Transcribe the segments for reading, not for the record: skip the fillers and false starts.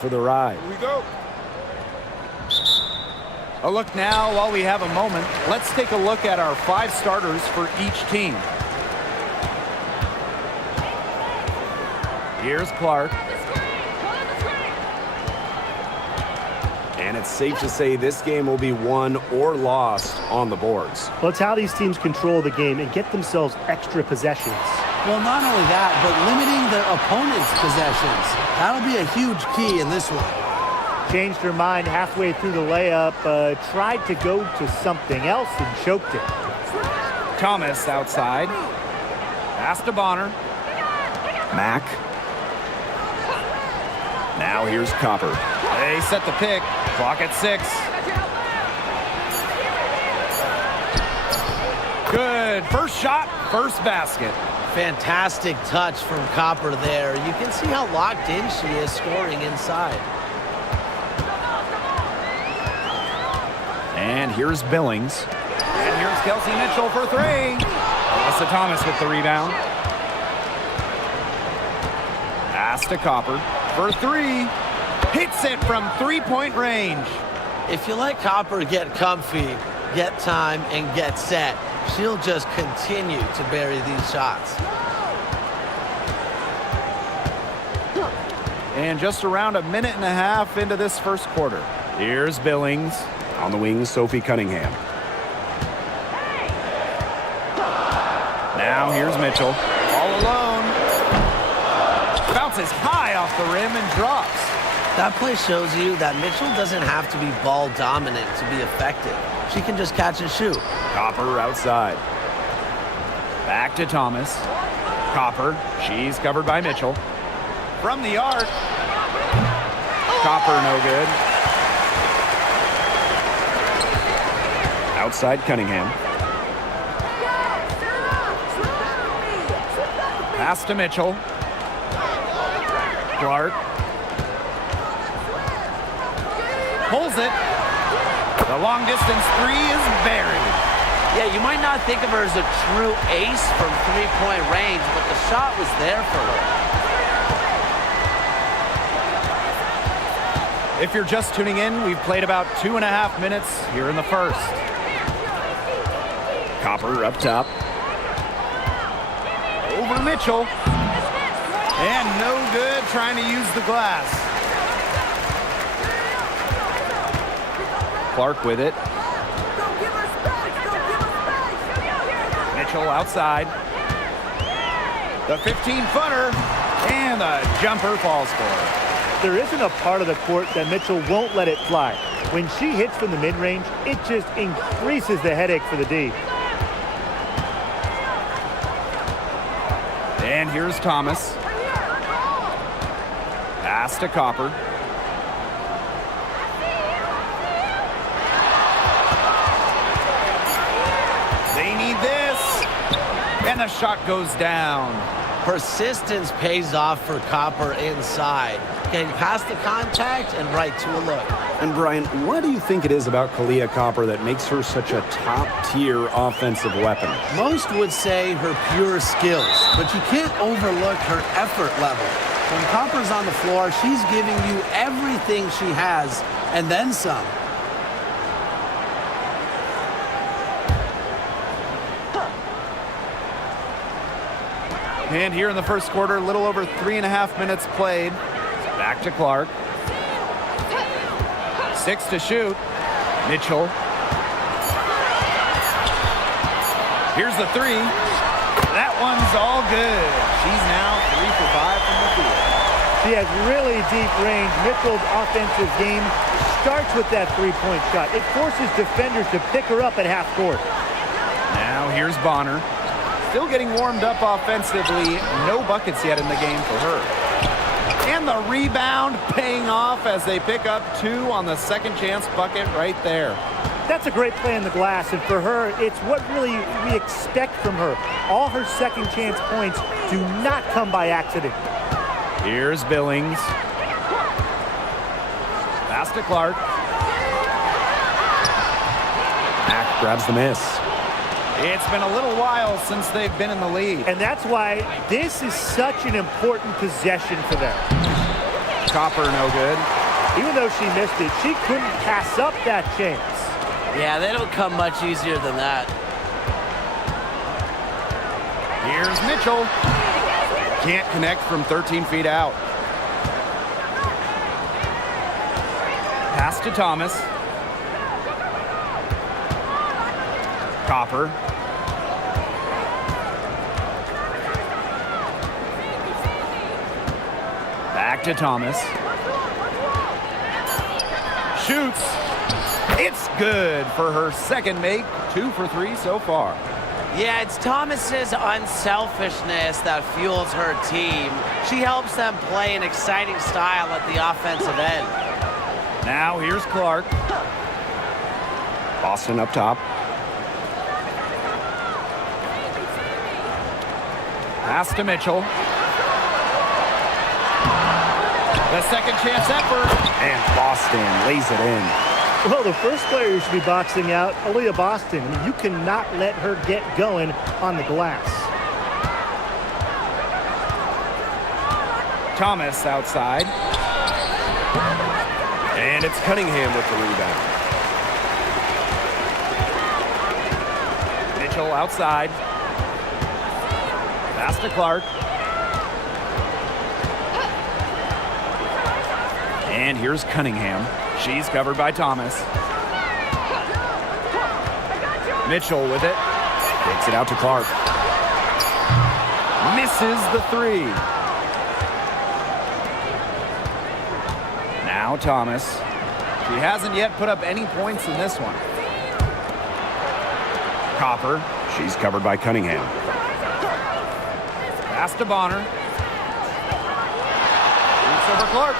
for the ride. Here we go. A look now while we have a moment. Let's take a look at our 5 starters for each team. Here's Clark. And it's safe to say this game will be won or lost on the boards. Well, it's how these teams control the game and get themselves extra possessions. Well, not only that, but limiting their opponent's possessions. That'll be a huge key in this one. Changed her mind halfway through the layup, tried to go to something else and choked it. Thomas outside. Pass to Bonner. Mack. Now here's Copper. They set the pick. Clock at 6. Good. First shot, first basket. Fantastic touch from Copper there. You can see how locked in she is scoring inside. And here's Billings. And here's Kelsey Mitchell for 3. Alyssa Thomas with the rebound. Pass to Copper for 3. Hits it from 3-point range. If you let Copper get comfy, get time, and get set, she'll just continue to bury these shots. And just around a minute and a half into this first quarter. Here's Billings. On the wing, Sophie Cunningham. Now here's Mitchell. All alone. Bounces high off the rim and drops. That play shows you that Mitchell doesn't have to be ball dominant to be effective. She can just catch and shoot. Copper outside. Back to Thomas. Copper. She's covered by Mitchell. From the arc. Copper no good. Outside Cunningham. Pass to Mitchell. Clark. Pulls it. The long distance 3 is buried. Yeah, you might not think of her as a true ace from 3-point range, but the shot was there for her. If you're just tuning in, we've played about 2.5 minutes here in the first. Copper up top. Over Mitchell. And no good trying to use the glass. Clark with it. Mitchell outside. The 15-footer. And the jumper falls for her. There isn't a part of the court that Mitchell won't let it fly. When she hits from the mid-range, it just increases the headache for the D. And here's Thomas. Pass to Copper. They need this. And the shot goes down. Persistence pays off for Copper inside. Getting past the contact and right to a look. And Brian, what do you think it is about Kalia Copper that makes her such a top-tier offensive weapon? Most would say her pure skills, but you can't overlook her effort level. When Copper's on the floor, she's giving you everything she has and then some. And here in the first quarter, a little over 3.5 minutes played. Back to Clark. 6 to shoot. Mitchell. Here's the 3. That one's all good. She's now 3 for 5 from the field. She has really deep range. Mitchell's offensive game starts with that 3-point shot. It forces defenders to pick her up at half court. Now here's Bonner. Still getting warmed up offensively. No buckets yet in the game for her. And the rebound paying off as they pick up 2 on the second chance bucket right there. That's a great play in the glass, and for her, it's what really we expect from her. All her second chance points do not come by accident. Here's Billings. Pass to Clark. Mack grabs the miss. It's been a little while since they've been in the lead. And that's why this is such an important possession for them. Copper, no good. Even though she missed it, she couldn't pass up that chance. Yeah, they don't come much easier than that. Here's Mitchell. Can't connect from 13 feet out. Pass to Thomas. Copper. Back to Thomas. Shoots. It's good for her second make. 2 for 3 so far. Yeah, it's Thomas's unselfishness that fuels her team. She helps them play an exciting style at the offensive end. Now here's Clark. Boston up top. Pass to Mitchell. The second chance effort. And Boston lays it in. Well, the first player who should be boxing out, Aaliyah Boston. I mean, you cannot let her get going on the glass. Thomas outside. And it's Cunningham with the rebound. Mitchell outside. Pass to Clark. And here's Cunningham. She's covered by Thomas. Mitchell with it. Takes it out to Clark. Misses the 3. Now Thomas. She hasn't yet put up any points in this one. Copper. She's covered by Cunningham. Pass to Bonner. Shoots over Clark.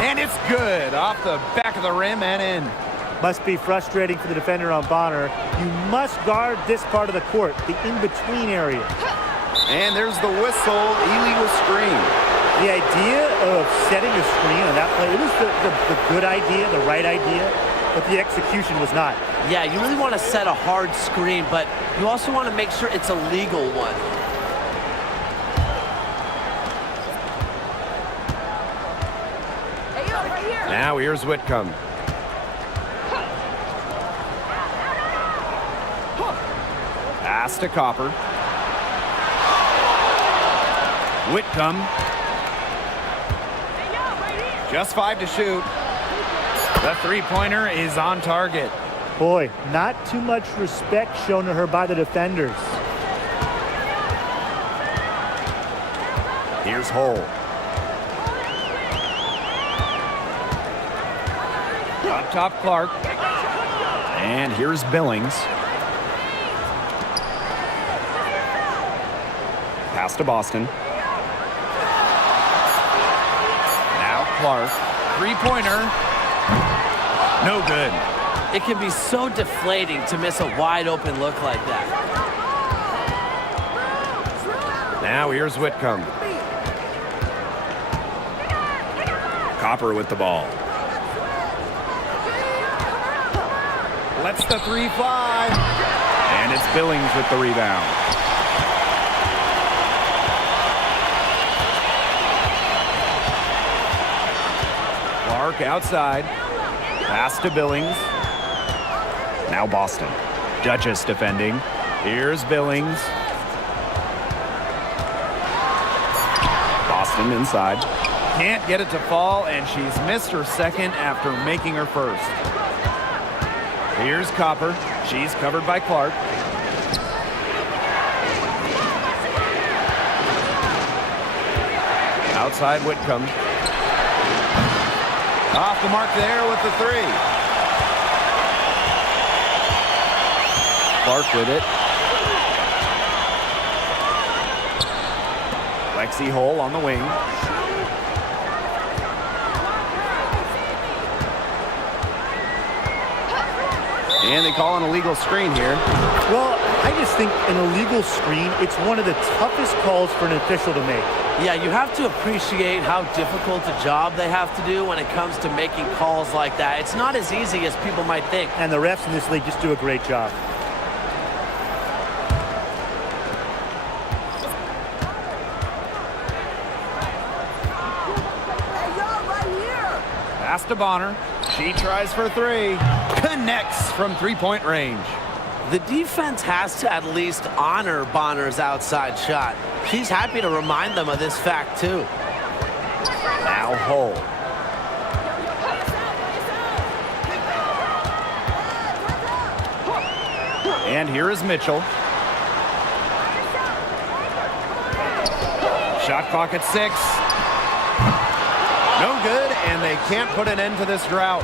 And it's good. Off the back of the rim and in. Must be frustrating for the defender on Bonner. You must guard this part of the court, the in-between area. And there's the whistle. Illegal screen. The idea of setting a screen on that play, it was the good idea, the right idea, but the execution was not. Yeah, you really want to set a hard screen, but you also want to make sure it's a legal one. Now here's Whitcomb. Pass to Copper. Whitcomb. Just 5 to shoot. The three-pointer is on target. Boy, not too much respect shown to her by the defenders. Here's Hull. Up top, Clark. And here's Billings. Pass to Boston. Now Clark. Three-pointer. No good. It can be so deflating to miss a wide-open look like that. Now here's Whitcomb. Copper with the ball. Lets the 3 fly. And it's Billings with the rebound. Clark outside. Pass to Billings. Now Boston. Duchess defending. Here's Billings. Boston inside. Can't get it to fall, and she's missed her second after making her first. Here's Copper. She's covered by Clark. Outside Whitcomb. Off the mark there with the 3. Clark with it. Lexi Hull on the wing. And they call an illegal screen here. Well, I just think an illegal screen, it's one of the toughest calls for an official to make. Yeah, you have to appreciate how difficult a job they have to do when it comes to making calls like that. It's not as easy as people might think. And the refs in this league just do a great job. Pass to Bonner. She tries for three. Connects from three-point range. The defense has to at least honor Bonner's outside shot. She's happy to remind them of this fact, too. Now Hull. And here is Mitchell. Shot clock at 6. No good, and they can't put an end to this drought.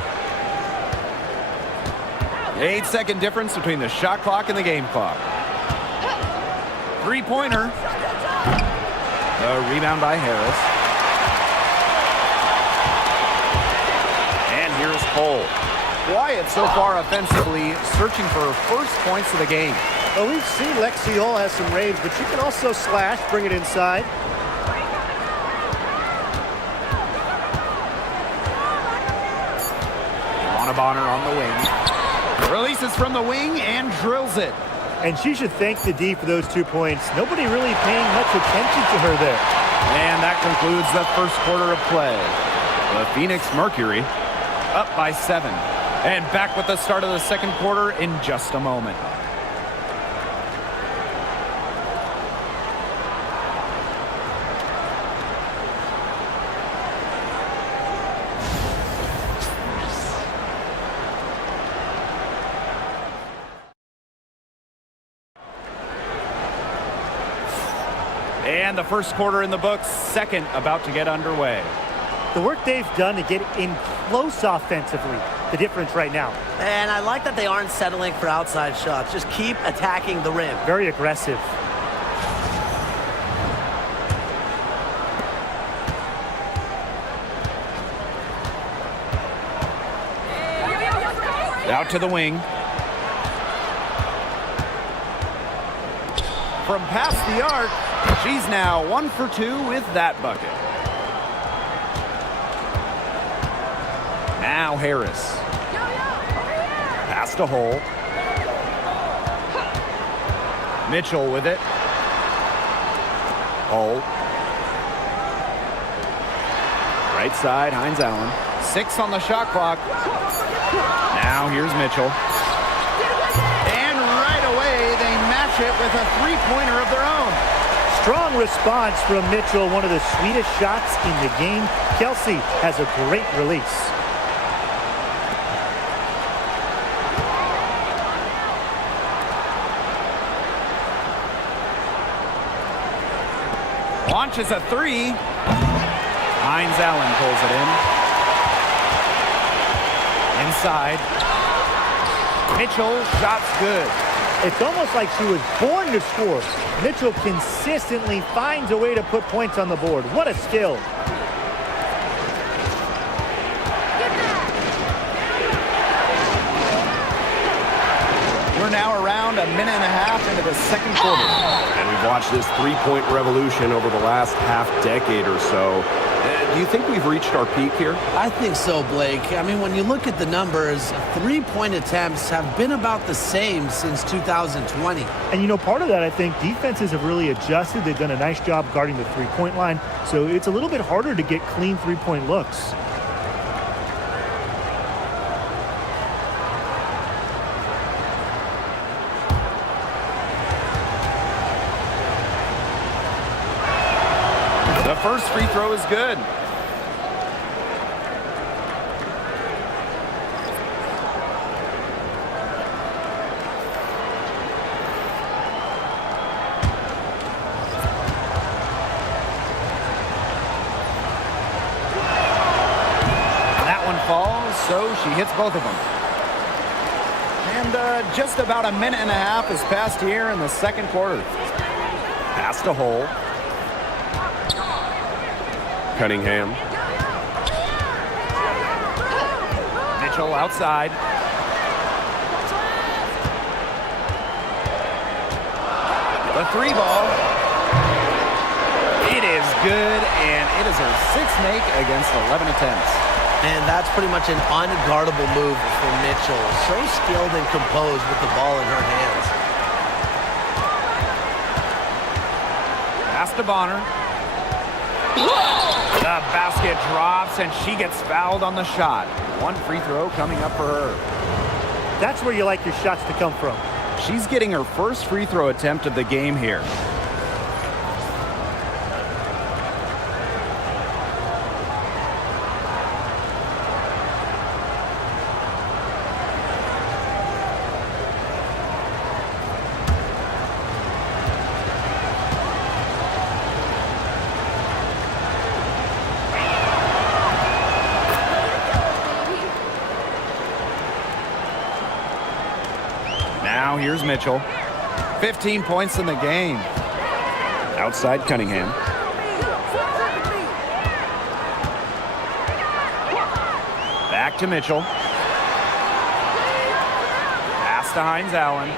8-second difference between the shot clock and the game clock. Three-pointer. The rebound by Harris. And here's Cole. Quiet so far offensively, searching for her first points of the game. Well, we've seen Lexi Hull has some range, but she can also slash, bring it inside. Bonner on the wing. Releases from the wing and drills it. And she should thank the D for those 2 points. Nobody really paying much attention to her there. And that concludes the first quarter of play. The Phoenix Mercury up by 7. And back with the start of the second quarter in just a moment. And the first quarter in the books, second about to get underway. The work they've done to get in close offensively, the difference right now. And I like that they aren't settling for outside shots. Just keep attacking the rim. Very aggressive. Out to the wing. From past the arc, she's now 1 for 2 with that bucket. Now Harris. Pass to Hull. Mitchell with it. Hull. Right side, Hines Allen. 6 on the shot clock. Now here's Mitchell. And right away, they match it with a three-pointer of their own. Strong response from Mitchell, one of the sweetest shots in the game. Kelsey has a great release. Launches a three. Hines Allen pulls it in. Inside. Mitchell, shot's good. It's almost like she was born to score. Mitchell consistently finds a way to put points on the board. What a skill. We're now around a minute and a half into the second quarter. And we've watched this three-point revolution over the last half-decade or so. Do you think we've reached our peak here? I think so, Blake. I mean, when you look at the numbers, three-point attempts have been about the same since 2020. And, you know, part of that, I think, defenses have really adjusted. They've done a nice job guarding the three-point line. So it's a little bit harder to get clean three-point looks. The first free throw is good. That one falls, so she hits both of them. And just about a minute and a half has passed here in the second quarter. Pass to Hull. Cunningham. Mitchell outside. The three ball. It is good, and it is her sixth make against 11 attempts. And that's pretty much an unguardable move for Mitchell. So skilled and composed with the ball in her hands. Pass to Bonner. The basket drops, and she gets fouled on the shot. One free throw coming up for her. That's where you like your shots to come from. She's getting her first free throw attempt of the game here. Now here's Mitchell. 15 points in the game. Outside Cunningham. Back to Mitchell. Pass to Hines Allen.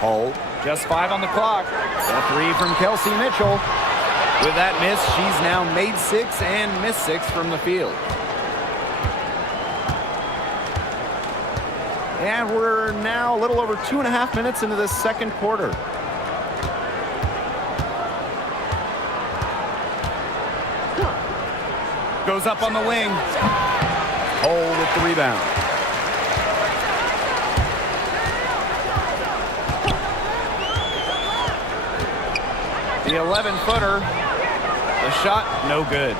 Hull. Just 5 on the clock. The 3 from Kelsey Mitchell. With that miss, she's now made 6 and missed 6 from the field. And we're now a little over 2.5 minutes into this second quarter. Goes up on the wing. Hull with the rebound. The 11-footer. The shot, no good.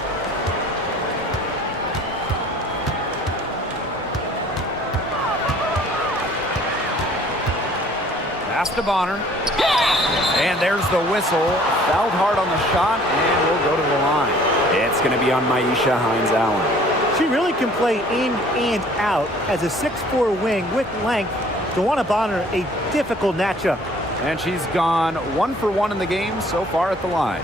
Pass to Bonner. And there's the whistle. Fouled hard on the shot, and we'll go to the line. It's going to be on Myisha Hines-Allen. She really can play in and out as a 6'4" wing with length. DeWanna Bonner, a difficult matchup. And she's gone 1 for 1 in the game so far at the line.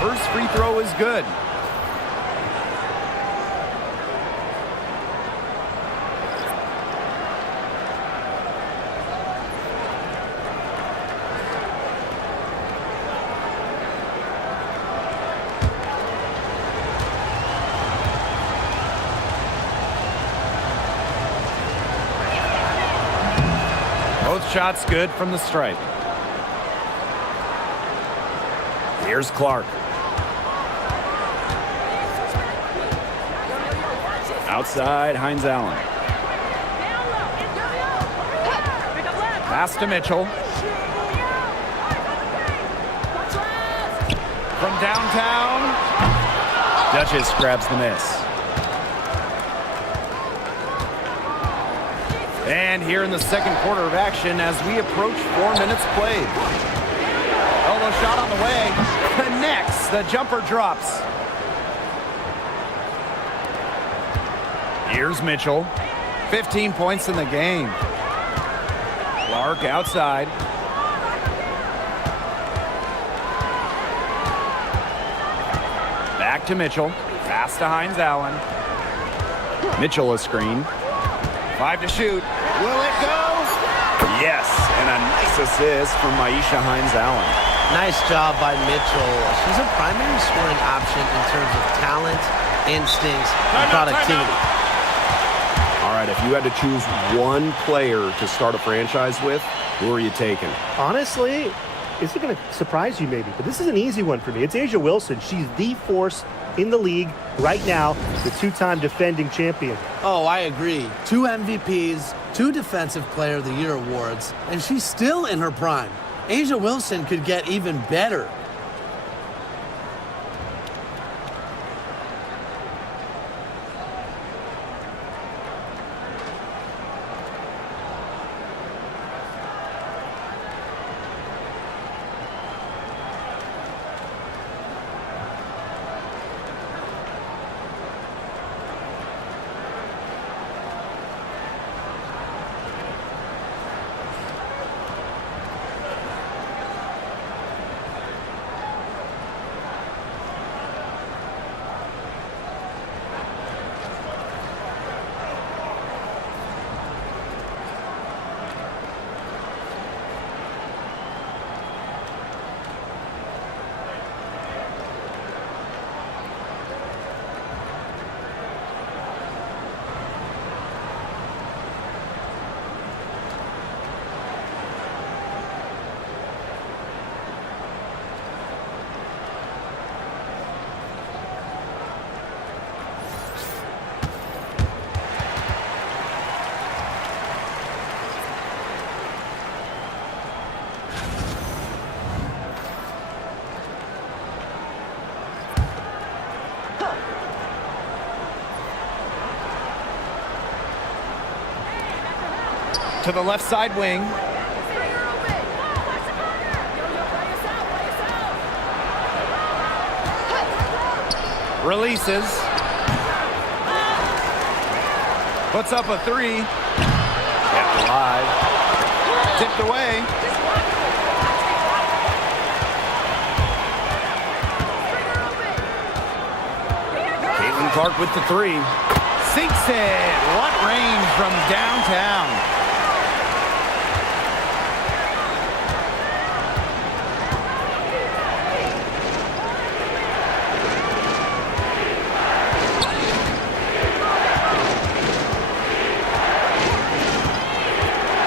First free throw is good. Both shots good from the stripe. Here's Clark. Outside, Hines-Allen. Pass to Mitchell. From downtown. Duchess grabs the miss. And here in the second quarter of action as we approach 4 minutes played. Elbow shot on the way. Connects. The jumper drops. Here's Mitchell. 15 points in the game. Clark outside. Back to Mitchell. Pass to Hines-Allen. Mitchell a screen. 5 to shoot. Will it go? Yes, and a nice assist from Myisha Hines-Allen. Nice job by Mitchell. She's a primary scoring option in terms of talent, instincts, and productivity. All right, if you had to choose one player to start a franchise with, who are you taking? Honestly, this is going to surprise you maybe, but this is an easy one for me. It's A'ja Wilson. She's the force in the league right now, the 2-time defending champion. Oh, I agree. 2 MVPs, 2 Defensive Player of the Year awards, and she's still in her prime. A'ja Wilson could get even better. To the left side wing. Releases. Puts up a three. Kept alive. Tipped away. Caitlin Clark with the three. Sinks it. What range from downtown.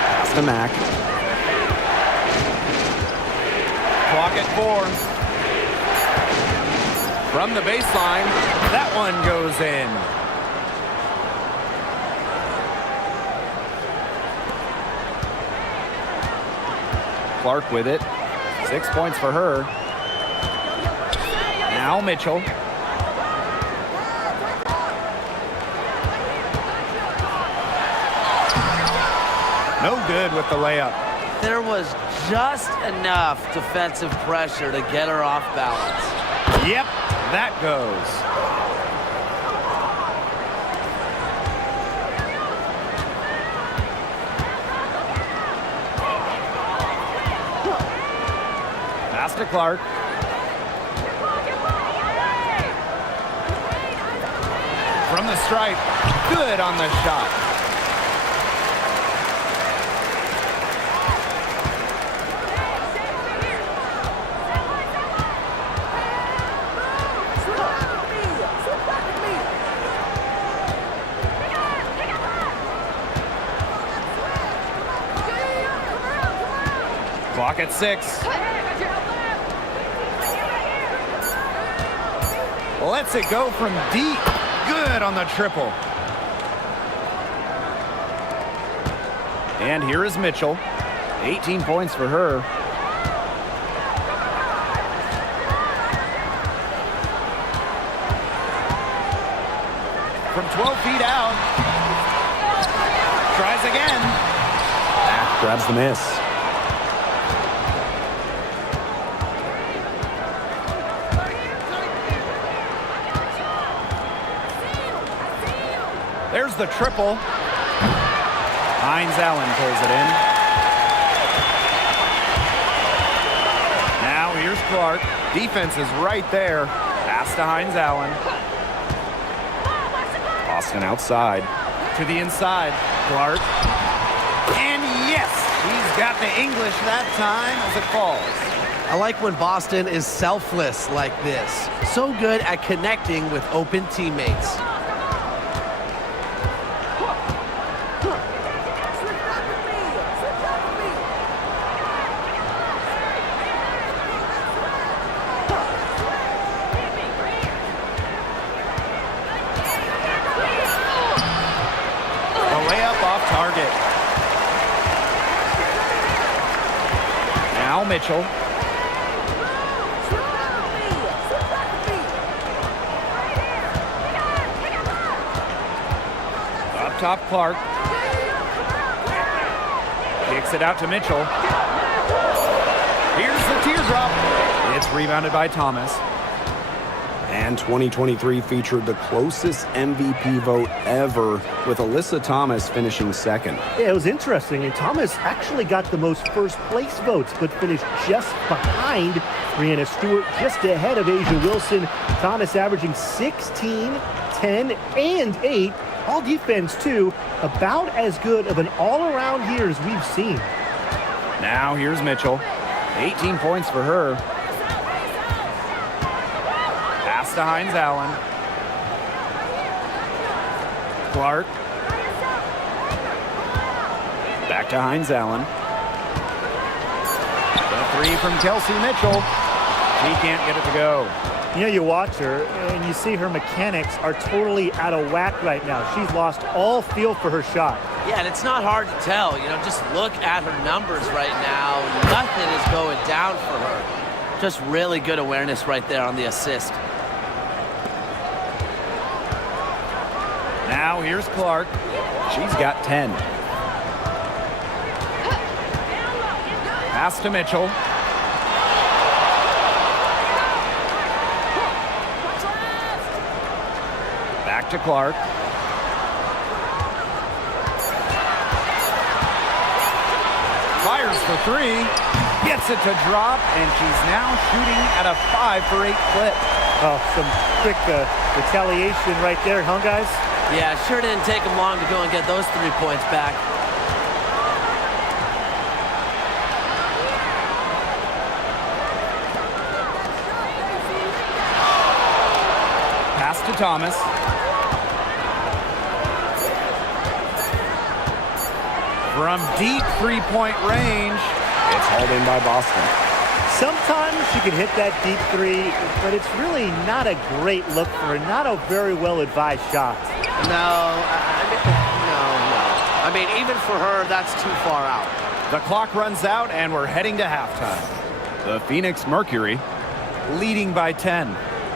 Pass to Mac. Clock at 4. From the baseline, that one goes in. Clark with it. 6 points for her. Now Mitchell. No good with the layup. There was just enough defensive pressure to get her off balance. Yep, that goes. Pass to Clark. From the stripe, good on the shot. Clock at 6. Lets it go from deep. Good on the triple. And here is Mitchell. 18 points for her. From 12 feet out. Tries again. Mac grabs the miss. There's the triple. Hines Allen pulls it in. Now here's Clark. Defense is right there. Pass to Hines Allen. Austin outside. To the inside. Clark. And yes, he's got the English that time as it falls. I like when Boston is selfless like this. So good at connecting with open teammates. Mitchell. Up top, Clark. Kicks it out to Mitchell. Here's the teardrop. It's rebounded by Thomas. And 2023 featured the closest MVP vote ever, with Alyssa Thomas finishing second. Yeah, it was interesting. And Thomas actually got the most first place votes, but finished just behind Brianna Stewart, just ahead of Asia Wilson. Thomas averaging 16, 10, and 8. All defense, too. About as good of an all-around year as we've seen. Now here's Mitchell. 18 points for her. Pass to Hines Allen. Clark. Back to Hines Allen. The three from Kelsey Mitchell. She can't get it to go. You know, you watch her and you see her mechanics are totally out of whack right now. She's lost all feel for her shot. Yeah, and it's not hard to tell. You know, just look at her numbers right now. Nothing is going down for her. Just really good awareness right there on the assist. Now here's Clark. She's got 10. Pass to Mitchell. Back to Clark. Fires for three. Gets it to drop, and she's now shooting at a 5 for 8 clip. Oh, some quick retaliation right there, huh, guys? Yeah, sure didn't take them long to go and get those 3 points back. Pass to Thomas. From deep three-point range, It's hauled in by Boston. Sometimes she can hit that deep three, but it's really not a great look for her. Not a very well-advised shot. No. I mean, even for her, that's too far out. the clock runs out, and we're heading to halftime. The Phoenix Mercury leading by 10.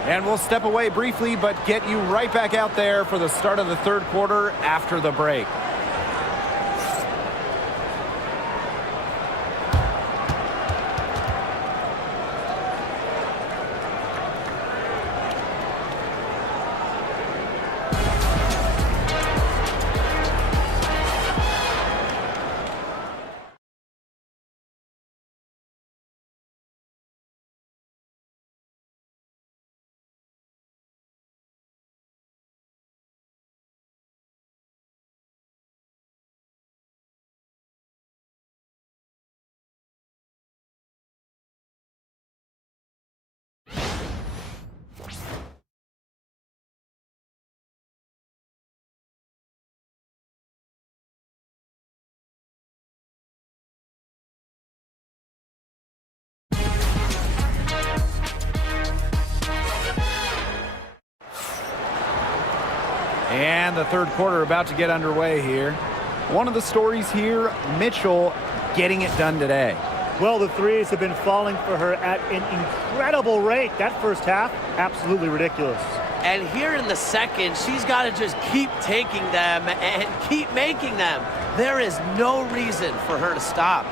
And we'll step away briefly, but get you right back out there for the start of the third quarter after the break. And the third quarter about to get underway here. One of the stories here, Mitchell getting it done today. Well, the threes have been falling for her at an incredible rate. That first half, absolutely ridiculous. And here in the second, she's got to just keep taking them and keep making them. There is no reason for her to stop.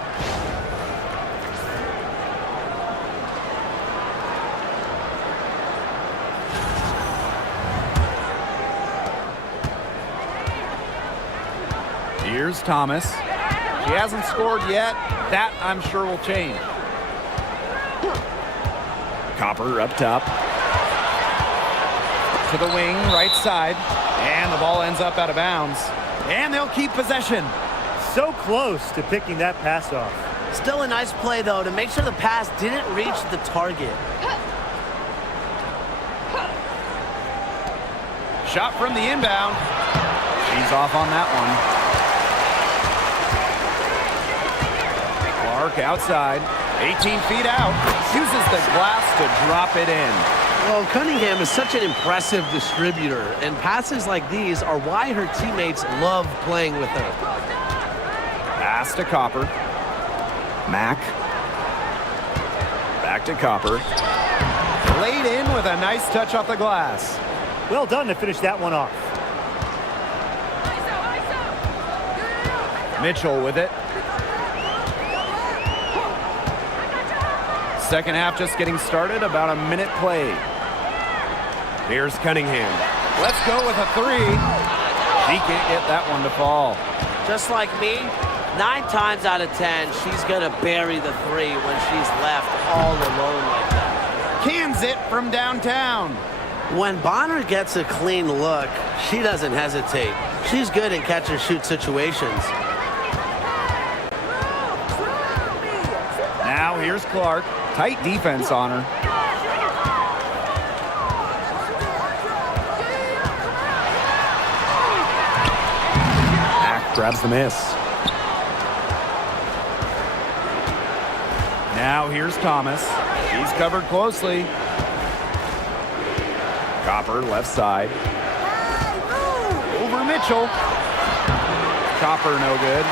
Here's Thomas. She hasn't scored yet. That, I'm sure, will change. Copper up top. To the wing, right side. And the ball ends up out of bounds. And they'll keep possession. So close to picking that pass off. Still a nice play, though, to make sure the pass didn't reach the target. Shot from the inbound. She's off on that one. Clark outside, 18 feet out, uses the glass to drop it in. Well, Cunningham is such an impressive distributor, and passes like these are why her teammates love playing with her. Pass to Copper. Mack. Back to Copper. Laid in with a nice touch off the glass. Well done to finish that one off. Mitchell with it. Second half just getting started, about a minute played. Here's Cunningham. Let's go with a three. She can't get that one to fall. Just like me, 9 times out of 10, she's going to bury the three when she's left all alone like that. Cans it from downtown. When Bonner gets a clean look, she doesn't hesitate. She's good in catch-and-shoot situations. Now here's Clark. Tight defense on her. Mack grabs the miss. Now here's Thomas. He's covered closely. Copper left side. Over Mitchell. Copper no good.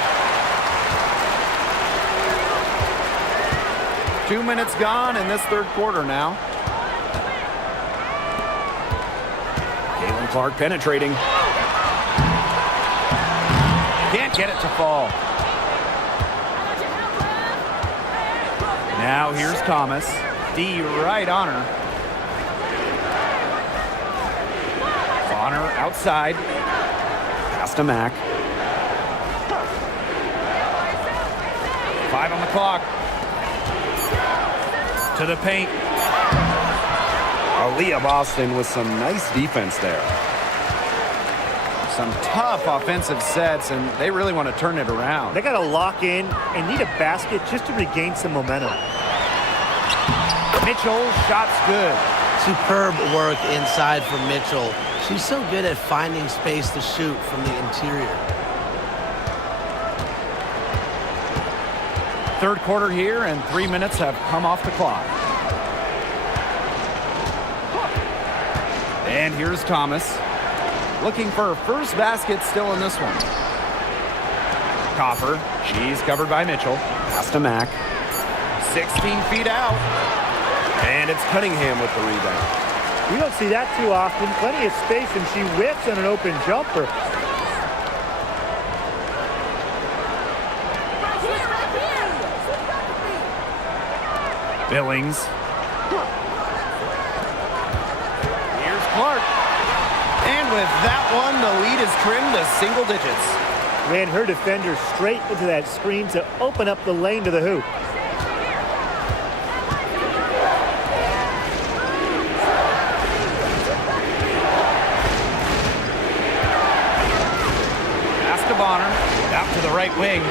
2 minutes gone in this third quarter now. Caitlin Clark penetrating. Can't get it to fall. Now here's Thomas. D right on her. Bonner outside. Pass to Mack. 5 on the clock. To the paint. Aaliyah Boston with some nice defense there. Some tough offensive sets, and they really want to turn it around. They got to lock in and need a basket just to regain some momentum. Mitchell, shot's good. Superb work inside from Mitchell. She's so good at finding space to shoot from the interior. Third quarter here, and 3 minutes have come off the clock. And here's Thomas. Looking for her first basket still in this one. Copper, she's covered by Mitchell. Pass to Mack. 16 feet out. And it's Cunningham with the rebound. We don't see that too often. Plenty of space, and she whips on an open jumper. Billings. Here's Clark. And with that one, the lead is trimmed to single digits. Ran her defender straight into that screen to open up the lane to the hoop. Pass to Bonner. Out to the right wing.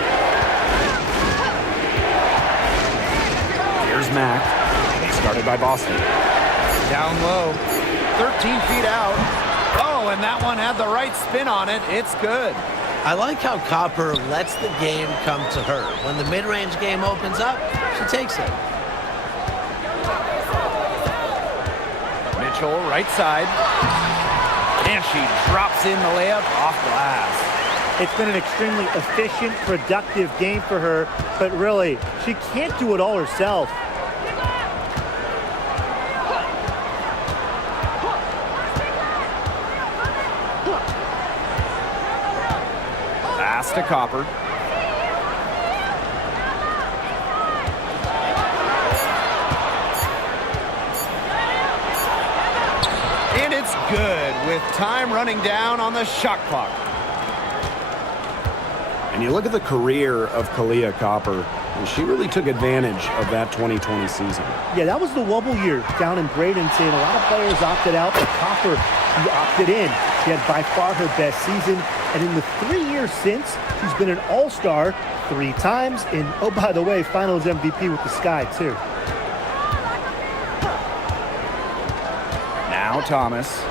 Here's Mack. Started by Boston. Down low. 13 feet out. Oh, and that one had the right spin on it. It's good. I like how Copper lets the game come to her. When the mid-range game opens up, she takes it. Mitchell, right side. And she drops in the layup off glass. It's been an extremely efficient, productive game for her, but really, she can't do it all herself. Pass to Copper. And it's good with time running down on the shot clock. And you look at the career of Kahleah Copper, and she really took advantage of that 2020 season. Yeah, that was the wobble year down in Bradenton. A lot of players opted out, but Copper, she opted in. She had by far her best season. And in the 3 years since, she's been an all-star 3 times. And, oh, by the way, finals MVP with the Sky, too. Now Thomas.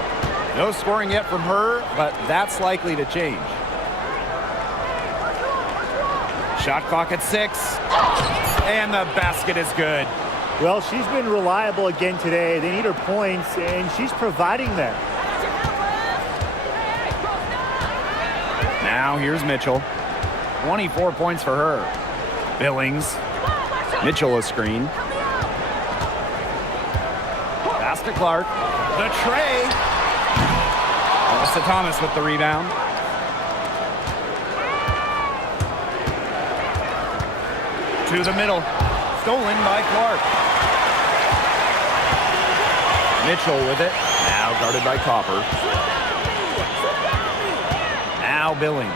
No scoring yet from her, but that's likely to change. Shot clock at 6. And the basket is good. Well, she's been reliable again today. They need her points, and she's providing them. Now here's Mitchell. 24 points for her. Billings. Mitchell a screen. Pass to Clark. The tray. Melissa Thomas with the rebound. To the middle. Stolen by Clark. Mitchell with it. Now guarded by Copper. Now Billings.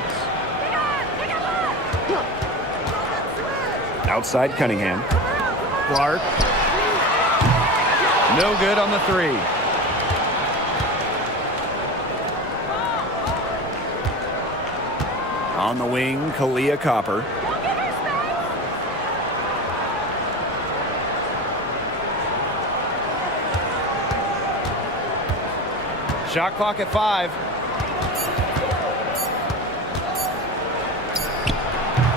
Outside Cunningham. Clark. No good on the 3. On the wing, Kahleah Copper. Shot clock at 5.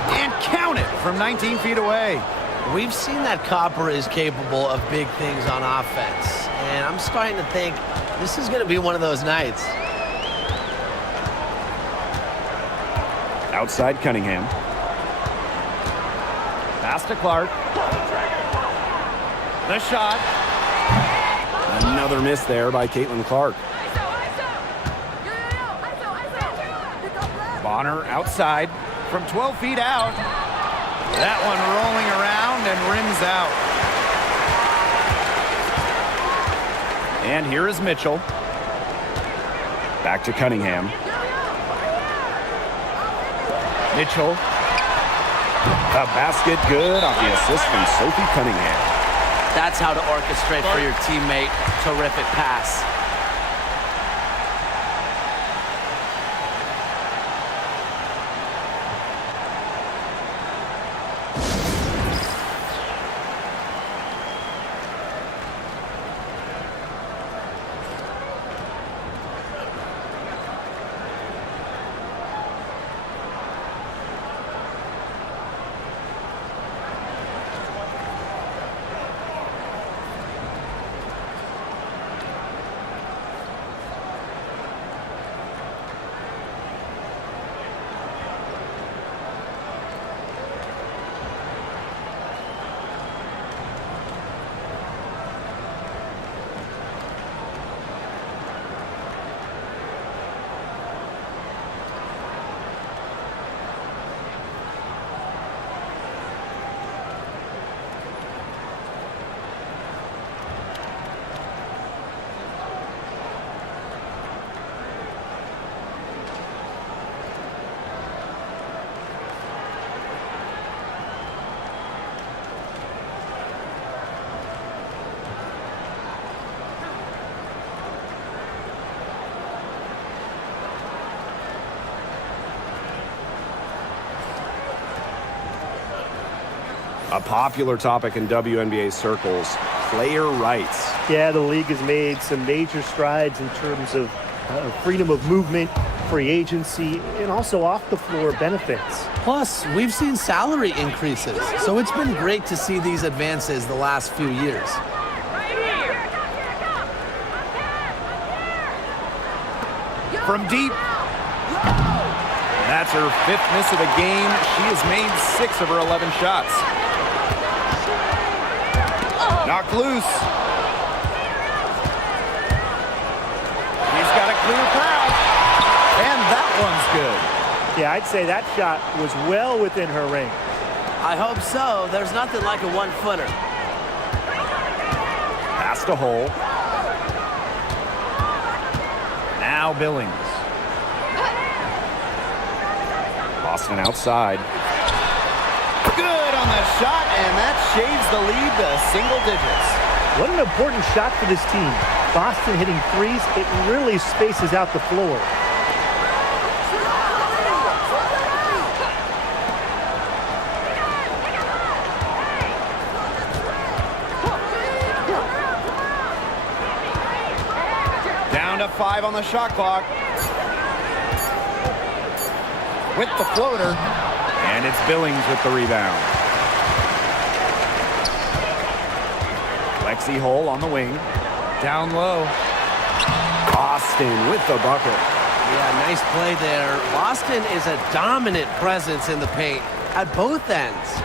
And count it from 19 feet away. We've seen that Copper is capable of big things on offense. And I'm starting to think this is going to be one of those nights. Outside Cunningham. Pass to Clark. The shot. Another miss there by Caitlin Clark. Bonner outside from 12 feet out. That one rolling around and rims out. And here is Mitchell. Back to Cunningham. Mitchell. The basket good off the assist from Sophie Cunningham. That's how to orchestrate for your teammate. Terrific pass. A popular topic in WNBA circles, player rights. Yeah, the league has made some major strides in terms of freedom of movement, free agency, and also off-the-floor benefits. Plus, we've seen salary increases, so it's been great to see these advances the last few years. From deep. That's her 5th miss of the game. She has made 6 of her 11 shots. Knocked loose. He's got a clear path. And that one's good. Yeah, I'd say that shot was well within her range. I hope so. There's nothing like a one-footer. Pass to Hole. Now Billings. Boston outside. Good on the shot, and that shaves the lead to single digits. What an important shot for this team. Boston hitting threes, it really spaces out the floor. Down to 5 on the shot clock. With the floater. And it's Billings with the rebound. Lexi Hole on the wing. Down low. Boston with the bucket. Yeah, nice play there. Boston is a dominant presence in the paint at both ends.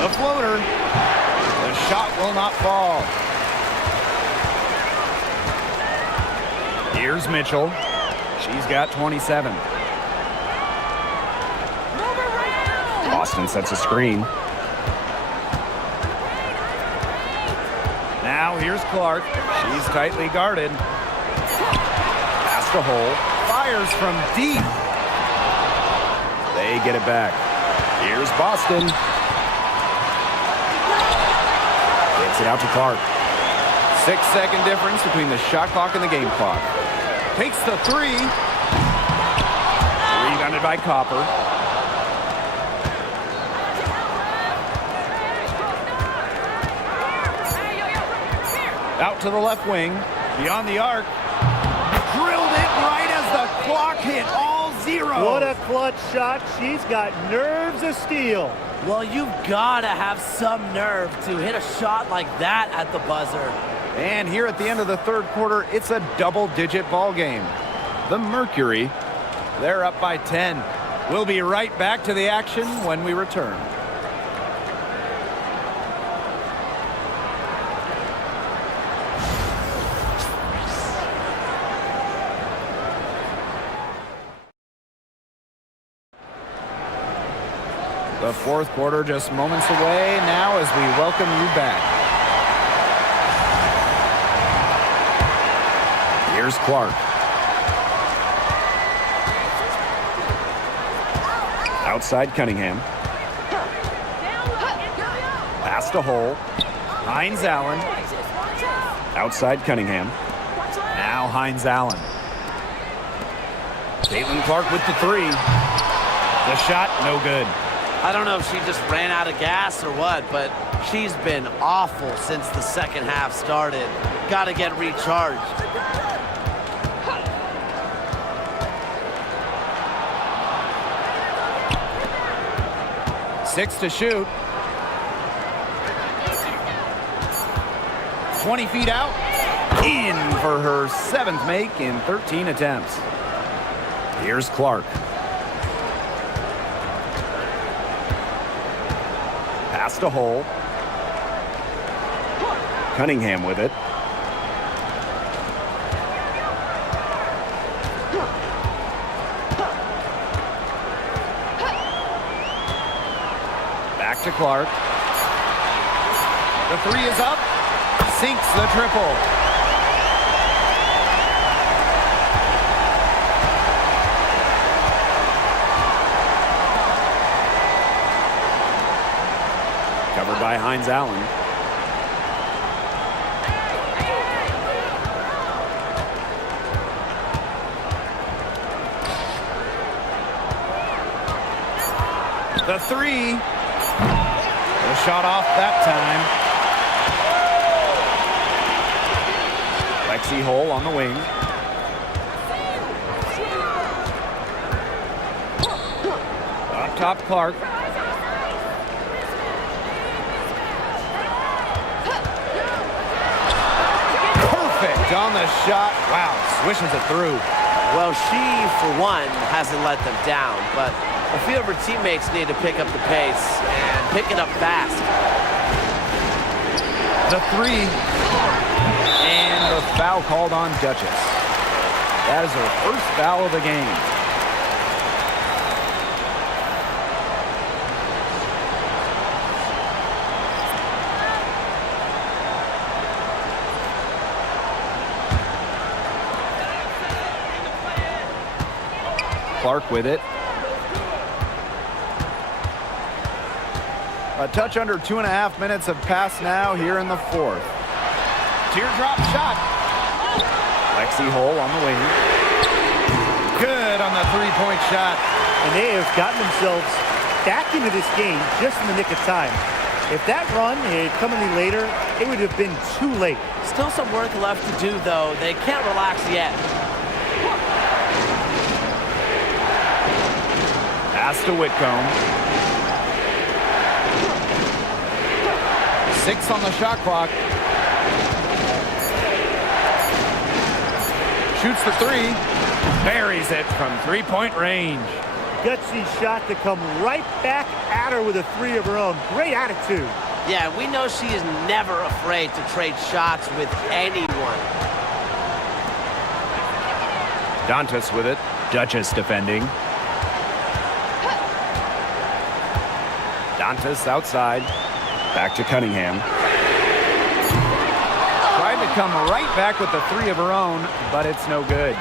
The floater. The shot will not fall. Here's Mitchell. She's got 27. Boston sets a screen. Now here's Clark. She's tightly guarded. Pass to Hole. Fires from deep. They get it back. Here's Boston. Gets it out to Clark. 6-second difference between the shot clock and the game clock. Takes the 3. Rebounded by Copper. Out to the left wing. Beyond the arc. Drilled it right as the clock hit all 0. What a clutch shot. She's got nerves of steel. Well, you've got to have some nerve to hit a shot like that at the buzzer. And here at the end of the third quarter, it's a double-digit ball game. The Mercury, they're up by 10. We'll be right back to the action when we return. The fourth quarter just moments away now as we welcome you back. Here's Clark. Outside Cunningham. Pass to Hole. Hines Allen. Outside Cunningham. Now Hines Allen. Caitlin Clark with the three. The shot, no good. I don't know if she just ran out of gas or what, but she's been awful since the second half started. Got to get recharged. Six to shoot. 20 feet out. In for her seventh make in 13 attempts. Here's Clark. Pass to Hole. Cunningham with it. Back to Clark. The three is up. Sinks the triple. Covered by Hines Allen. The three. The shot off that time. Lexi Hole on the wing. Up top, Clark. Perfect on the shot. Wow, swishes it through. Well, she, for one, hasn't let them down, but a few of her teammates need to pick up the pace and pick it up fast. The three. And the foul called on Duchess. That is her first foul of the game. Clark with it. A touch under 2.5 minutes have passed now here in the fourth. Teardrop shot. Lexi Hole on the wing. Good on the three-point shot. And they have gotten themselves back into this game just in the nick of time. If that run had come any later, it would have been too late. Still some work left to do, though. They can't relax yet. Pass to Whitcomb. 6 on the shot clock. Shoots the three. Buries it from three-point range. Gutsy shot to come right back at her with a three of her own. Great attitude. Yeah, we know she is never afraid to trade shots with anyone. Dantas with it. Duchess defending. Dantas outside. Back to Cunningham. Tried to come right back with the three of her own, but it's no good.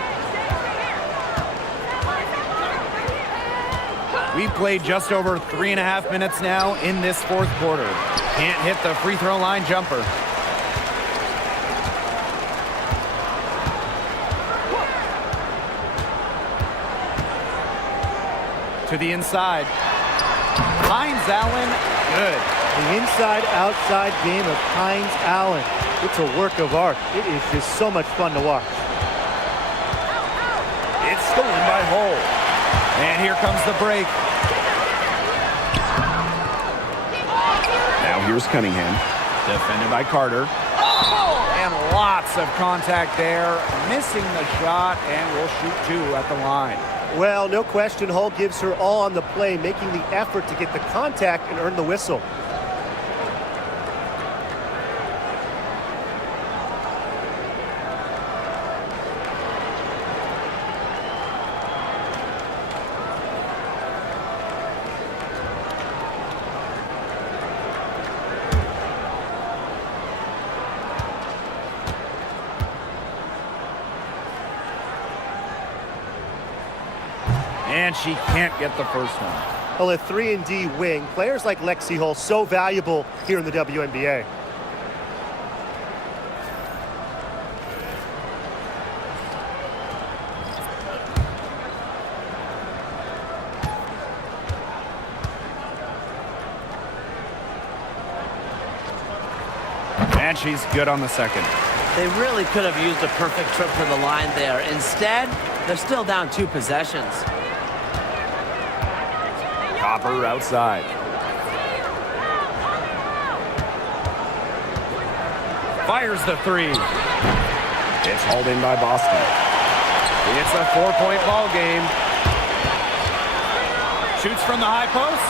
We played just over 3.5 minutes now in this fourth quarter. Can't hit the free throw line jumper. To the inside. Hines Allen, good. The inside-outside game of Hines Allen. It's a work of art. It is just so much fun to watch. It's stolen by Hole. And here comes the break. Now here's Cunningham. Defended by Carter. And lots of contact there. Missing the shot, and will shoot two at the line. Well, no question, Hull gives her all on the play, making the effort to get the contact and earn the whistle. And she can't get the first one. Well, a 3-and-D wing, players like Lexi Hull, so valuable here in the WNBA. And she's good on the second. They really could have used a perfect trip to the line there. Instead, they're still down 2 possessions. Copper outside. Fires the 3. It's hauled in by Boston. It's a 4-point ball game. Shoots from the high post.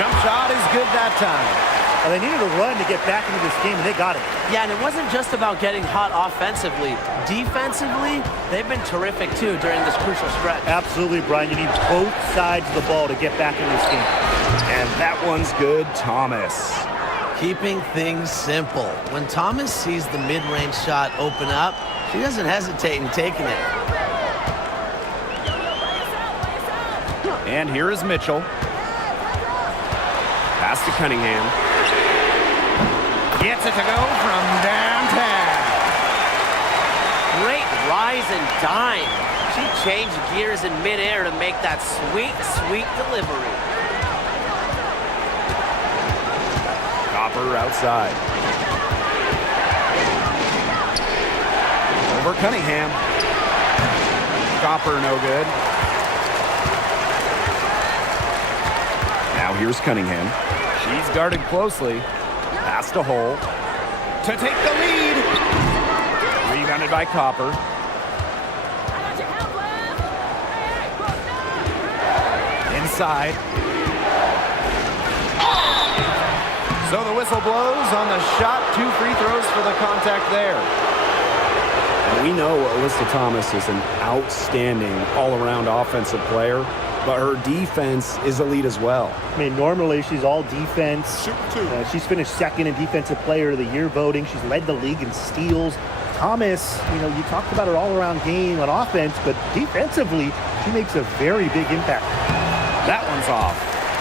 Jump shot is good that time. Well, they needed a run to get back into this game, and they got it. Yeah, and it wasn't just about getting hot offensively. Defensively, they've been terrific, too, during this crucial stretch. Absolutely, Brian. You need both sides of the ball to get back into this game. And that one's good, Thomas. Keeping things simple. When Thomas sees the mid-range shot open up, she doesn't hesitate in taking it. And here is Mitchell. Pass to Cunningham. Gets it to go from downtown. Great rise and dime. She changed gears in midair to make that sweet, sweet delivery. Copper outside. Over Cunningham. Copper no good. Now here's Cunningham. She's guarded closely. Pass to Hull. To take the lead. Rebounded by Copper. Inside. So the whistle blows on the shot. 2 free throws for the contact there. And we know Alyssa Thomas is an outstanding all-around offensive player, but her defense is elite as well. I mean, normally she's all defense. She's finished second in Defensive Player of the Year voting. She's led the league in steals. Thomas, you talked about her all-around game on offense, but defensively, she makes a very big impact. That one's off.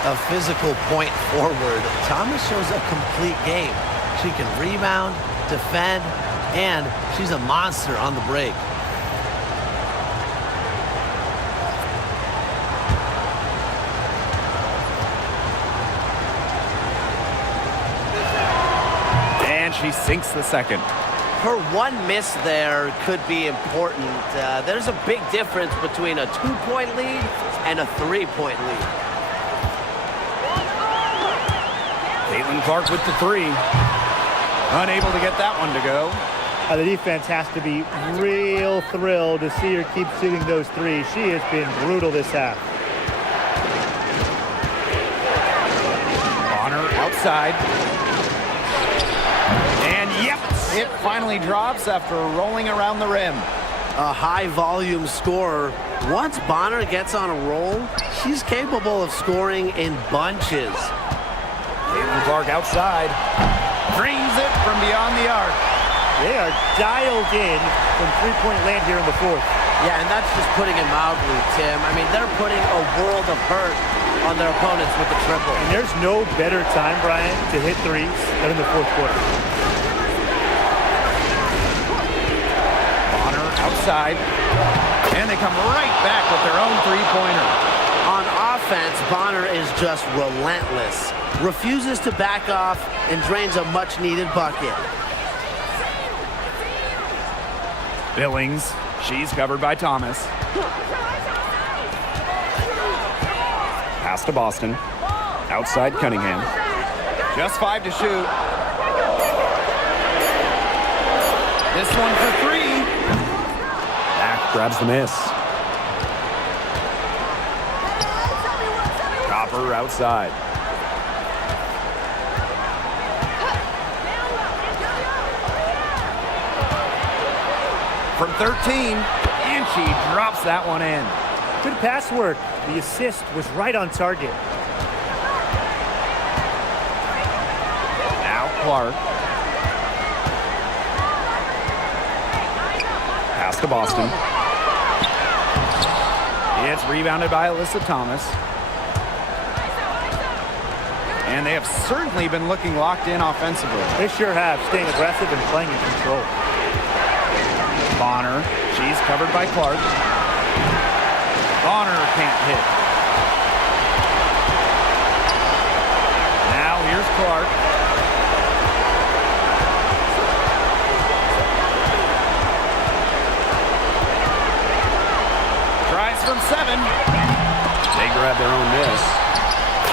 A physical point forward. Thomas shows a complete game. She can rebound, defend, and she's a monster on the break. And she sinks the second. Her one miss there could be important. There's a big difference between a 2-point lead and a 3-point lead. Caitlin Clark with the 3. Unable to get that one to go. The defense has to be real thrilled to see her keep shooting those 3s. She has been brutal this half. Bonner outside. And yep, it finally drops after rolling around the rim. A high-volume scorer. Once Bonner gets on a roll, she's capable of scoring in bunches. Caitlin Clark outside. Drains it from beyond the arc. They are dialed in from 3-point land here in the 4th. Yeah, and that's just putting it mildly, Tim. I mean, they're putting a world of hurt on their opponents with the triple. And there's no better time, Brian, to hit 3s than in the 4th quarter. Bonner outside. And they come right back with their own 3-pointer. On offense, Bonner is just relentless. Refuses to back off and drains a much-needed bucket. Billings. She's covered by Thomas. Pass to Boston. Outside Cunningham. Just 5 to shoot. This one for 3. Back grabs the miss. Copper outside. From 13, and she drops that one in. Good pass work. The assist was right on target. Now Clark. Pass to Boston. It's rebounded by Alyssa Thomas. And they have certainly been looking locked in offensively. They sure have, staying aggressive and playing in control. Bonner, she's covered by Clark. Bonner can't hit. Now here's Clark. Tries from 7. They grab their own miss.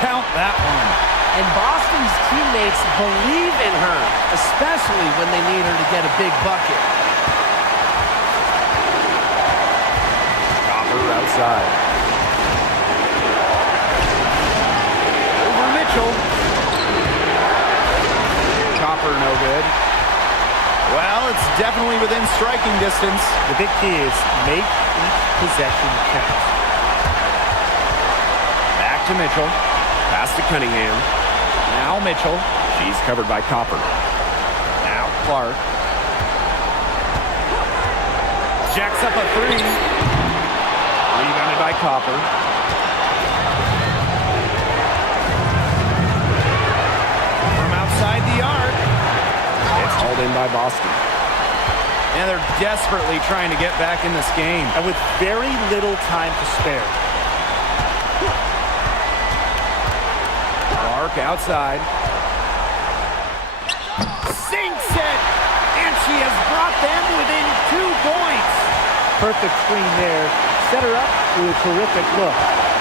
Count that one. And Boston's teammates believe in her, especially when they need her to get a big bucket. Copper outside. Over Mitchell. Copper no good. Well, it's definitely within striking distance. The big key is make each possession count. Back to Mitchell. Pass to Cunningham. Now Mitchell. She's covered by Copper. Now Clark. Jacks up a 3. Rebounded by Copper. From outside the arc. It's hauled in by Boston. And they're desperately trying to get back in this game. And with very little time to spare. Clark outside. Sinks it! And she has brought them within 2 points. Perfect screen there. Set her up with a terrific look.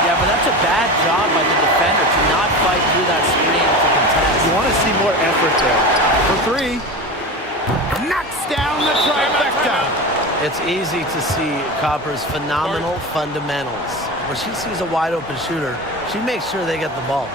Yeah, but that's a bad job by the defender to not fight through that screen to contest. You want to see more effort there. For 3. Knocks down the trifecta. It's easy to see Copper's phenomenal fundamentals. When she sees a wide open shooter, she makes sure they get the ball.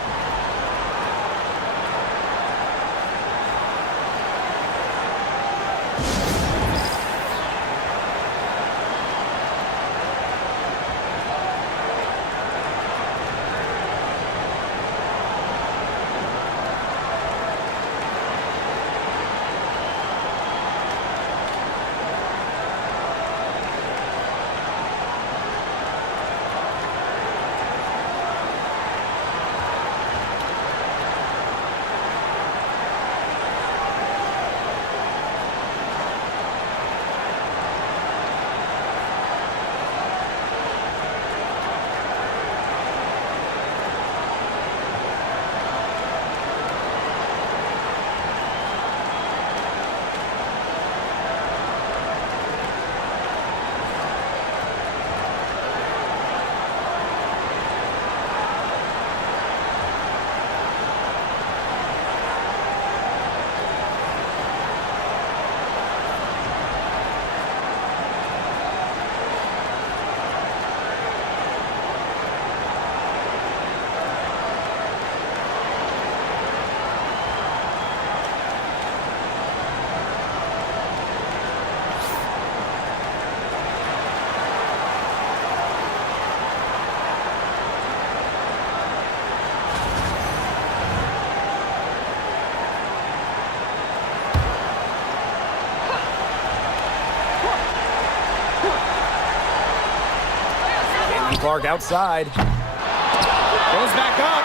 Clark outside. Goes back up.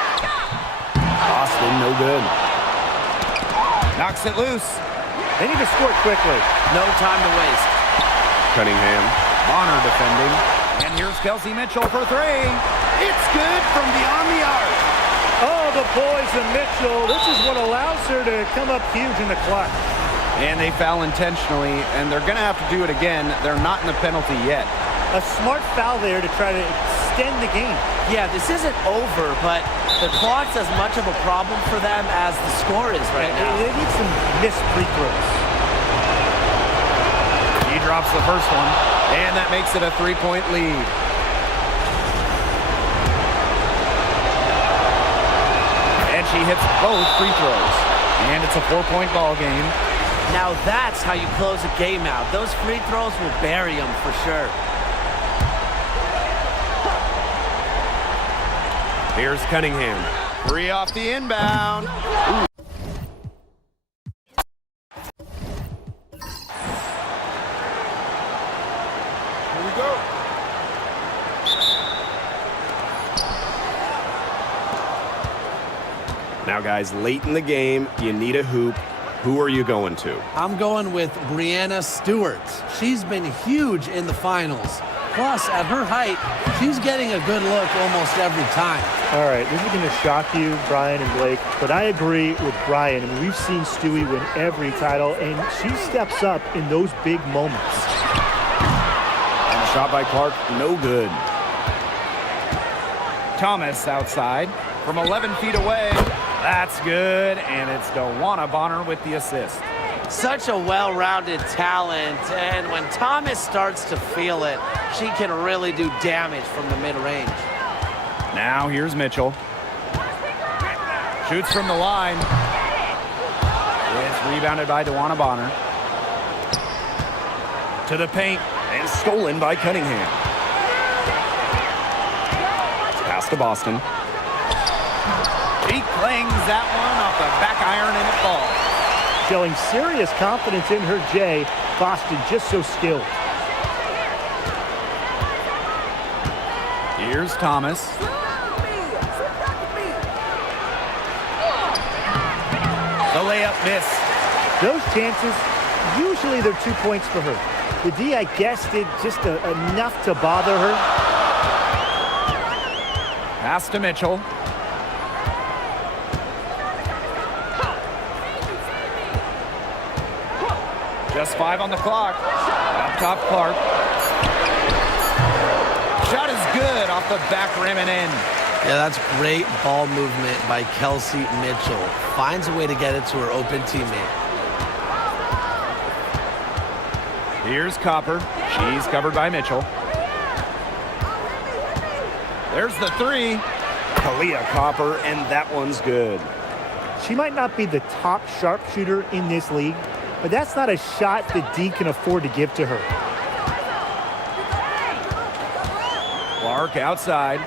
Boston, no good. Knocks it loose. They need to score quickly. No time to waste. Cunningham. Bonner defending. And here's Kelsey Mitchell for 3. It's good from beyond the arc. Oh, the poison Mitchell. This is what allows her to come up huge in the clutch. And they foul intentionally, and they're going to have to do it again. They're not in the penalty yet. A smart foul there to try to extend the game. Yeah, this isn't over, but the clock's as much of a problem for them as the score is right now. They need some missed free throws. He drops the first one, and that makes it a 3-point lead. And she hits both free throws. And it's a 4-point ball game. Now that's how you close a game out. Those free throws will bury them for sure. Here's Cunningham. 3 off the inbound. Ooh. Here we go. Now, guys, late in the game, you need a hoop. Who are you going to? I'm going with Brianna Stewart. She's been huge in the finals. Plus, at her height, she's getting a good look almost every time. All right, this is going to shock you, Brian and Blake, but I agree with Brian. I mean, we've seen Stewie win every title, and she steps up in those big moments. And a shot by Clark, no good. Thomas outside from 11 feet away. That's good, and it's DeWanna Bonner with the assist. Such a well-rounded talent, and when Thomas starts to feel it, she can really do damage from the mid-range. Now here's Mitchell. Shoots from the line. It's rebounded by DeWanna Bonner. To the paint, And stolen by Cunningham. Pass to Boston. He clangs that one off the back iron, and it falls. Showing serious confidence in her J. Boston just so skilled. Here's Thomas. The layup miss. Those chances, usually they're 2 points for her. The D, I guess, did just enough to bother her. Pass to Mitchell. Just 5 on the clock. Up top, Clark. Shot is good off the back rim and in. Yeah, that's great ball movement by Kelsey Mitchell. Finds a way to get it to her open teammate. Here's Copper. She's covered by Mitchell. There's the three. Kalia Copper, and that one's good. She might not be the top sharpshooter in this league, but that's not a shot that D can afford to give to her. Clark outside.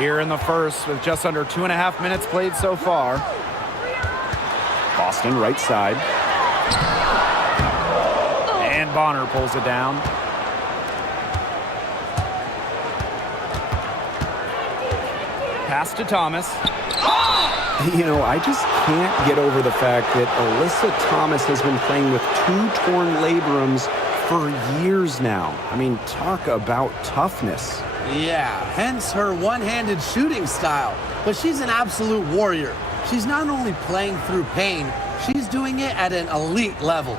Here in the first with just under 2.5 minutes played so far. Boston right side. And Bonner pulls it down. Pass to Thomas. You know, I just can't get over the fact that Alyssa Thomas has been playing with 2 torn labrums for years now. I mean, talk about toughness. Yeah, hence her one-handed shooting style. But she's an absolute warrior. She's not only playing through pain, she's doing it at an elite level.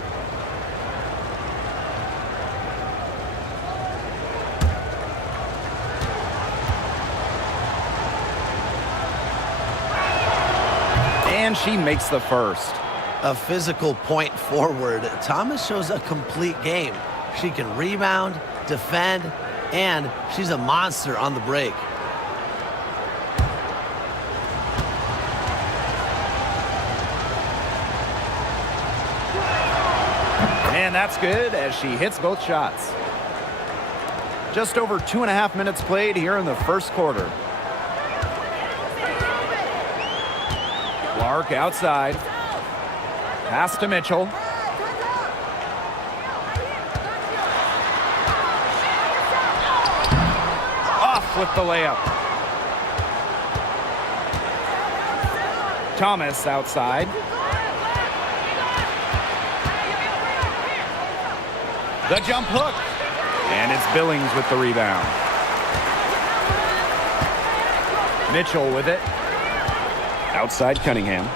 And she makes the first. A physical point forward, Thomas shows a complete game. She can rebound, defend, and she's a monster on the break. And that's good as she hits both shots. Just over 2.5 minutes played here in the first quarter. Clark outside. Pass to Mitchell. Off with the layup. Thomas outside. The jump hook. And it's Billings with the rebound. Mitchell with it. Outside Cunningham.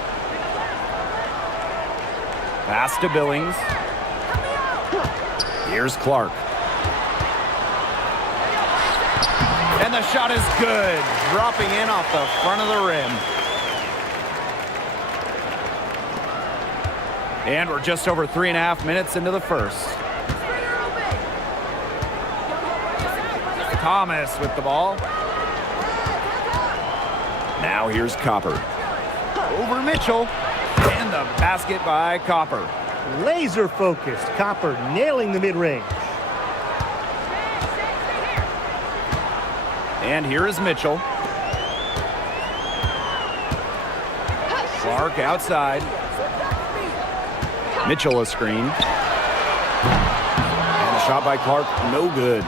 Pass to Billings. Here's Clark. And the shot is good. Dropping in off the front of the rim. And we're just over 3.5 minutes into the first. Thomas with the ball. Now here's Copper. Over Mitchell. And the basket by Copper. Laser focused. Copper nailing the mid-range. And here is Mitchell. Clark outside. Mitchell a screen. And a shot by Clark, no good.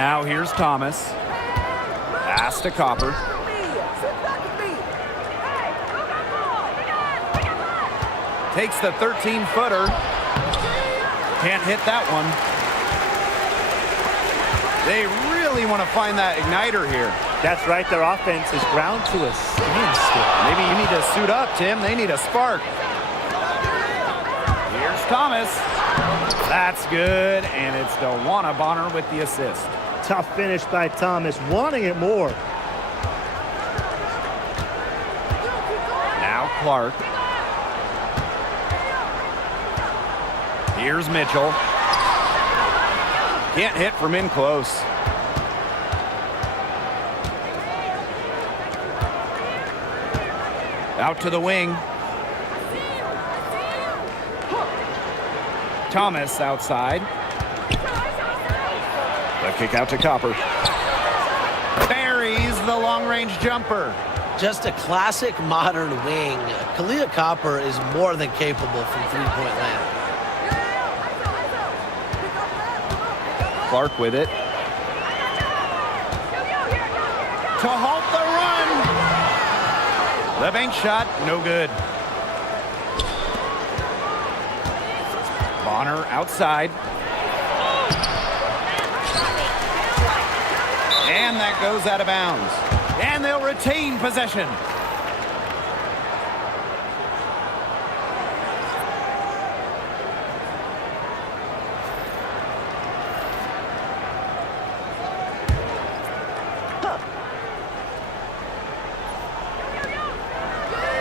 Now here's Thomas. Pass to Copper. Takes the 13-footer. Can't hit that one. They really want to find that igniter here. That's right. Their offense is ground to a standstill. Maybe you need to suit up, Tim. They need a spark. Here's Thomas. That's good, and it's DeWanna Bonner with the assist. Tough finish by Thomas, wanting it more. Now Clark. Here's Mitchell. Can't hit from in close. Out to the wing. Thomas outside. The kick out to Copper. Buries the long-range jumper. Just a classic modern wing. Kalia Copper is more than capable from three-point land. Clark with it. To halt the run. The bank shot, no good. Bonner outside. And that goes out of bounds. And they'll retain possession.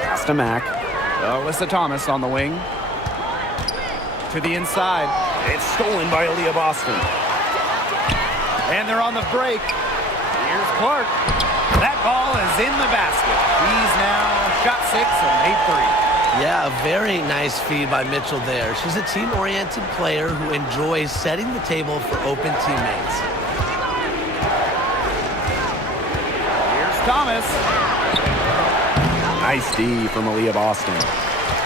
Pass to Mack. Alyssa Thomas on the wing. To the inside. It's stolen by Aaliyah Boston. And they're on the break. Here's Clark. That ball is in the basket. He's now shot 6 and made 3. Yeah, a very nice feed by Mitchell there. She's a team-oriented player who enjoys setting the table for open teammates. Here's Thomas. Nice D from Aaliyah Boston.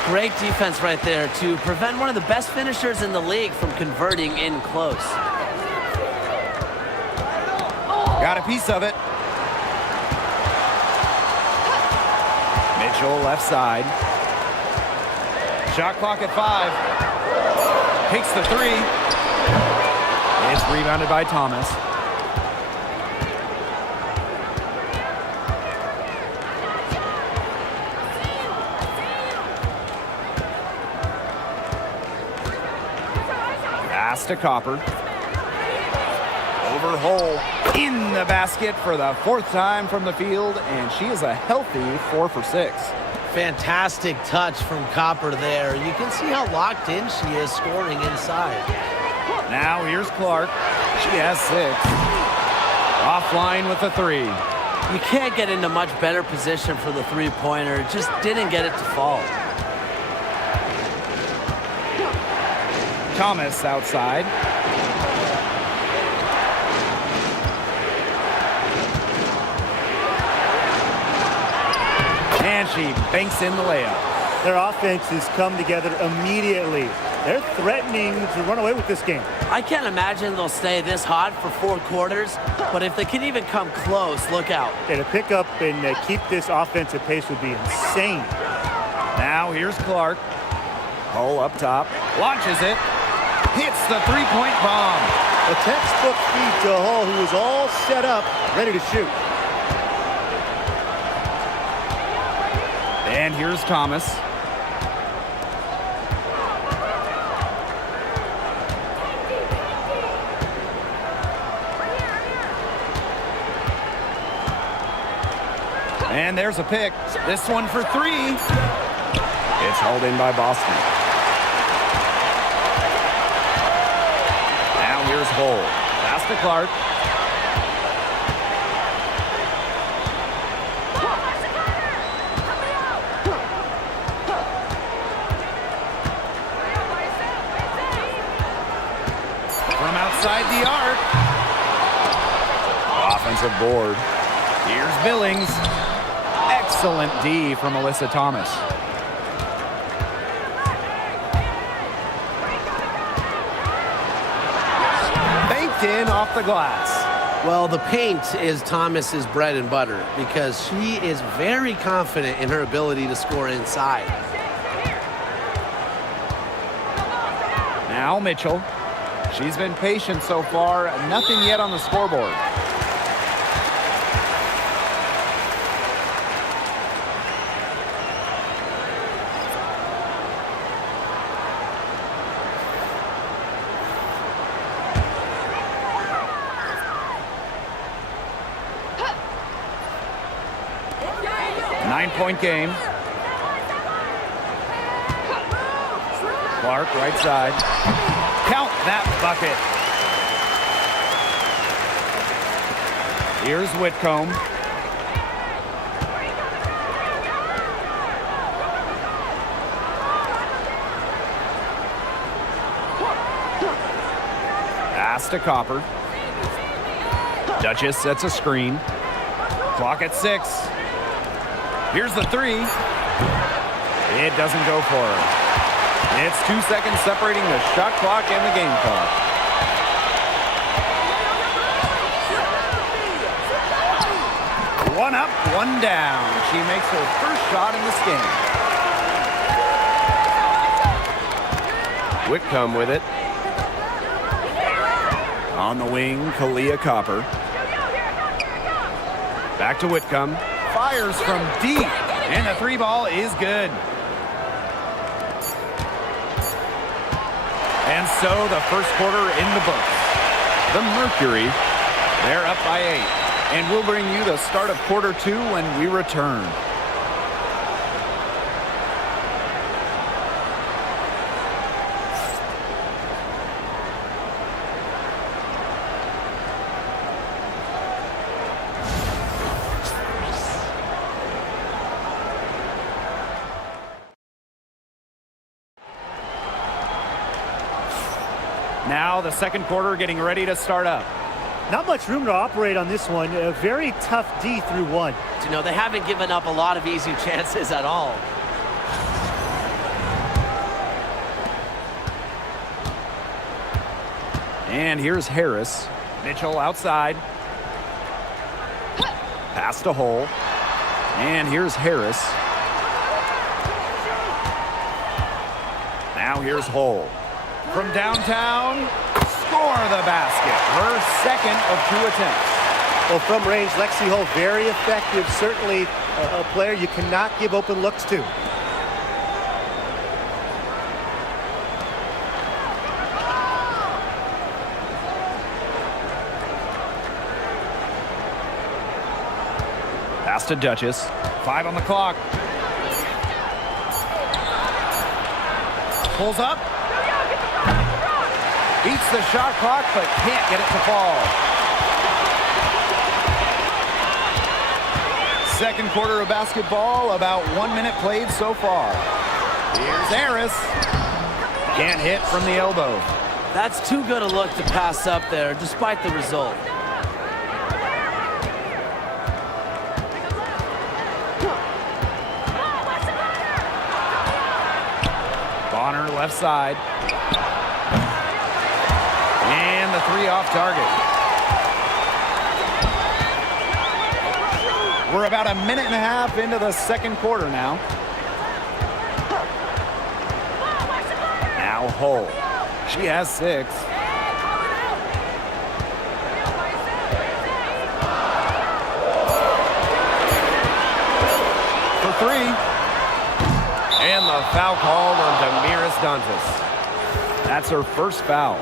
Great defense right there to prevent one of the best finishers in the league from converting in close. Got a piece of it. Mitchell left side. Shot clock at 5. Takes the 3. It's rebounded by Thomas. Pass to Copper. Over hole in the basket for the 4th time from the field, and she is a healthy 4 for 6. Fantastic touch from Copper there. You can see how locked in she is scoring inside. Now here's Clark. She has 6. Offline with the 3. You can't get into much better position for the three-pointer. Just didn't get it to fall. Thomas outside. And she banks in the layup. Their offense has come together immediately. They're threatening to run away with this game. I can't imagine they'll stay this hot for 4 quarters, but if they can even come close, look out. Yeah, to pick up and keep this offensive pace would be insane. Now here's Clark. Hole up top. Launches it. Hits the three-point bomb. A textbook feed to Hull, who was all set up, ready to shoot. And here's Thomas. And there's a pick. This one for 3. It's hauled in by Boston. Now here's Hull. Pass to Clark. From outside the arc. Offensive board. Here's Billings. Excellent D from Alyssa Thomas. Banked in off the glass. Well, the paint is Thomas's bread and butter because she is very confident in her ability to score inside. Now Mitchell. She's been patient so far. Nothing yet on the scoreboard. Nine-point game. Clark, right side. Count that bucket. Here's Whitcomb. Pass to Copper. Duchess sets a screen. Clock at 6. Here's the three. It doesn't go for her. It's 2 seconds separating the shot clock and the game clock. One up, one down. She makes her first shot in this game. Whitcomb with it. On the wing, Kalia Copper. Back to Whitcomb. Fires from deep, and the three ball is good. And so the first quarter in the books. The Mercury, they're up by 8. And we'll bring you the start of quarter 2 when we return. Now the second quarter getting ready to start up. Not much room to operate on this one. A very tough D through 1. You know, they haven't given up a lot of easy chances at all. And here's Harris. Mitchell outside. Pass to Hole. And here's Harris. Now here's Hole. From downtown, score the basket. Her second of 2 attempts. Well, from range, Lexi Hull, very effective. Certainly a player you cannot give open looks to. Pass to Duchess. 5 on the clock. Pulls up. Beats the shot clock, but can't get it to fall. Second quarter of basketball, about 1 minute played so far. Here's Harris. Can't hit from the elbow. That's too good a look to pass up there, despite the result. Bonner left side. And the three off target. We're about a minute and a half into the second quarter now. Now Hull. She has 6. For 3. And the foul called on Damiris Dantas. That's her first foul.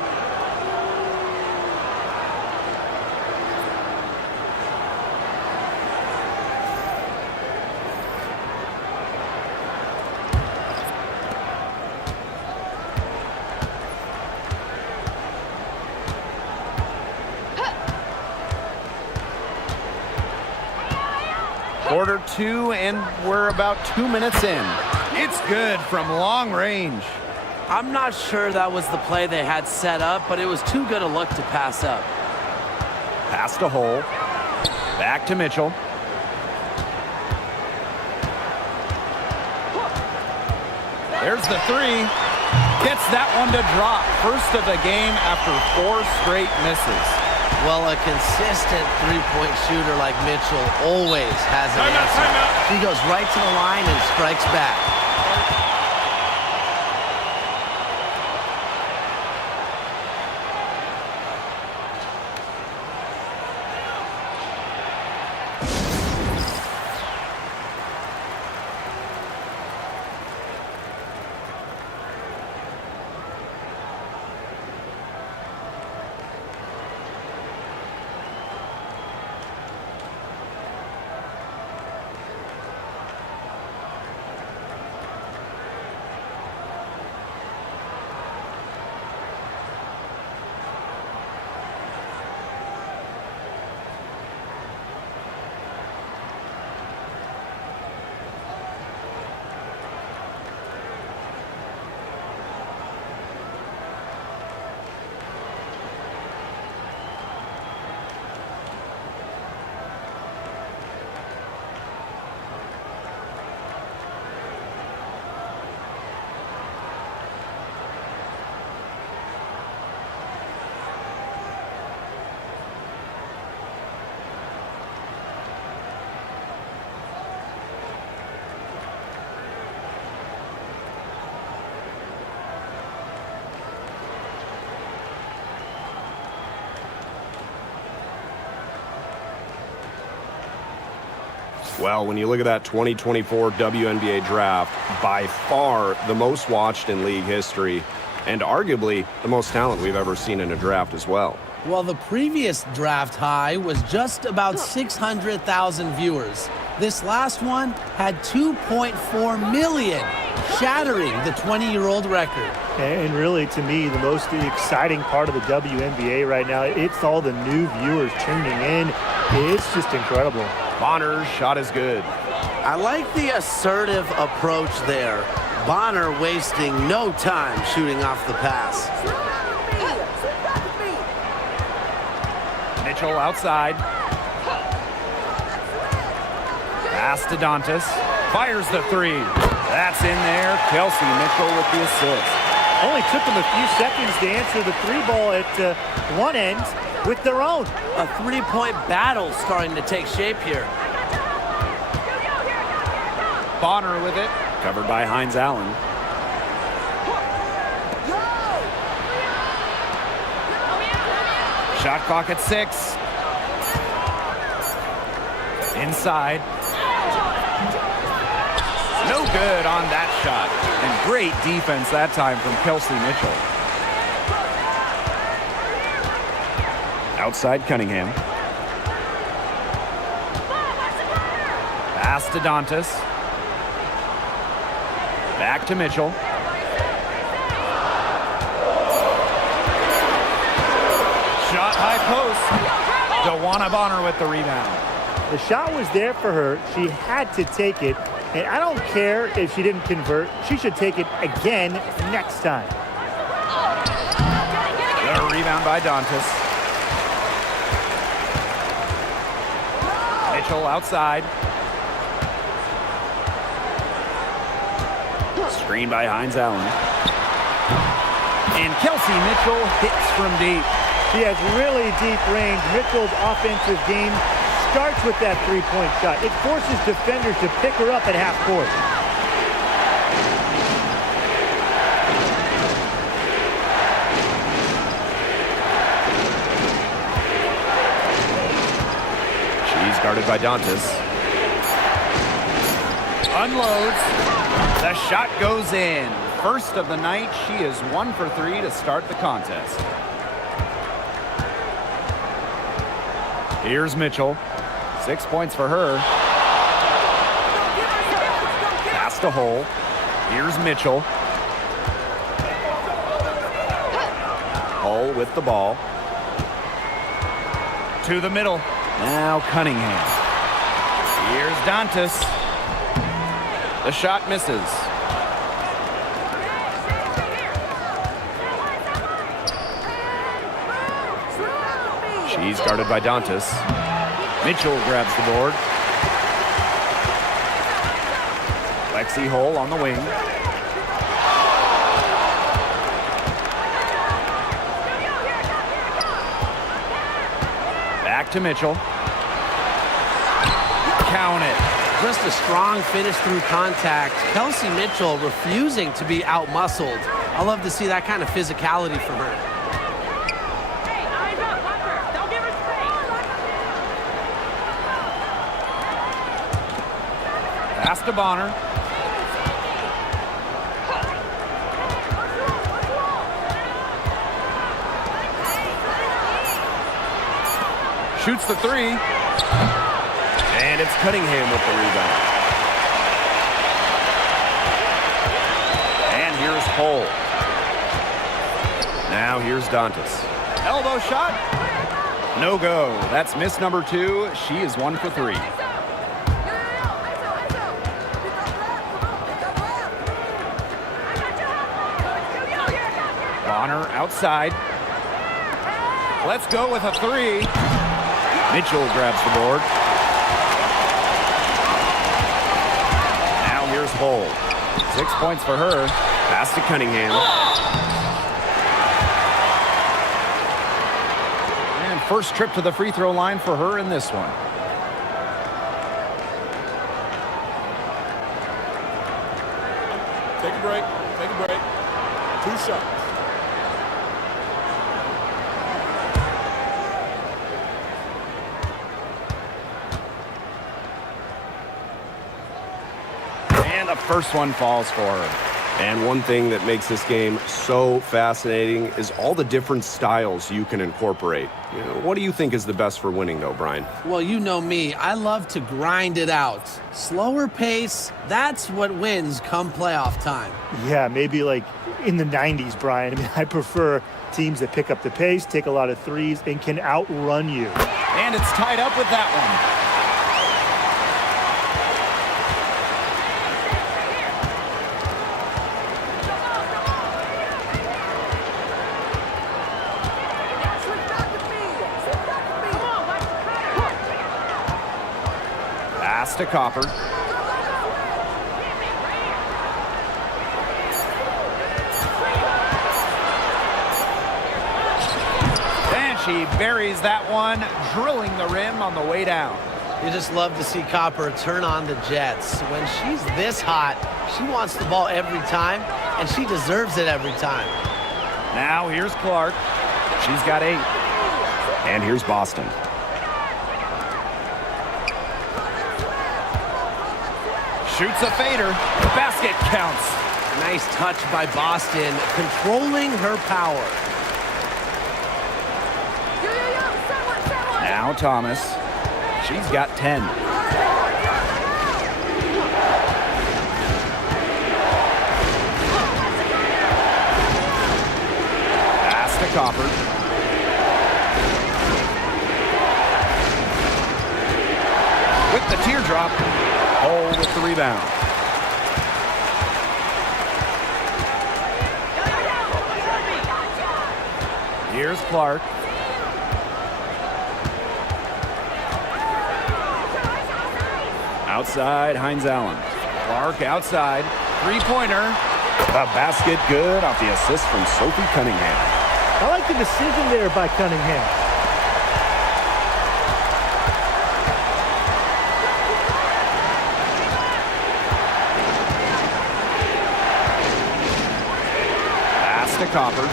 Quarter 2, and we're about 2 minutes in. It's good from long range. I'm not sure that was the play they had set up, but it was too good a look to pass up. Pass to Hole. Back to Mitchell. There's the 3. Gets that one to drop. First of the game after 4 straight misses. Well, a consistent three-point shooter like Mitchell always has an answer. She goes right to the line and strikes back. Well, when you look at that 2024 WNBA draft, by far the most watched in league history, and arguably the most talent we've ever seen in a draft as well. Well, the previous draft high was just about 600,000 viewers. This last one had 2.4 million, shattering the 20-year-old record. And really, to me, the most exciting part of the WNBA right now, it's all the new viewers tuning in. It's just incredible. Bonner's shot is good. I like the assertive approach there. Bonner wasting no time shooting off the pass. Mitchell outside. Pass to Dantas. Fires the three. That's in there. Kelsey Mitchell with the assist. Only took them a few seconds to answer the three ball at one end with their own. A three-point battle starting to take shape here. Bonner with it. Covered by Hines Allen. Shot clock at 6. Inside. No good on that shot. And great defense that time from Kelsey Mitchell. Outside Cunningham. Pass to Dantas. Back to Mitchell. Shot high post. DeWanna Bonner with the rebound. The shot was there for her. She had to take it. And I don't care if she didn't convert. She should take it again next time. The rebound by Dantas. Mitchell outside. Screen by Hines Allen. And Kelsey Mitchell hits from deep. She has really deep range. Mitchell's offensive game starts with that three-point shot. It forces defenders to pick her up at half court. She's guarded by Dantas. Unloads. The shot goes in. First of the night, she is 1 for 3 to start the contest. Here's Mitchell. 6 points for her. Pass to Hull. Here's Mitchell. Hull with the ball. To the middle. Now Cunningham. Here's Dantas. The shot misses. She's guarded by Dantas. Mitchell grabs the board. Lexi Hull on the wing. Back to Mitchell. Count it. Just a strong finish through contact. Kelsey Mitchell refusing to be out-muscled. I love to see that kind of physicality from her. Hey, eyes up, Hunter. Don't give her space. Pass to Bonner. Shoots the three. And it's Cunningham with the rebound. And here's Cole. Now here's Dantas. Elbow shot. No go. That's miss number 2. She is 1 for 3. Bonner outside. Let's go with a 3. Mitchell grabs the board. Now here's Cole. 6 points for her. Pass to Cunningham. And first trip to the free throw line for her in this one. Take a break. Take a break. 2 shots. And the first one falls for her. And one thing that makes this game so fascinating is all the different styles you can incorporate. What do you think is the best for winning, though, Brian? Well, you know me. I love to grind it out. Slower pace, that's what wins come playoff time. Yeah, maybe like in the 90s, Brian. I mean, I prefer teams that pick up the pace, take a lot of threes, and can outrun you. And it's tied up with that one. Pass to Copper. And she buries that one, drilling the rim on the way down. You just love to see Copper turn on the Jets. When she's this hot, she wants the ball every time, and she deserves it every time. Now here's Clark. She's got 8. And here's Boston. Shoots a fader. Basket counts. Nice touch by Boston, controlling her power. Now Thomas. She's got 10. Pass to Copper. With the teardrop. Hole with the rebound. Here's Clark. Outside, Hines Allen. Clark outside. Three-pointer. The basket good off the assist from Sophie Cunningham. I like the decision there by Cunningham. Pass to Copper.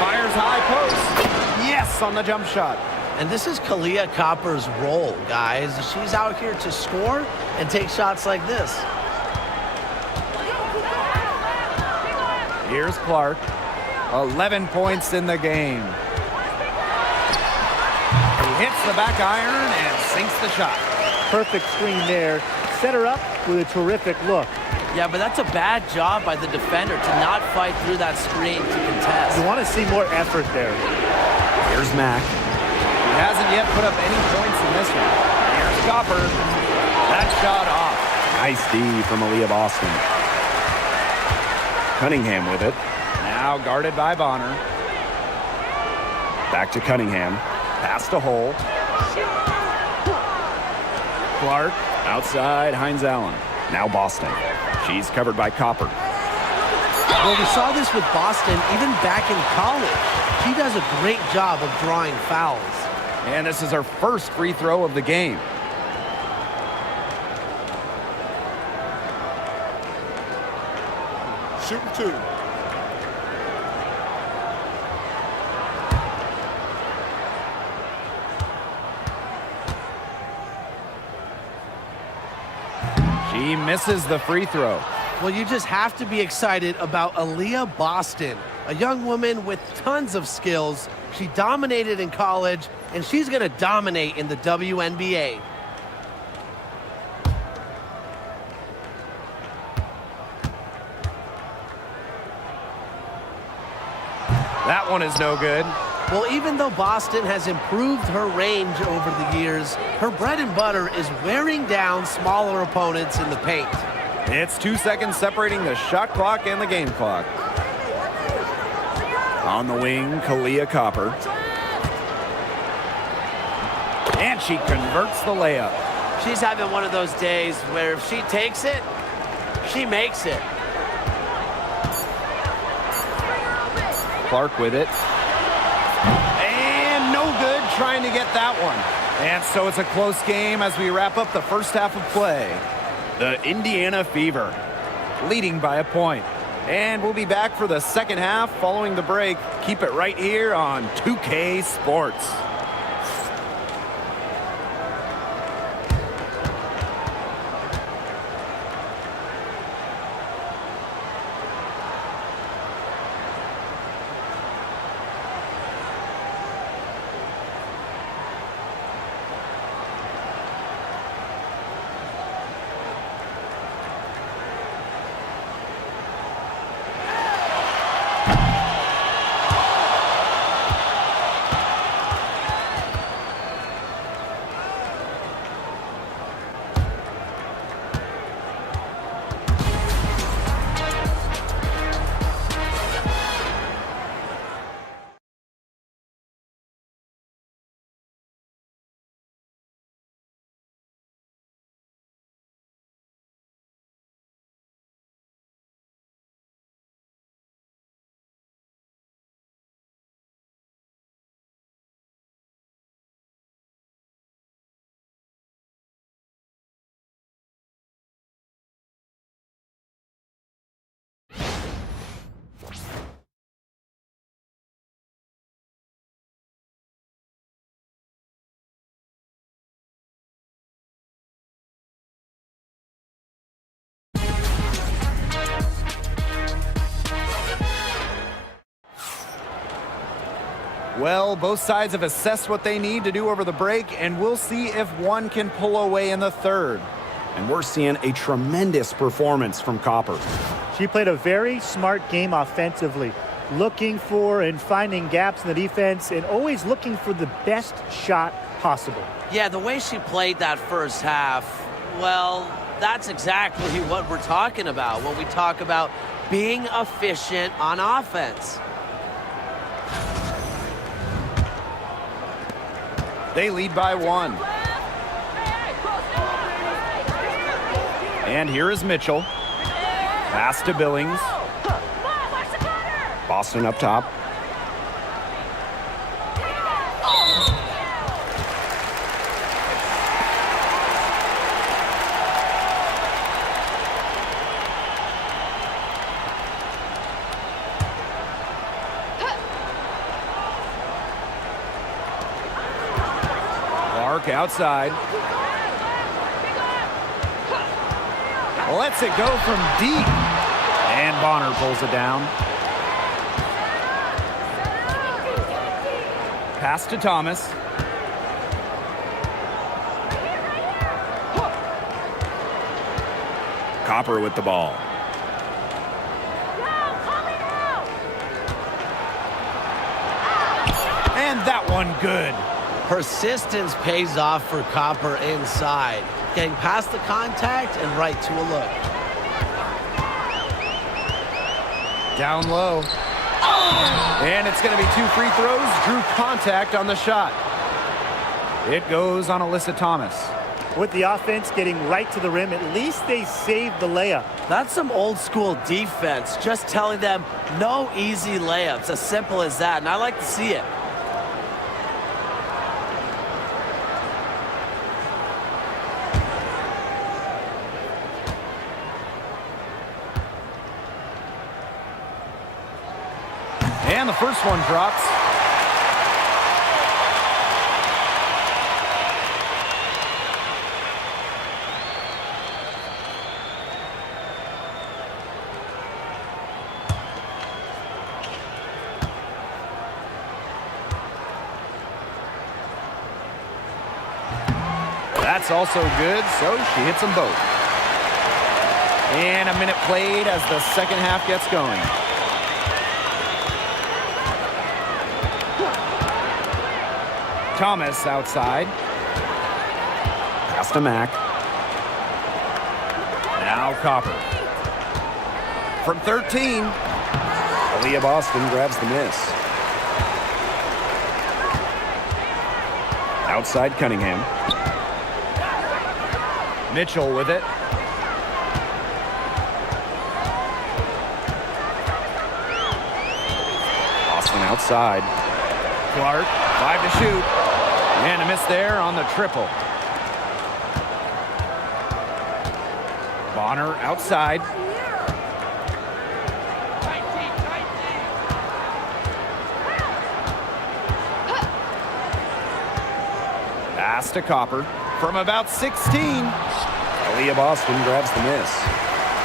Fires high post. Yes, on the jump shot. And this is Kalia Copper's role, guys. She's out here to score and take shots like this. Here's Clark. 11 points in the game. He hits the back iron and sinks the shot. Perfect screen there. Set her up with a terrific look. Yeah, but that's a bad job by the defender to not fight through that screen to contest. You want to see more effort there. Here's Mack. He hasn't yet put up any points in this one. Here's Copper. That shot off. Nice D from Aaliyah Boston. Cunningham with it. Now guarded by Bonner. Back to Cunningham. Pass to Hole. Clark outside Hines Allen. Now Boston. She's covered by Copper. Well, we saw this with Boston even back in college. She does a great job of drawing fouls. And this is her first free throw of the game. Shooting 2. She misses the free throw. Well, you just have to be excited about Aaliyah Boston, a young woman with tons of skills. She dominated in college, and she's going to dominate in the WNBA. That one is no good. Well, even though Boston has improved her range over the years, her bread and butter is wearing down smaller opponents in the paint. It's 2 seconds separating the shot clock and the game clock. On the wing, Kalia Copper. And she converts the layup. She's having one of those days where if she takes it, she makes it. Clark with it. And no good trying to get that one. And so it's a close game as we wrap up the first half of play. The Indiana Fever leading by a point. And we'll be back for the second half following the break. Keep it right here on 2K Sports. Well, both sides have assessed what they need to do over the break, and we'll see if one can pull away in the third. And we're seeing a tremendous performance from Copper. She played a very smart game offensively, looking for and finding gaps in the defense and always looking for the best shot possible. Yeah, the way she played that first half, well, that's exactly what we're talking about when we talk about being efficient on offense. They lead by 1. And here is Mitchell. Pass to Billings. Boston up top. Clark outside. Lets it go from deep. And Bonner pulls it down. Pass to Thomas. Copper with the ball. And that one good. Persistence pays off for Copper inside. Getting past the contact and right to a look. Down low. And it's going to be 2 free throws. Drew contact on the shot. It goes on Alyssa Thomas. With the offense getting right to the rim, at least they saved the layup. That's some old school defense, just telling them no easy layups, as simple as that, and I like to see it. And the first one drops. That's also good, so she hits them both. And a minute played as the second half gets going. Thomas outside. Pass to Mack. Now Copper. From 13. Aaliyah Boston grabs the miss. Outside Cunningham. Mitchell with it. Boston outside. Clark, 5 to shoot. And a miss there on the triple. Bonner outside. Pass to Copper from about 16. Aaliyah Boston grabs the miss.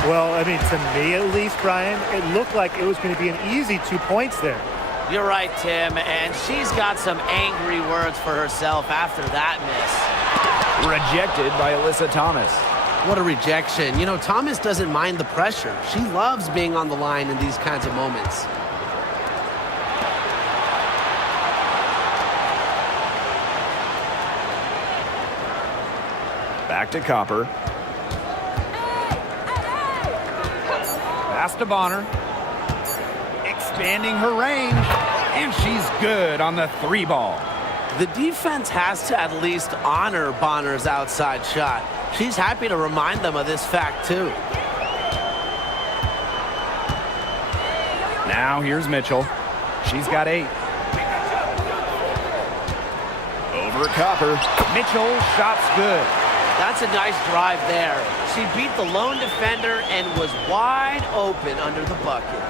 Well, I mean, to me at least, Brian, it looked like it was going to be an easy 2 points there. You're right, Tim, and she's got some angry words for herself after that miss. Rejected by Alyssa Thomas. What a rejection. You know, Thomas doesn't mind the pressure. She loves being on the line in these kinds of moments. Back to Copper. Pass to Bonner. Expanding her range. And she's good on the 3 ball. The defense has to at least honor Bonner's outside shot. She's happy to remind them of this fact, too. Now here's Mitchell. She's got 8. Over Copper. Mitchell, shot's good. That's a nice drive there. She beat the lone defender and was wide open under the bucket.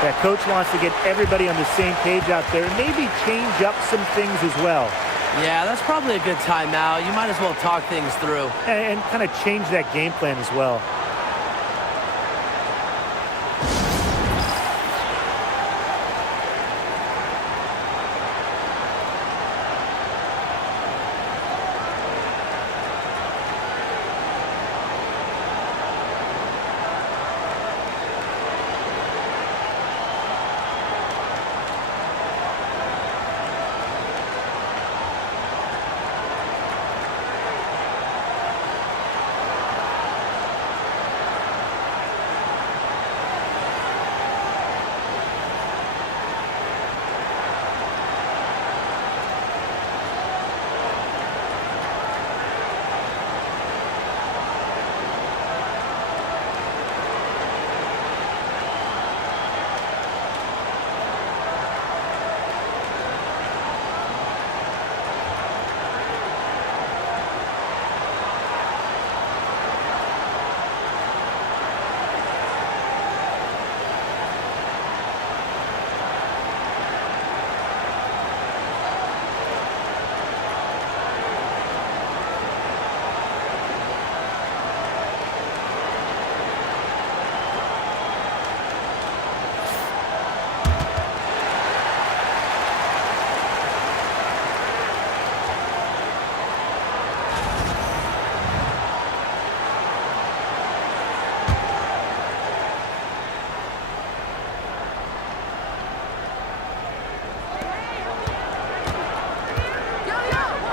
That coach wants to get everybody on the same page out there and maybe change up some things as well. Yeah, that's probably a good timeout. You might as well talk things through. And kind of change that game plan as well.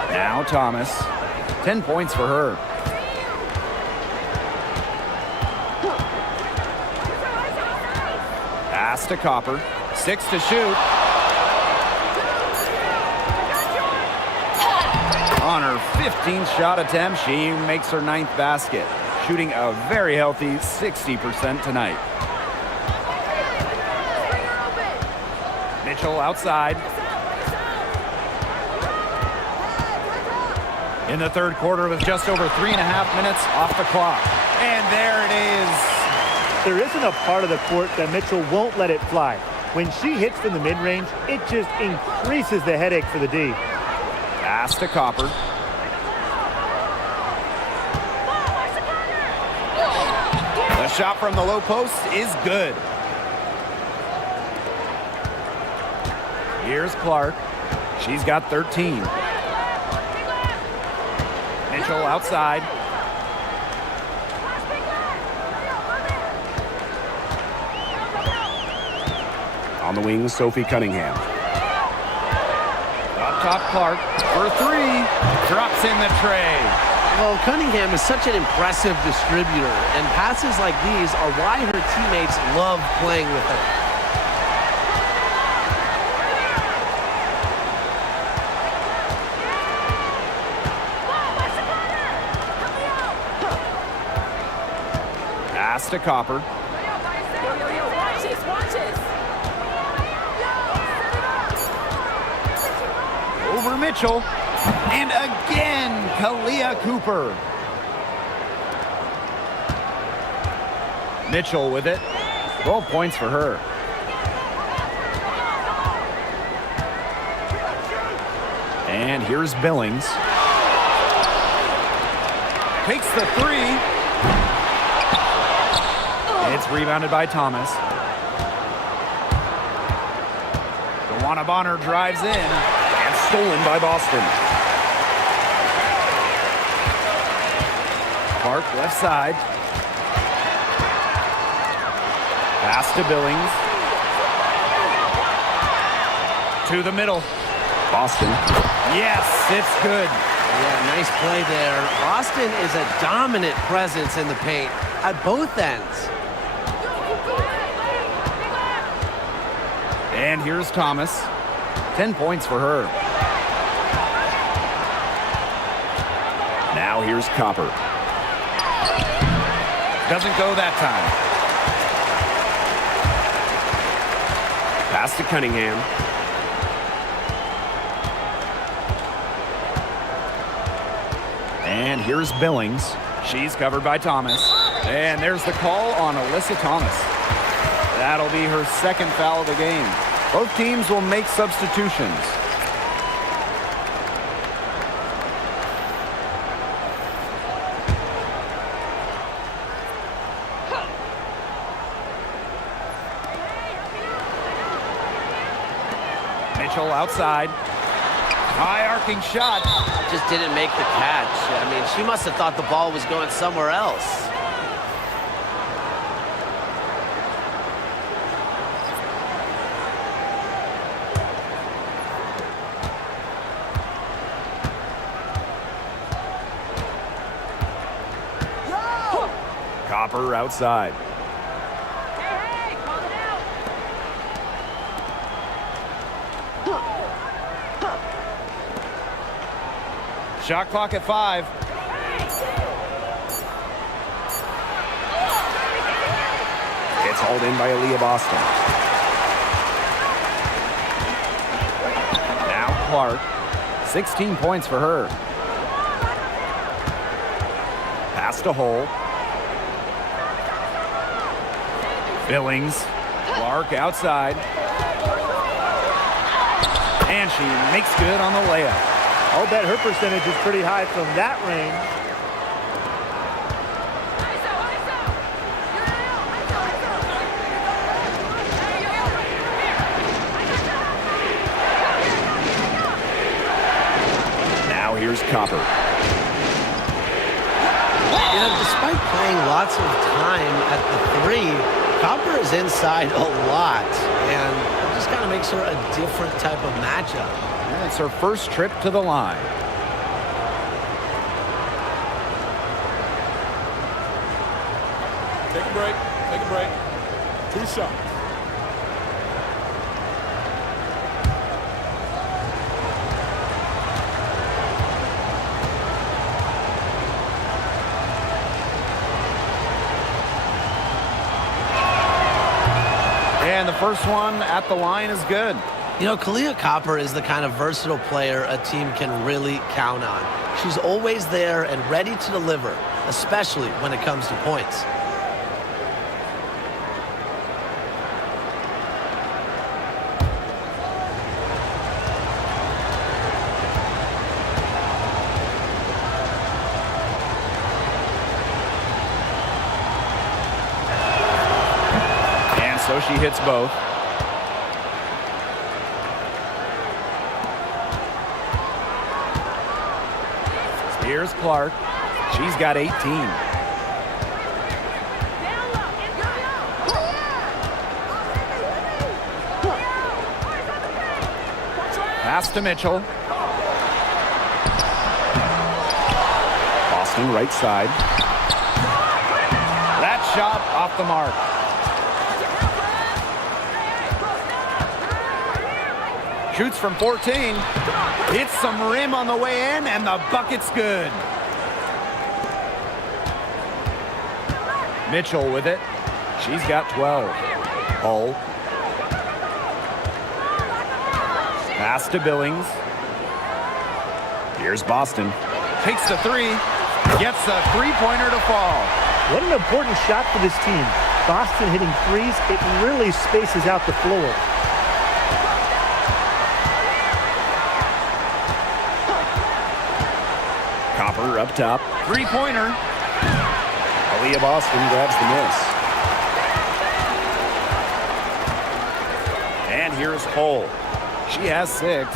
Now Thomas. 10 points for her. Pass to Copper. 6 to shoot. On her 15th shot attempt, she makes her 9th basket, shooting a very healthy 60% tonight. Mitchell outside. In the third quarter with just over 3.5 minutes off the clock. And there it is. There isn't a part of the court that Mitchell won't let it fly. When she hits from the mid-range, it just increases the headache for the D. Pass to Copper. The shot from the low post is good. Here's Clark. She's got 13. Mitchell outside. On the wing, Sophie Cunningham. Up top, Clark for three. Drops in the tray. Well, Cunningham is such an impressive distributor, and passes like these are why her teammates love playing with her. Pass to Copper. Watch this, watch this. Over Mitchell. And again, Kalia Cooper. Mitchell with it. 12 points for her. And here's Billings. Takes the three. It's rebounded by Thomas. DeWanna Bonner drives in. And stolen by Boston. Clark left side. Pass to Billings. To the middle. Boston. Yes, it's good. Yeah, nice play there. Boston is a dominant presence in the paint at both ends. And here's Thomas. 10 points for her. Now here's Copper. Doesn't go that time. Pass to Cunningham. And here's Billings. She's covered by Thomas. And there's the call on Alyssa Thomas. That'll be her second foul of the game. Both teams will make substitutions. Mitchell outside. High arcing shot. Just didn't make the catch. I mean, she must have thought the ball was going somewhere else. Copper outside. Hey, call it out. Shot clock at 5. It's hauled in by Aaliyah Boston. Now Clark. 16 points for her. Pass to Hole. Billings. Clark outside. And she makes good on the layup. I'll bet her percentage is pretty high from that range. Now here's Copper. You know, despite playing lots of time at the three, Copper is inside a lot, and it just kind of makes her a different type of matchup. And it's her first trip to the line. Take a break. Take a break. 2 shots. And the first one at the line is good. You know, Kalia Copper is the kind of versatile player a team can really count on. She's always there and ready to deliver, especially when it comes to points. And so she hits both. Here's Clark. She's got 18. Pass to Mitchell. Boston right side. That shot off the mark. Shoots from 14. Hits some rim on the way in, and the bucket's good. Mitchell with it. She's got 12. Hull. Pass to Billings. Here's Boston. Takes the three. Gets a three-pointer to fall. What an important shot for this team. Boston hitting threes. It really spaces out the floor. Copper up top. Three-pointer. Aaliyah Boston grabs the miss. And here's Hull. She has 6.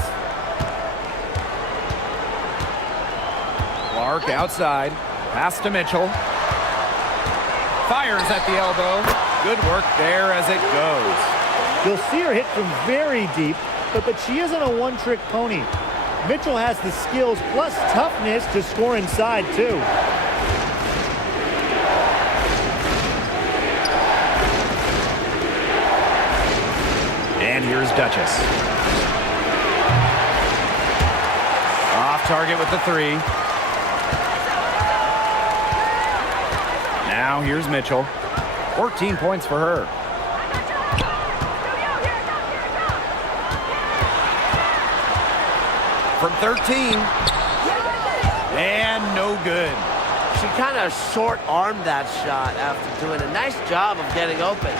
Clark outside. Pass to Mitchell. Fires at the elbow. Good work there as it goes. You'll see her hit from very deep, but she isn't a one-trick pony. Mitchell has the skills plus toughness to score inside, too. And here's Duchess. Off target with the three. Now here's Mitchell. 14 points for her. From 13. And no good. She kind of short-armed that shot after doing a nice job of getting open.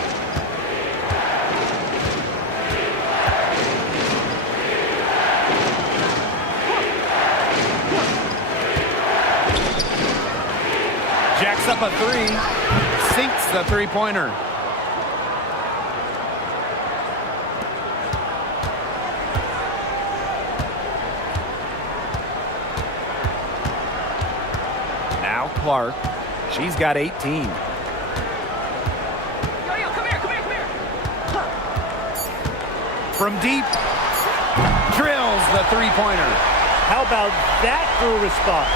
Jacks up a three. Sinks the three-pointer. Now Clark. She's got 18. Yo, come here, come here, come here. From deep. Drills the three-pointer. How about that for a response?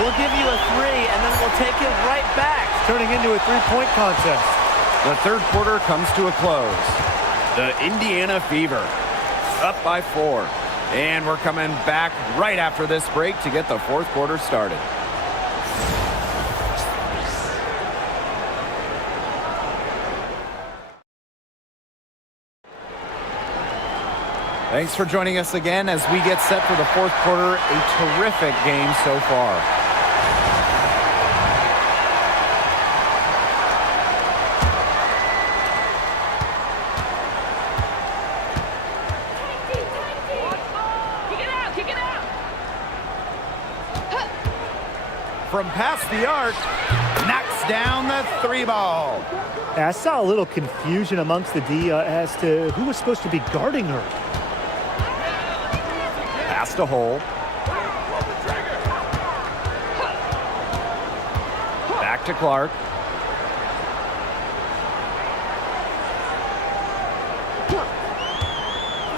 We'll give you a three, and then we'll take it right back. Turning into a three-point contest. The third quarter comes to a close. The Indiana Fever up by 4. And we're coming back right after this break to get the fourth quarter started. Thanks for joining us again as we get set for the fourth quarter. A terrific game so far. Kick it out. From past the arc, knocks down the three ball. I saw a little confusion amongst the D as to who was supposed to be guarding her. Pass to Hull. Back to Clark.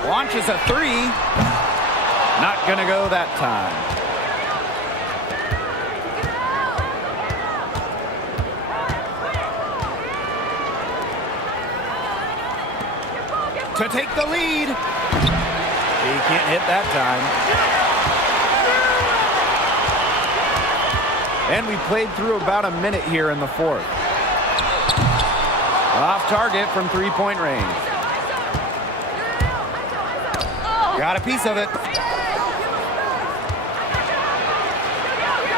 Launches a three. Not gonna go that time. To take the lead. He can't hit that time. And we played through about a minute here in the fourth. Off target from three-point range. Got a piece of it.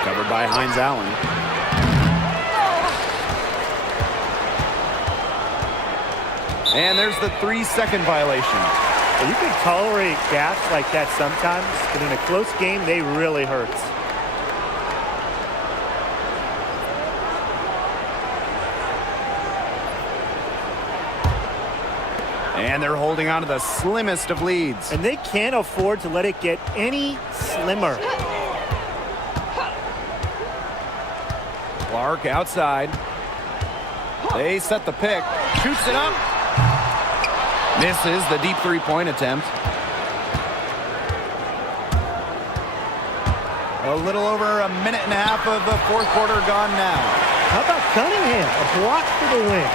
Covered by Hines Allen. And there's the 3-second violation. You can tolerate gaps like that sometimes, but in a close game, they really hurt. And they're holding on to the slimmest of leads. And they can't afford to let it get any slimmer. Clark outside. They set the pick. Shoots it up. Misses the deep three-point attempt. A little over a minute and a half of the fourth quarter gone now. How about Cunningham? A block for the win.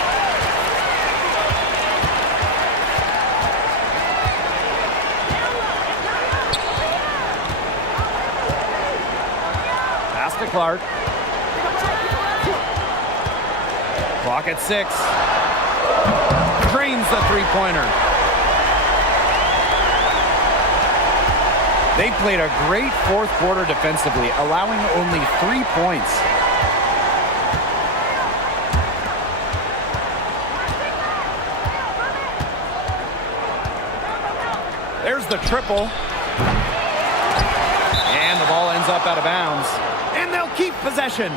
Pass to Clark. Clock at 6. Drains the three-pointer. They played a great fourth quarter defensively, allowing only 3 points. There's the triple. And the ball ends up out of bounds. And they'll keep possession.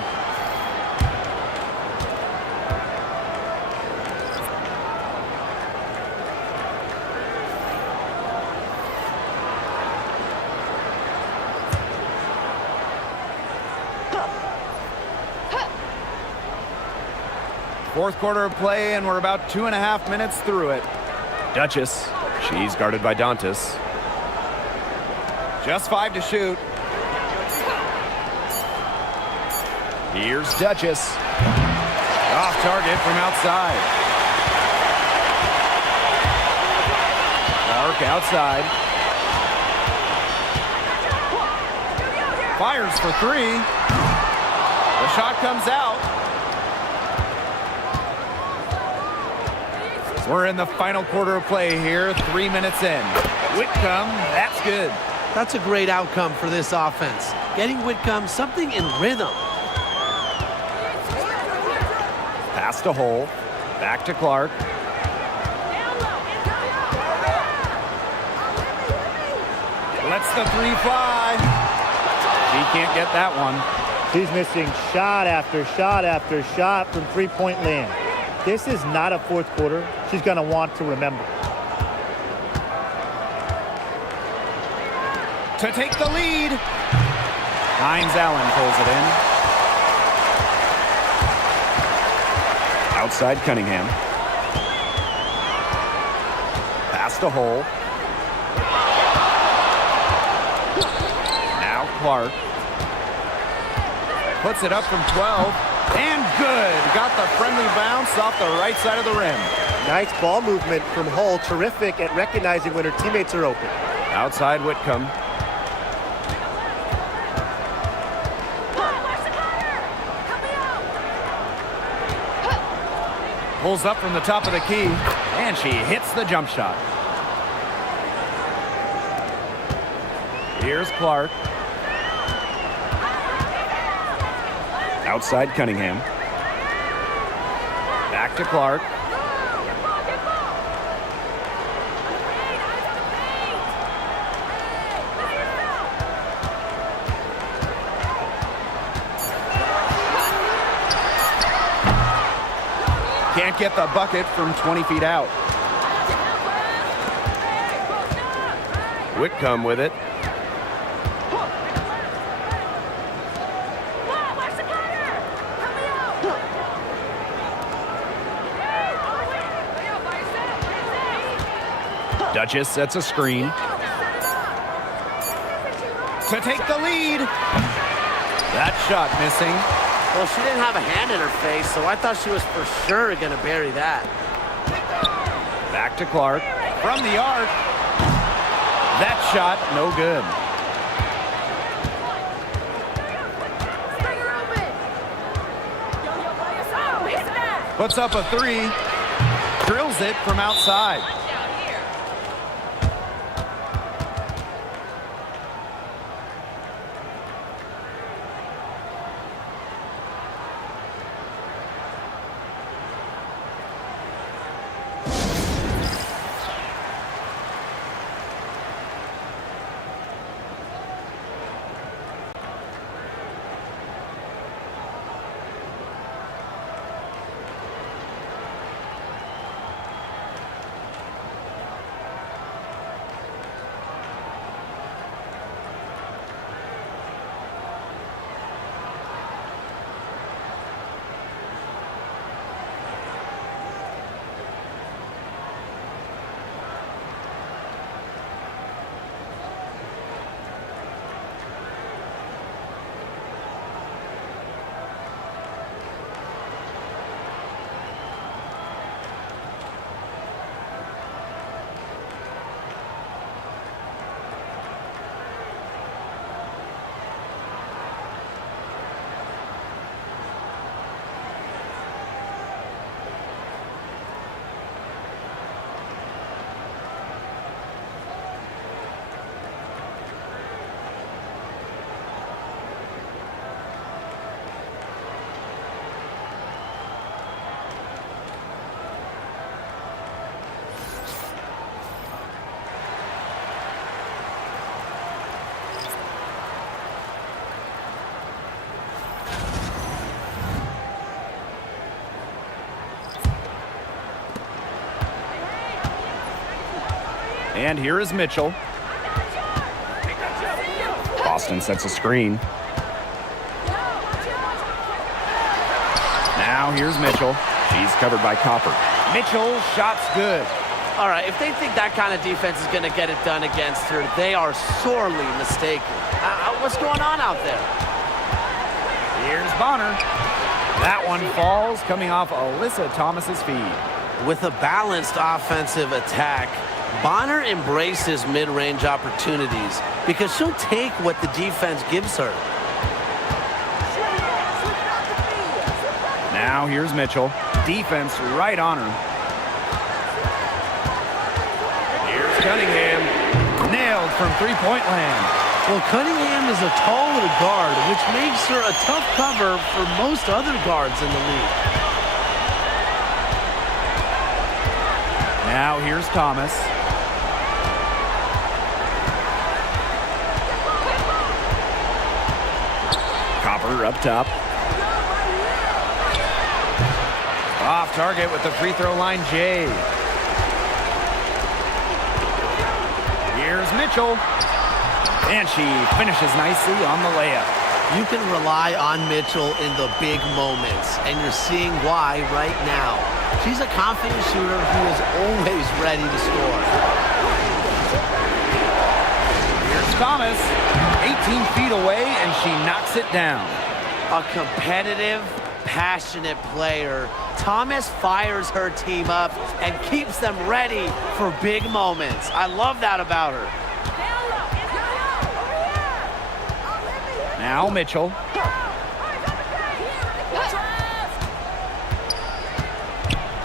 Fourth quarter of play, and we're about 2.5 minutes through it. Duchess. She's guarded by Dantas. Just 5 to shoot. Here's Duchess. Off target from outside. Clark outside. Fires for 3. The shot comes out. We're in the final quarter of play here, 3 minutes in. Whitcomb, that's good. That's a great outcome for this offense. Getting Whitcomb something in rhythm. Pass to Hole. Back to Clark. Lets the 3 fly. She can't get that one. She's missing shot after shot after shot from three-point land. This is not a fourth quarter she's going to want to remember. To take the lead. Hines Allen pulls it in. Outside Cunningham. Pass to Hole. Now Clark. Puts it up from 12. And good. Got the friendly bounce off the right side of the rim. Nice ball movement from Hull. Terrific at recognizing when her teammates are open. Outside Whitcomb. Pulls up from the top of the key. And she hits the jump shot. Here's Clark. Outside Cunningham. Back to Clark. Can't get the bucket from 20 feet out. Whitcomb with it. Duchess sets a screen. To take the lead. That shot missing. Well, she didn't have a hand in her face, so I thought she was for sure going to bury that. Back to Clark. From the arc. That shot, no good. Puts up a 3. Drills it from outside. And here is Mitchell. Boston sets a screen. Now here's Mitchell. She's covered by Copper. Mitchell, shot's good. All right, if they think that kind of defense is going to get it done against her, they are sorely mistaken. What's going on out there? Here's Bonner. That one falls, coming off Alyssa Thomas's feed. With a balanced offensive attack, Bonner embraces mid-range opportunities because she'll take what the defense gives her. Now here's Mitchell. Defense right on her. Here's Cunningham. Nailed from three-point land. Well, Cunningham is a taller guard, which makes her a tough cover for most other guards in the league. Now here's Thomas. Copper up top. Off target with the free throw line, Jay. Here's Mitchell. And she finishes nicely on the layup. You can rely on Mitchell in the big moments, and you're seeing why right now. She's a confident shooter who is always ready to score. Here's Thomas. 18 feet away, and she knocks it down. A competitive, passionate player. Thomas fires her team up and keeps them ready for big moments. I love that about her. Now Mitchell.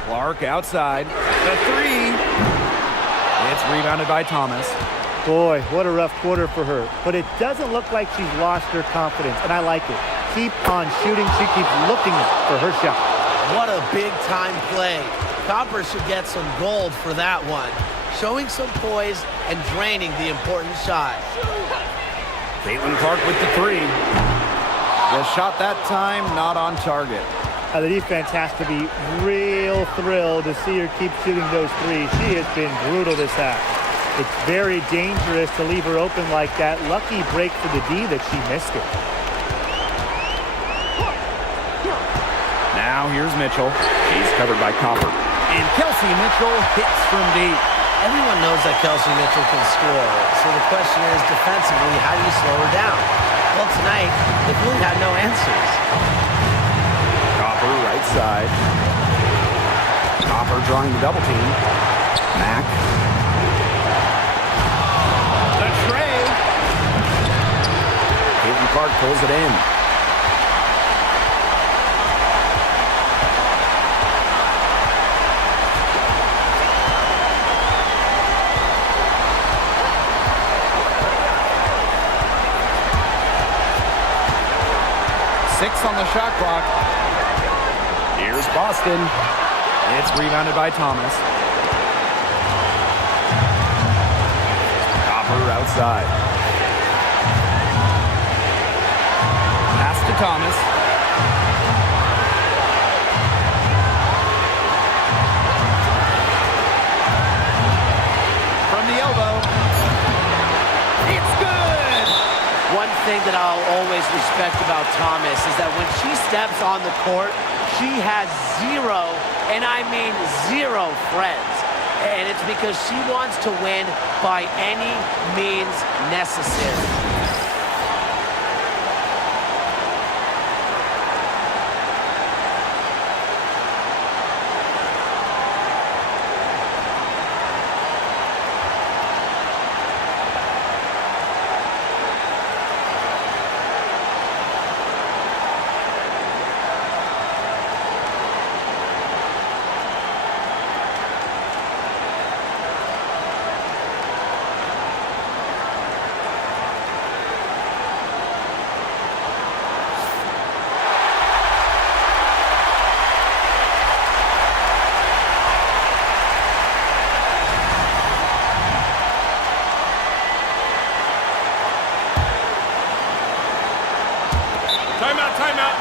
Clark outside. The three. It's rebounded by Thomas. Boy, what a rough quarter for her. But it doesn't look like she's lost her confidence, and I like it. Keep on shooting. She keeps looking for her shot. What a big-time play. Copper should get some gold for that one. Showing some poise and draining the important shot. Caitlin Clark with the three. The shot that time not on target. The defense has to be real thrilled to see her keep shooting those threes. She has been brutal this half. It's very dangerous to leave her open like that. Lucky break for the D that she missed it. Now here's Mitchell. She's covered by Copper. And Kelsey Mitchell hits from deep. Everyone knows that Kelsey Mitchell can score. So the question is, defensively, how do you slow her down? Well, tonight, they really had no answers. Copper right side. Copper drawing the double team. Mack. The tray. Caitlin Clark pulls it in. Six on the shot clock. Here's Boston. It's rebounded by Thomas. Copper outside. Pass to Thomas. From the elbow. It's good! One thing that I'll always respect about Thomas is that when she steps on the court, she has zero, and I mean zero friends. And it's because she wants to win by any means necessary. Timeout, timeout.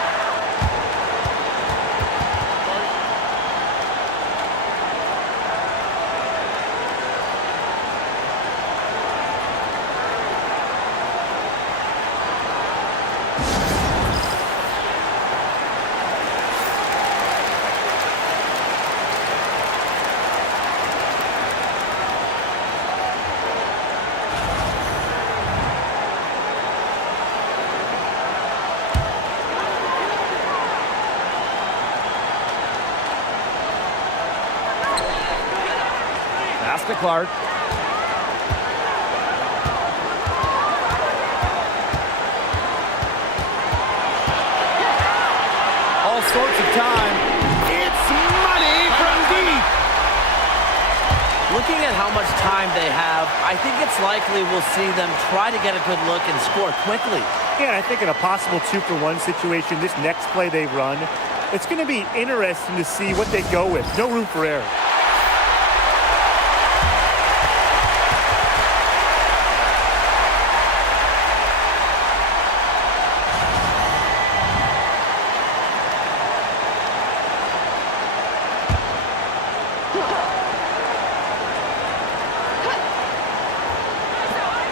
to Clark. All sorts of time. It's money from deep. Looking at how much time they have, I think it's likely we'll see them try to get a good look and score quickly. Yeah, I think in a possible 2-for-1 situation, this next play they run, it's going to be interesting to see what they go with. No room for error.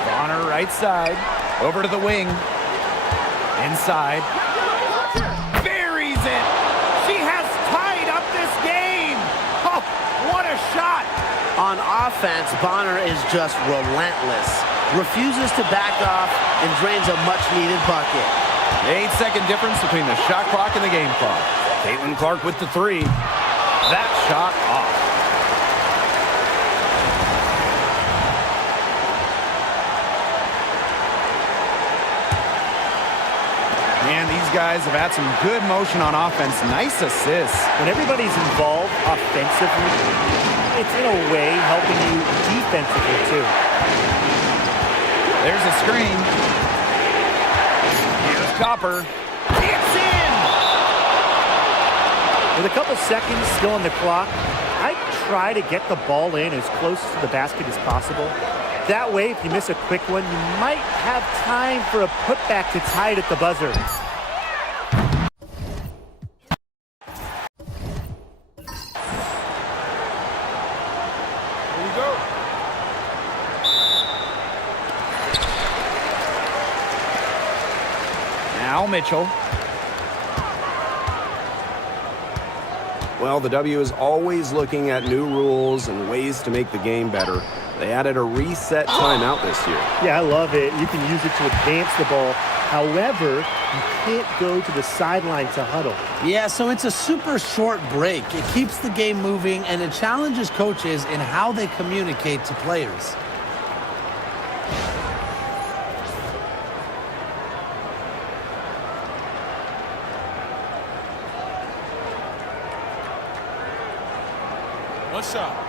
Bonner right side. Over to the wing. Inside. Buries it. She has tied up this game. Oh, what a shot. On offense, Bonner is just relentless. Refuses to back off and drains a much-needed bucket. 8-second difference between the shot clock and the game clock. Caitlin Clark with the 3. That shot off. Man, these guys have had some good motion on offense. Nice assists. When everybody's involved offensively, it's in a way helping you defensively too. There's a screen. Here's Copper. It's in! With a couple seconds still on the clock, I'd try to get the ball in as close to the basket as possible. That way, if you miss a quick one, you might have time for a putback to tie it at the buzzer. Here we go. Now Mitchell. Well, the W is always looking at new rules and ways to make the game better. They added a reset timeout this year. Yeah, I love it. You can use it to advance the ball. However, you can't go to the sideline to huddle. Yeah, so it's a super short break. It keeps the game moving, and it challenges coaches in how they communicate to players. One shot.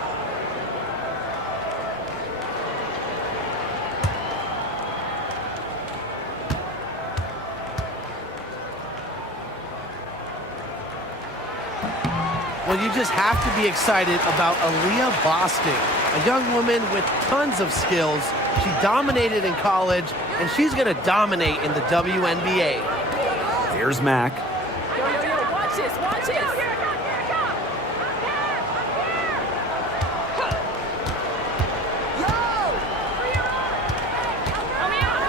Well, you just have to be excited about Aaliyah Boston, a young woman with tons of skills. She dominated in college, and she's going to dominate in the WNBA. Here's Mack. Yo, watch this, watch this.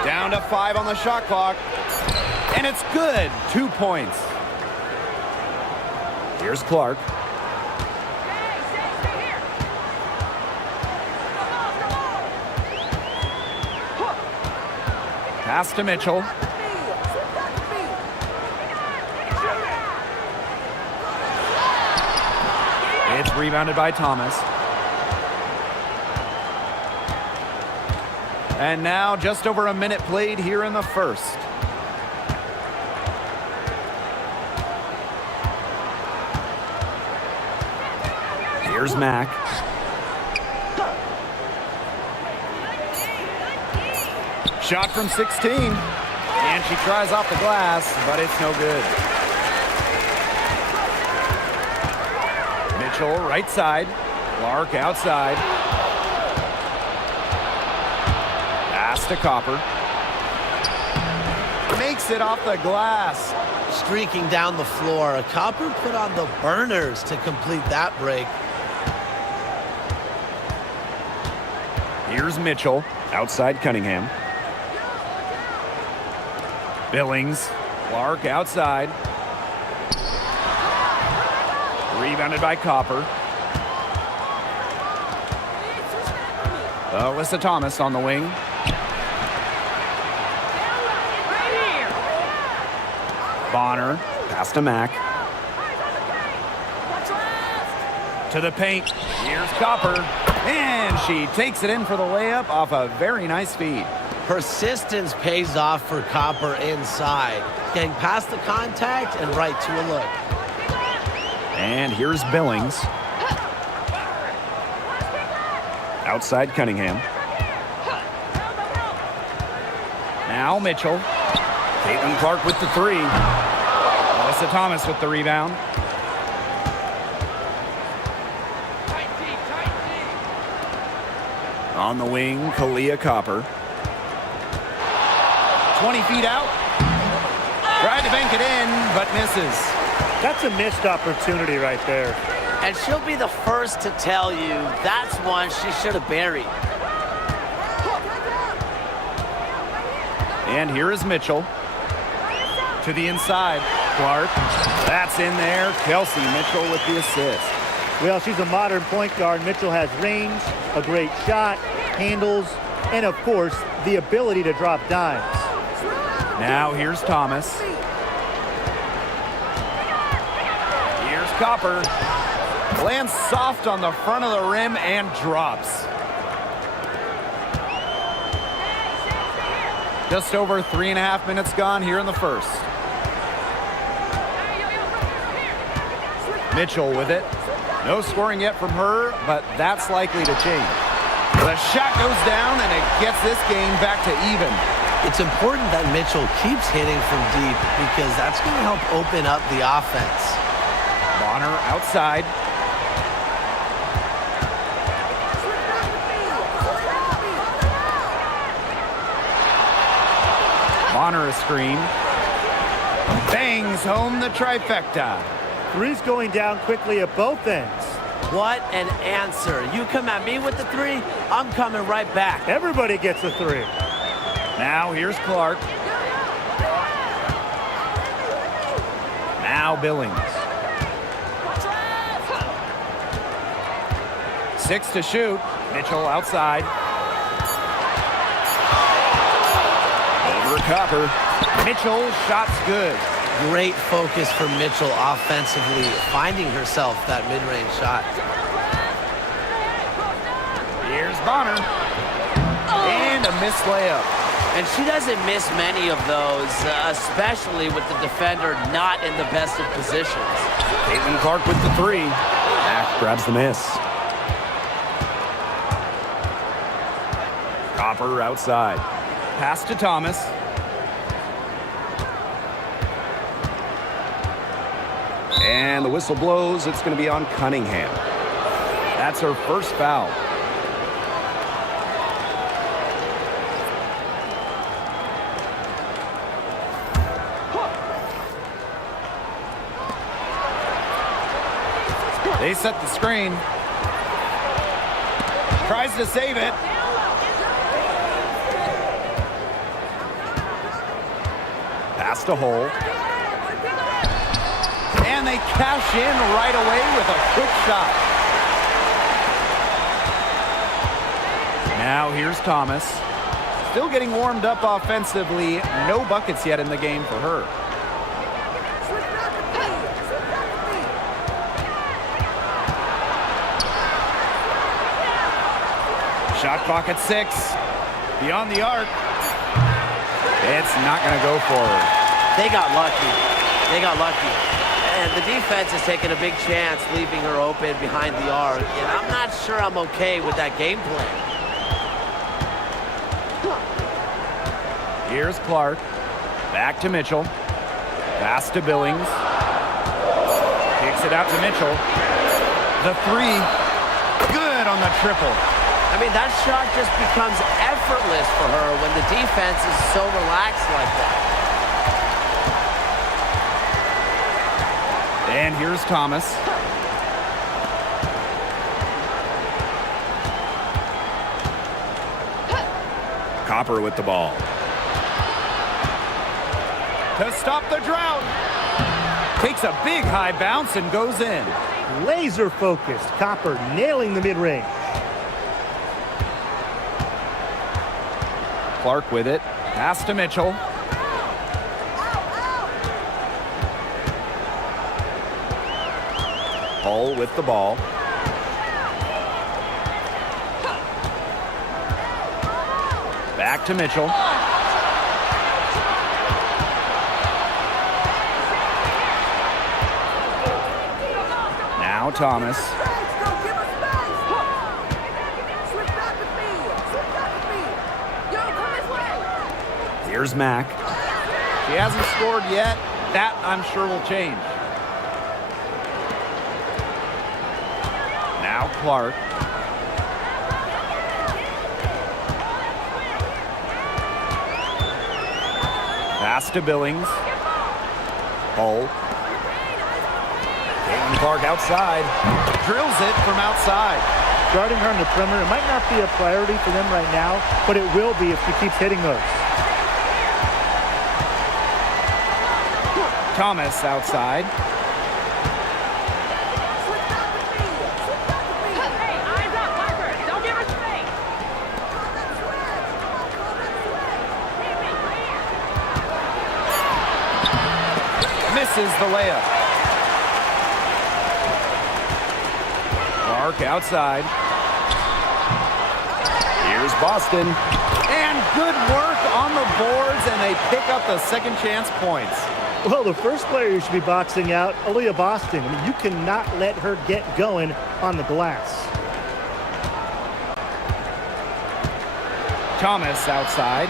Down to 5 on the shot clock. And it's good. 2 points. Here's Clark. Pass to Mitchell. It's rebounded by Thomas. And now just over a minute played here in the first. Here's Mack. Shot from 16. And she tries off the glass, but it's no good. Mitchell, right side. Clark outside. Pass to Copper. Makes it off the glass. Streaking down the floor, Copper put on the burners to complete that break. Here's Mitchell, outside Cunningham. Billings, Clark outside. Rebounded by Copper. Alyssa Thomas on the wing. Bonner, Pass to Mack. to the paint. Here's Copper. And she takes it in for the layup off a very nice feed. Persistence pays off for Copper inside. Getting past the contact and right to a look. And here's Billings. Outside Cunningham. Now Mitchell. Caitlin Clark with the three. Alyssa Thomas with the rebound. On the wing, Kalia Copper. 20 feet out. Tried to bank it in, but misses. That's a missed opportunity right there. And she'll be the first to tell you that's one she should have buried. And here is Mitchell. To the inside. Clark. That's in there. Kelsey Mitchell with the assist. Well, she's a modern point guard. Mitchell has range, a great shot, handles, and of course, the ability to drop dimes. Now here's Thomas. Here's Copper. Lands soft on the front of the rim and drops. Just over 3.5 minutes gone here in the first. Mitchell with it. No scoring yet from her, but that's likely to change. The shot goes down, and it gets this game back to even. It's important that Mitchell keeps hitting from deep because that's going to help open up the offense. Bonner outside. Bonner a screen. Bangs home the trifecta. Three's going down quickly at both ends. What an answer. You come at me with the three, I'm coming right back. Everybody gets a three. Now here's Clark. Now Billings. 6 to shoot. Mitchell outside. Over Copper. Mitchell, shots good. Great focus for Mitchell offensively, finding herself that mid-range shot. Here's Bonner. And a missed layup. And she doesn't miss many of those, especially with the defender not in the best of positions. Caitlin Clark with the three. Mack grabs the miss. Copper outside. Pass to Thomas. And the whistle blows. It's going to be on Cunningham. That's her first foul. They set the screen. Tries to save it. Pass to Hull. And they cash in right away with a quick shot. Now here's Thomas. Still getting warmed up offensively. No buckets yet in the game for her. Shot clock at 6. Beyond the arc. It's not going to go for her. They got lucky. They got lucky. And the defense is taking a big chance, leaving her open behind the arc. And I'm not sure I'm okay with that game plan. Here's Clark. Back to Mitchell. Pass to Billings. Kicks it out to Mitchell. The three. Good on the triple. I mean, that shot just becomes effortless for her when the defense is so relaxed like that. And here's Thomas. Copper with the ball. To stop the drought. Takes a big high bounce and goes in. Laser focused. Copper nailing the mid-range. Clark with it. Pass to Mitchell. Hull with the ball. Back to Mitchell. Now Thomas. Here's Mack. She hasn't scored yet. That, I'm sure, will change. Now Clark. Pass to Billings. Hull. Caitlin Clark outside. Drills it from outside. Guarding her on the perimeter might not be a priority for them right now, but it will be if she keeps hitting those. Thomas outside. Hey, eyes up, Parker. Don't give her space. Misses the layup. Clark outside. Here's Boston. And good work on the boards, and they pick up the second chance points. Well, the first player you should be boxing out, Aaliyah Boston. I mean, you cannot let her get going on the glass. Thomas outside.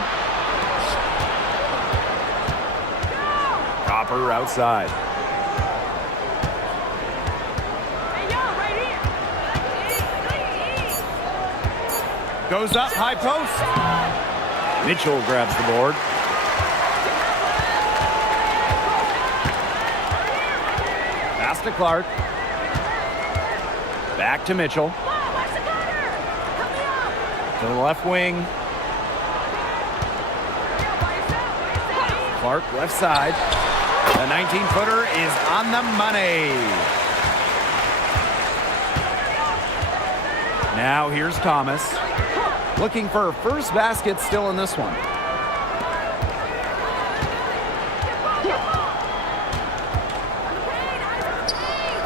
Copper outside. Hey, yo, right here. Goes up, high post. Mitchell grabs the board. Pass to Clark. Back to Mitchell. To the left wing. Clark left side. The 19-footer is on the money. Now here's Thomas. Looking for her first basket still in this one.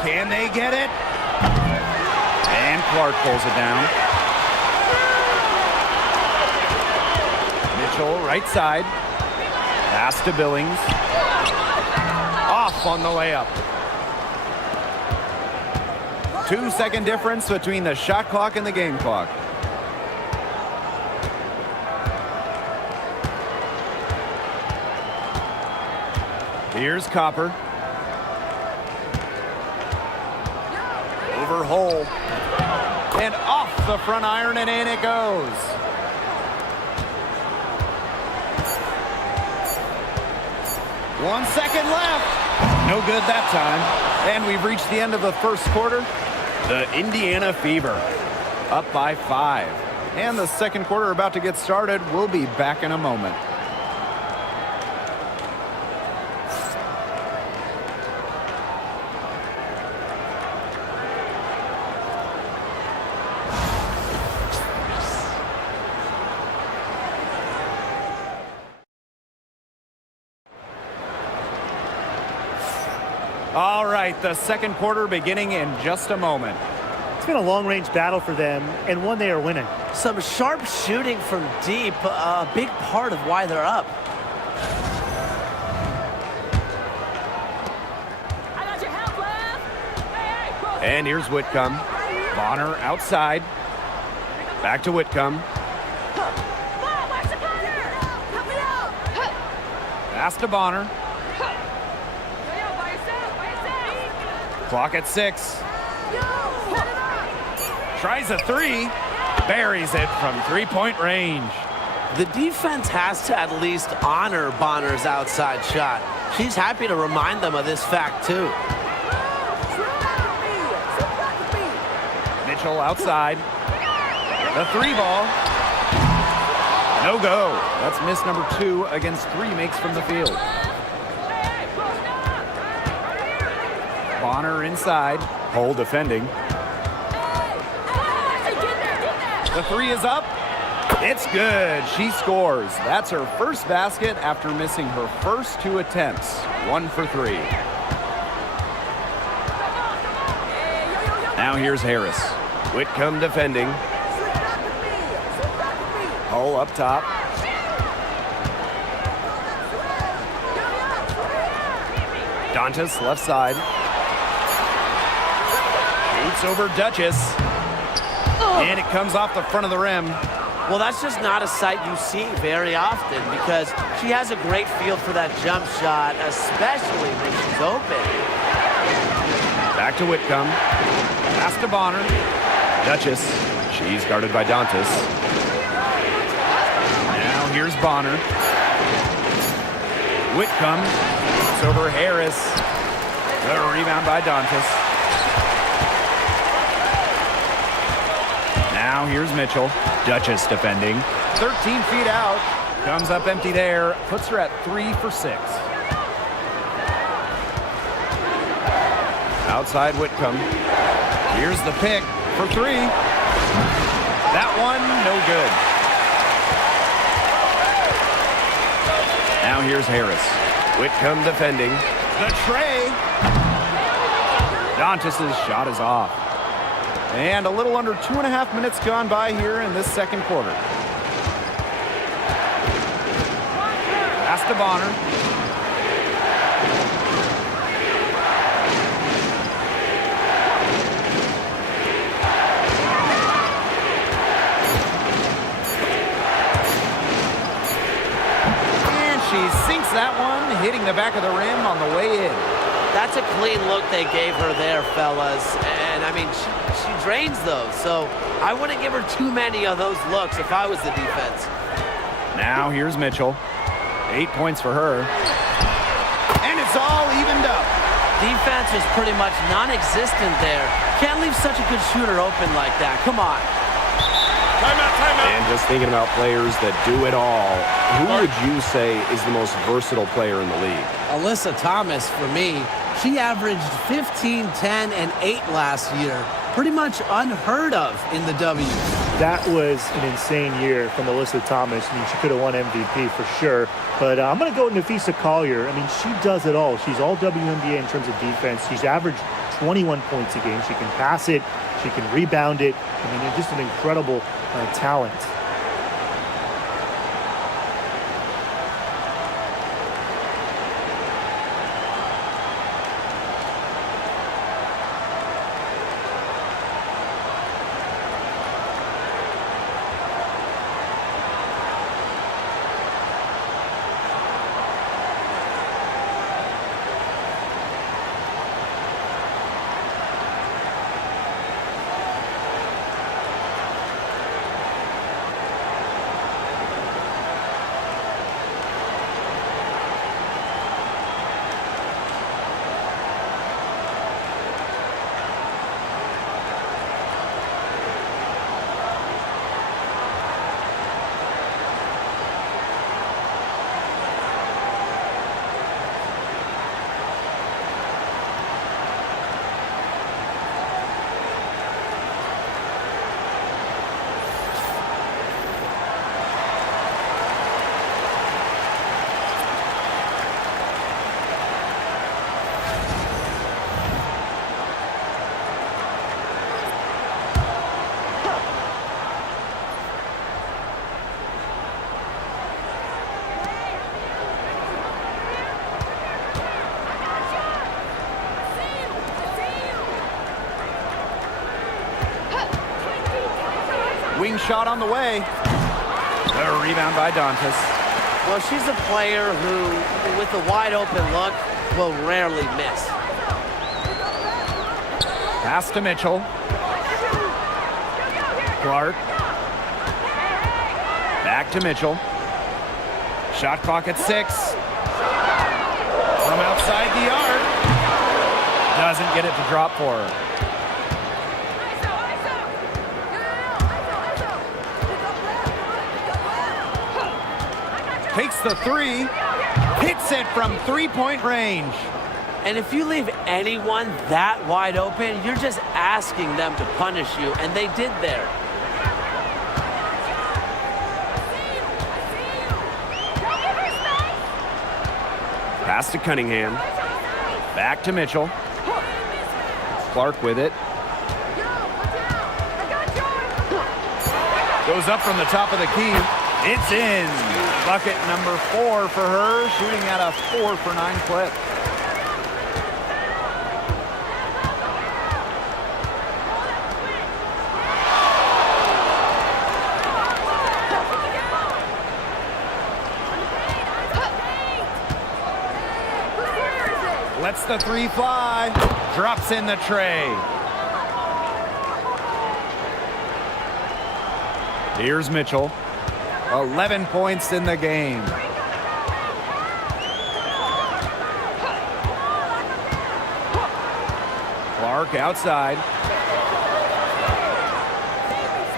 Can they get it? And Clark pulls it down. Mitchell, right side. Pass to Billings. Off on the layup. 2-second difference between the shot clock and the game clock. Here's Copper. Over Hull. And off the front iron, and in it goes. One second left. No good that time. And we've reached the end of the first quarter. The Indiana Fever up by 5. And the second quarter about to get started. We'll be back in a moment. All right, the second quarter beginning in just a moment. It's been a long-range battle for them, and one they are winning. Some sharp shooting from deep, a big part of why they're up. I got your help, left. Hey, close. And here's Whitcomb. Bonner outside. Back to Whitcomb. Ball, watch the corner. Help me out. Pass to Bonner. Yo, by yourself, by yourself. Clock at 6. Yo, set it up. Tries a 3. Buries it from three-point range. The defense has to at least honor Bonner's outside shot. She's happy to remind them of this fact, too. Mitchell outside. The 3 ball. No go. That's miss number 2 against 3 makes from the field. Bonner inside. Hull defending. The 3 is up. It's good. She scores. That's her first basket after missing her first 2 attempts. 1 for 3. Now here's Harris. Whitcomb defending. Hull up top. Dantas left side. Shoots over Duchess. And it comes off the front of the rim. Well, that's just not a sight you see very often because she has a great feel for that jump shot, especially when she's open. Back to Whitcomb. Pass to Bonner. Duchess. She's guarded by Dantas. Now here's Bonner. Whitcomb. It's over Harris. The rebound by Dantas. Now here's Mitchell. Duchess defending. 13 feet out. Comes up empty there. Puts her at 3 for 6. Outside Whitcomb. Here's the pick for 3. That one, no good. Now here's Harris. Whitcomb defending. The tray. Dantas' shot is off. And a little under 2.5 minutes gone by here in this second quarter. Pass to Bonner. And she sinks that one, hitting the back of the rim on the way in. That's a clean look they gave her there, fellas. And, I mean, she drains those, so I wouldn't give her too many of those looks if I was the defense. Now here's Mitchell. 8 points for her. And it's all evened up. Defense was pretty much non-existent there. Can't leave such a good shooter open like that. Come on. Timeout, timeout. And just thinking about players that do it all, who would you say is the most versatile player in the league? Alyssa Thomas, for me, she averaged 15, 10, and 8 last year. Pretty much unheard of in the W. That was an insane year from Alyssa Thomas. I mean, she could have won MVP for sure. But I'm going to go with Nafisa Collier. I mean, she does it all. She's all WNBA in terms of defense. She's averaged 21 points a game. She can pass it. She can rebound it. I mean, just an incredible talent. Wing shot on the way. The rebound by Dantas. Well, she's a player who, with a wide open look, will rarely miss. Pass to Mitchell. Clark. Back to Mitchell. Shot clock at 6. From outside the arc. Doesn't get it to drop for her. Takes the 3. Hits it from 3-point range. And if you leave anyone that wide open, you're just asking them to punish you, and they did there. Pass to Cunningham. Back to Mitchell. Clark with it. Goes up from the top of the key. It's in. Bucket number 4 for her, shooting at a 4 for 9 clip. Lets the three fly. Drops in the tray. Here's Mitchell. 11 points in the game. Clark outside.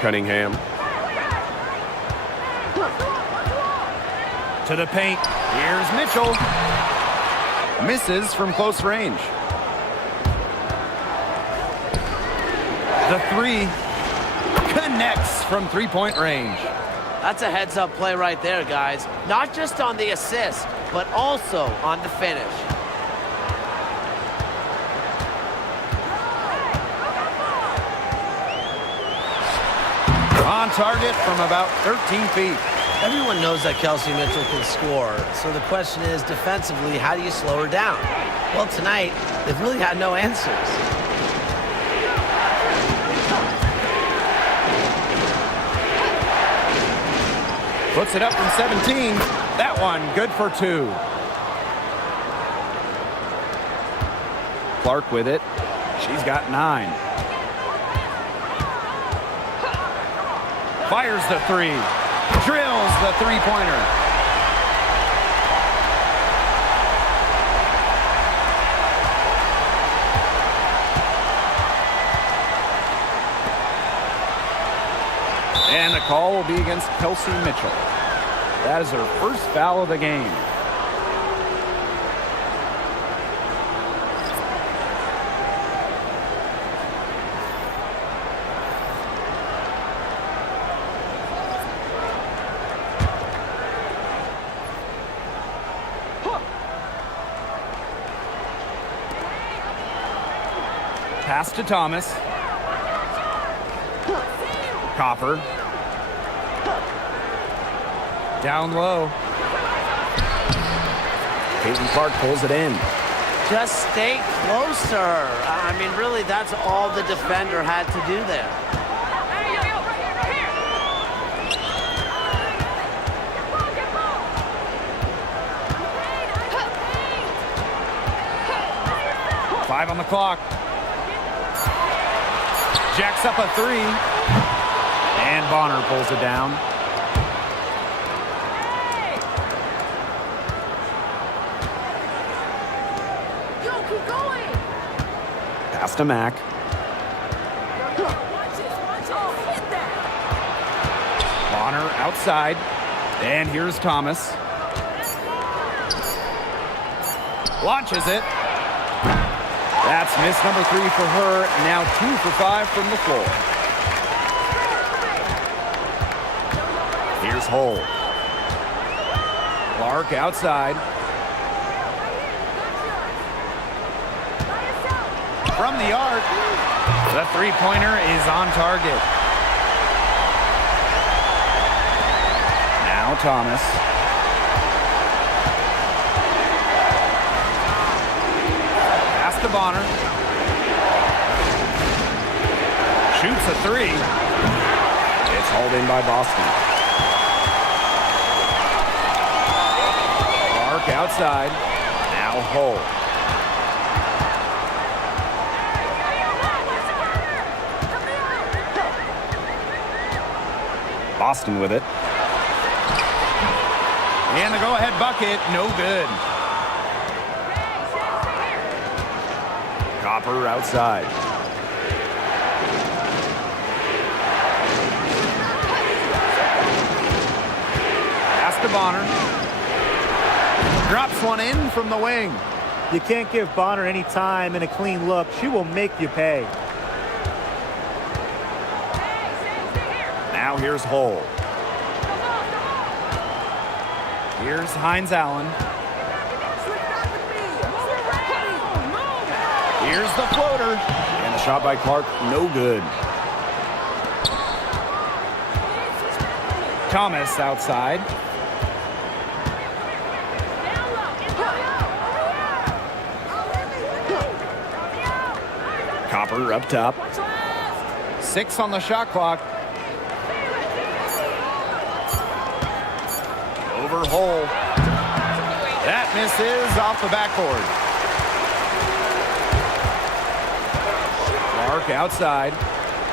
Cunningham. To the paint. Here's Mitchell. Misses from close range. The three connects from three-point range. That's a heads-up play right there, guys. Not just on the assist, but also on the finish. On target from about 13 feet. Everyone knows that Kelsey Mitchell can score, so the question is, defensively, how do you slow her down? Well, tonight, they've really had no answers. Puts it up from 17. That one good for 2. Clark with it. She's got 9. Fires the three. Drills the three-pointer. And the call will be against Kelsey Mitchell. That is her first foul of the game. Pass to Thomas. Copper. Down low. Peyton Clark pulls it in. Just stay closer. I mean, really, that's all the defender had to do there. Hey, yo, right here. 5 on the clock. Jacks up a 3. And Bonner pulls it down. Pass to Mack. Bonner outside. And here's Thomas. Launches it. That's miss number 3 for her. Now 2 for 5 from the floor. Here's Hull. Clark outside. From the arc. The three-pointer is on target. Now Thomas. Pass to Bonner. Shoots a 3. It's hauled in by Boston. Clark outside. Now Hull. Boston with it. And the go-ahead bucket, no good. Copper outside. Pass to Bonner. Drops one in from the wing. You can't give Bonner any time and a clean look. She will make you pay. Now here's Hull. Here's Hines Allen. Here's the floater. And the shot by Clark, no good. Thomas outside. Copper up top. 6 on the shot clock. Over Hull. That misses off the backboard. Clark outside.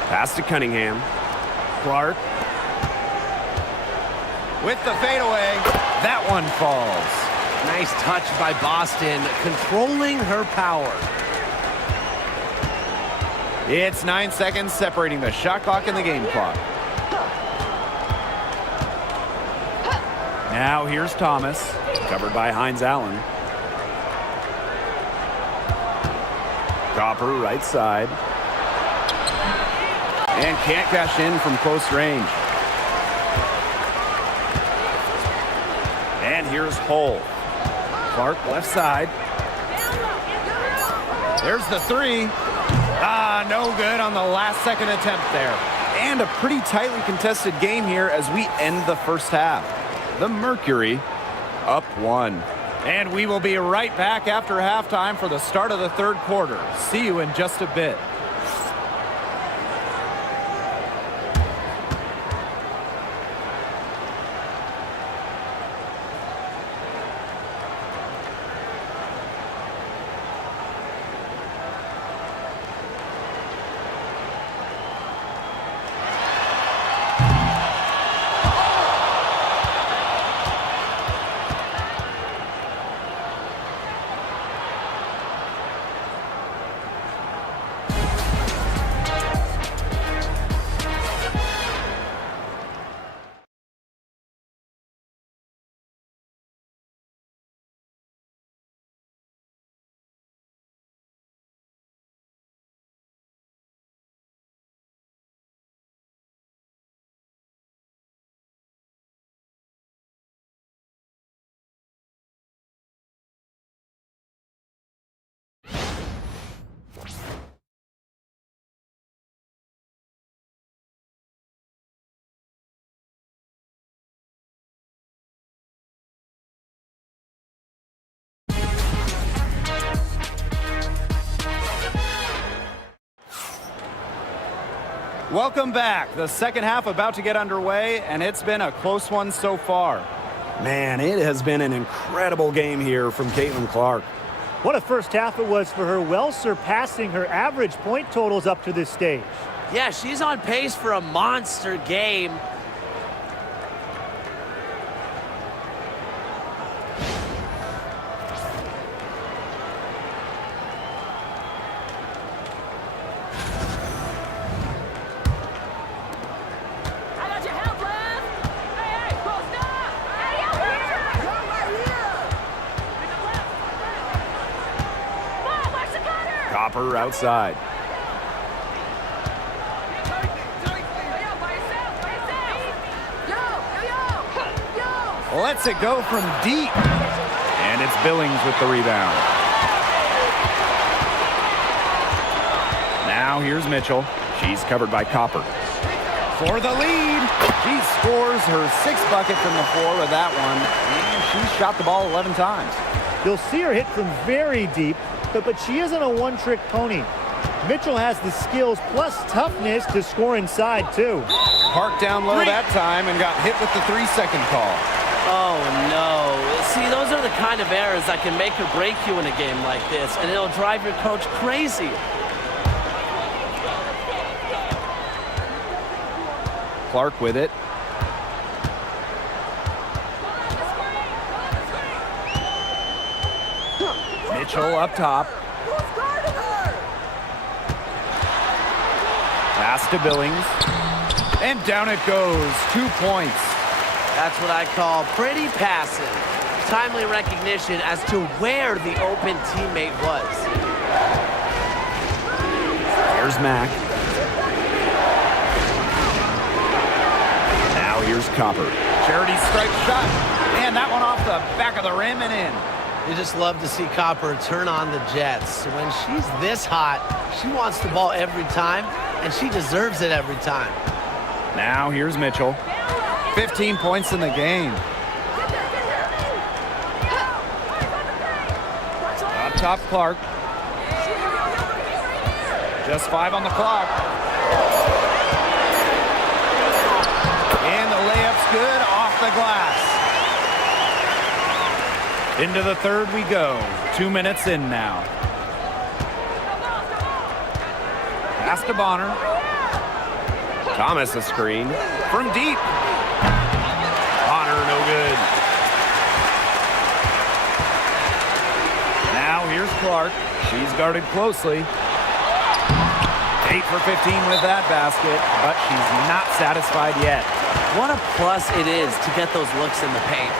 Pass to Cunningham. Clark with the fadeaway. That one falls. Nice touch by Boston, controlling her power. It's 9 seconds separating the shot clock and the game clock. Now here's Thomas. Covered by Hines Allen. Copper right side. And can't cash in from close range. And here's Hull. Clark left side. There's the three. No good on the last second attempt there. And a pretty tightly contested game here as we end the first half. The Mercury up 1. And we will be right back after halftime for the start of the third quarter. See you in just a bit. Welcome back. The second half about to get underway, and it's been a close one so far. Man, it has been an incredible game here from Caitlin Clark. What a first half it was for her, well surpassing her average point totals up to this stage. Yeah, she's on pace for a monster game. I got your help, love. Hey, post up. Hey, you're right here. Mom, where's the cutter? Copper outside. Lets it go from deep. And it's Billings with the rebound. Now here's Mitchell. She's covered by Copper. For the lead. She scores her sixth bucket from the floor with that one. And she shot the ball 11 times. You'll see her hit from very deep, but she isn't a one-trick pony. Mitchell has the skills plus toughness to score inside, too. Parked down low that time and got hit with the 3-second call. Oh, no. See, those are the kind of errors that can make or break you in a game like this, and it'll drive your coach crazy. Clark with it. Mitchell up top. Pass to Billings. And down it goes. 2 points. That's what I call pretty passive. Timely recognition as to where the open teammate was. There's Mack. Now here's Copper. Charity strike shot. And that one off the back of the rim and in. You just love to see Copper turn on the Jets. When she's this hot, she wants the ball every time, and she deserves it every time. Now here's Mitchell. 15 points in the game. Up top, Clark. Just 5 on the clock. And the layup's good off the glass. Into the third we go. 2 minutes in now. Pass to Bonner. Thomas a screen from deep. Bonner no good. Now here's Clark. She's guarded closely. 8 for 15 with that basket, but she's not satisfied yet. What a plus it is to get those looks in the paint.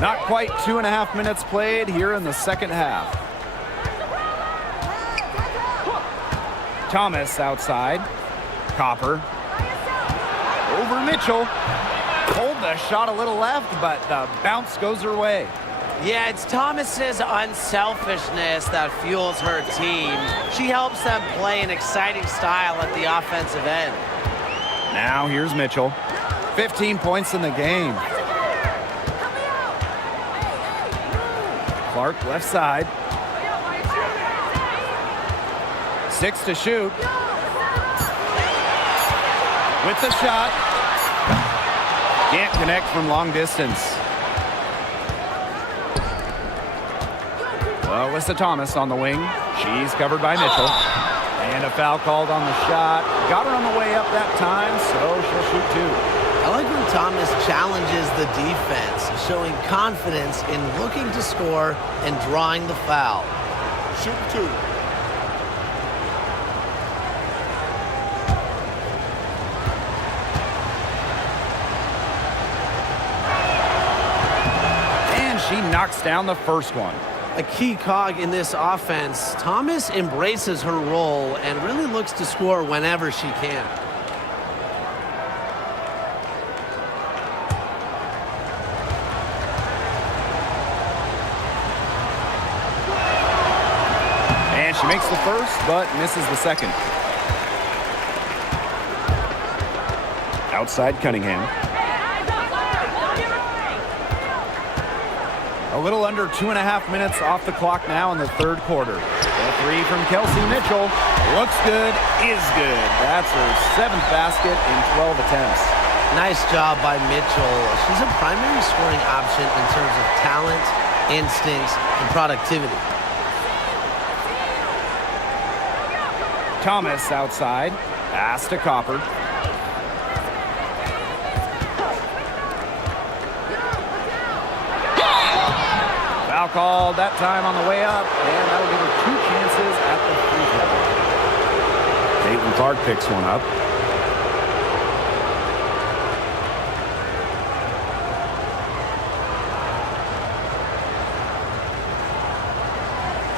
Not quite 2.5 minutes played here in the second half. Thomas outside. Copper. Over Mitchell. Pulled the shot a little left, but the bounce goes her way. Yeah, it's Thomas's unselfishness that fuels her team. She helps them play an exciting style at the offensive end. Now here's Mitchell. 15 points in the game. Clark left side. 6 to shoot. With the shot. Can't connect from long distance. Well, Alyssa Thomas on the wing. She's covered by Mitchell. And a foul called on the shot. Got her on the way up that time, so she'll shoot 2. I like when Thomas challenges the defense, showing confidence in looking to score and drawing the foul. Shoot 2. And she knocks down the first one. A key cog in this offense, Thomas embraces her role and really looks to score whenever she can. She makes the first, but misses the second. Outside Cunningham. A little under 2.5 minutes off the clock now in the third quarter. The three from Kelsey Mitchell. Looks good, is good. That's her 7th basket in 12 attempts. Nice job by Mitchell. She's a primary scoring option in terms of talent, instincts, and productivity. Thomas outside. Pass to Copper. Foul called that time on the way up, and that'll give her 2 chances at the free throw. Caitlin Clark picks one up.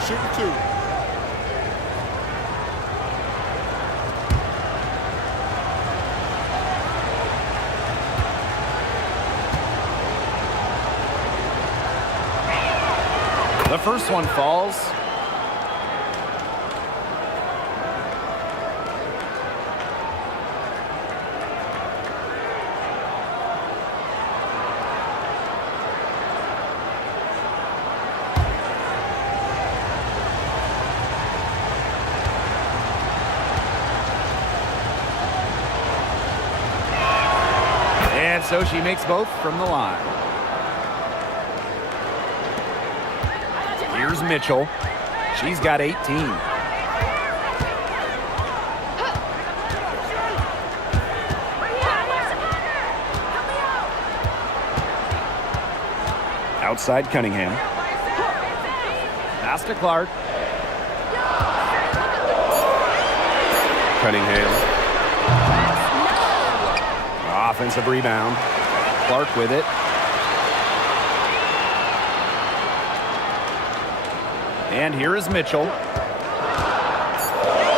Shoot 2. The first one falls. And so she makes both from the line. Here's Mitchell. She's got 18. Outside Cunningham. Pass to Clark. Cunningham. Offensive rebound. Clark with it. And here is Mitchell.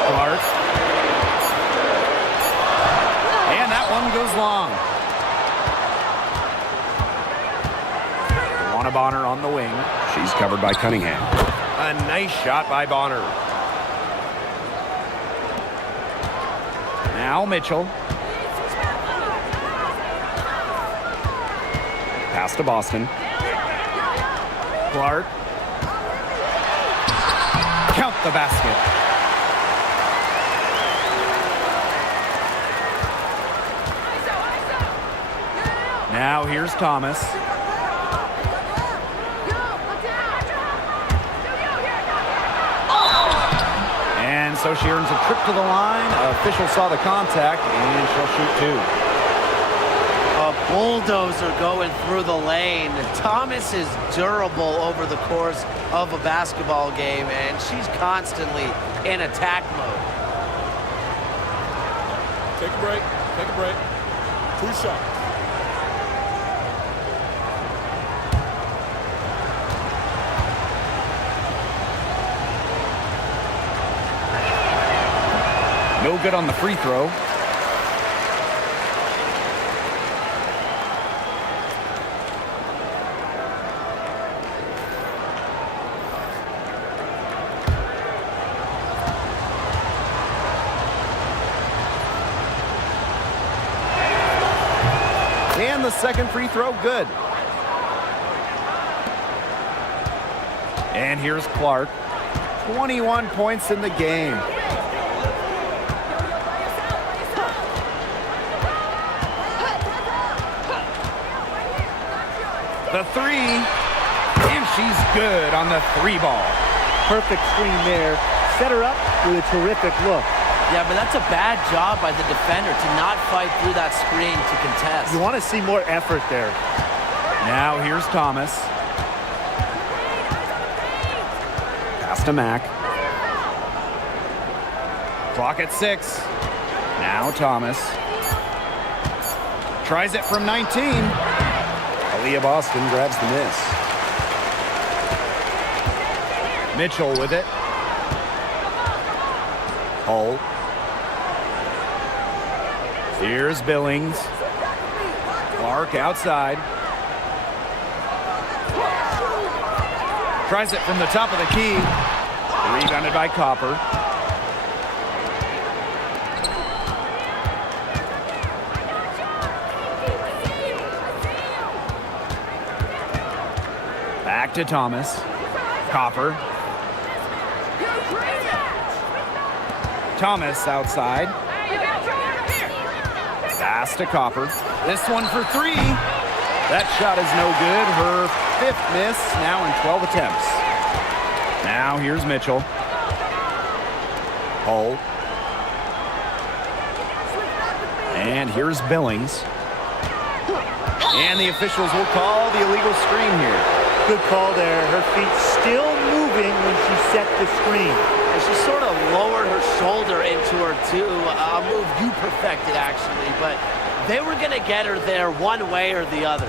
Clark. And that one goes long. Bonner on the wing. She's covered by Cunningham. A nice shot by Bonner. Now Mitchell. Pass to Boston. Clark. Count the basket. Now here's Thomas. And so she earns a trip to the line. Official saw the contact, and she'll shoot two. A bulldozer going through the lane. Thomas is durable over the course of a basketball game, and she's constantly in attack mode. Take a break. Take a break. 2 shots. No good on the free throw. And the second free throw, good. And here's Clark. 21 points in the game. The three, and she's good on the 3 ball. Perfect screen there. Set her up with a terrific look. Yeah, but that's a bad job by the defender to not fight through that screen to contest. You want to see more effort there. Now here's Thomas. Pass to Mack. Clock at 6. Now Thomas. Tries it from 19. Aaliyah Boston grabs the miss. Mitchell with it. Hull. Here's Billings. Clark outside. Tries it from the top of the key. Rebounded by Copper. Back to Thomas. Copper. Thomas outside. Pass to Copper. This one for 3. That shot is no good. Her 5th miss, now in 12 attempts. Now here's Mitchell. Hull. And here's Billings. And the officials will call the illegal screen here. Good call there. Her feet still moving when she set the screen. And she sort of lowered her shoulder into her too. A move you perfected, actually. But they were going to get her there one way or the other.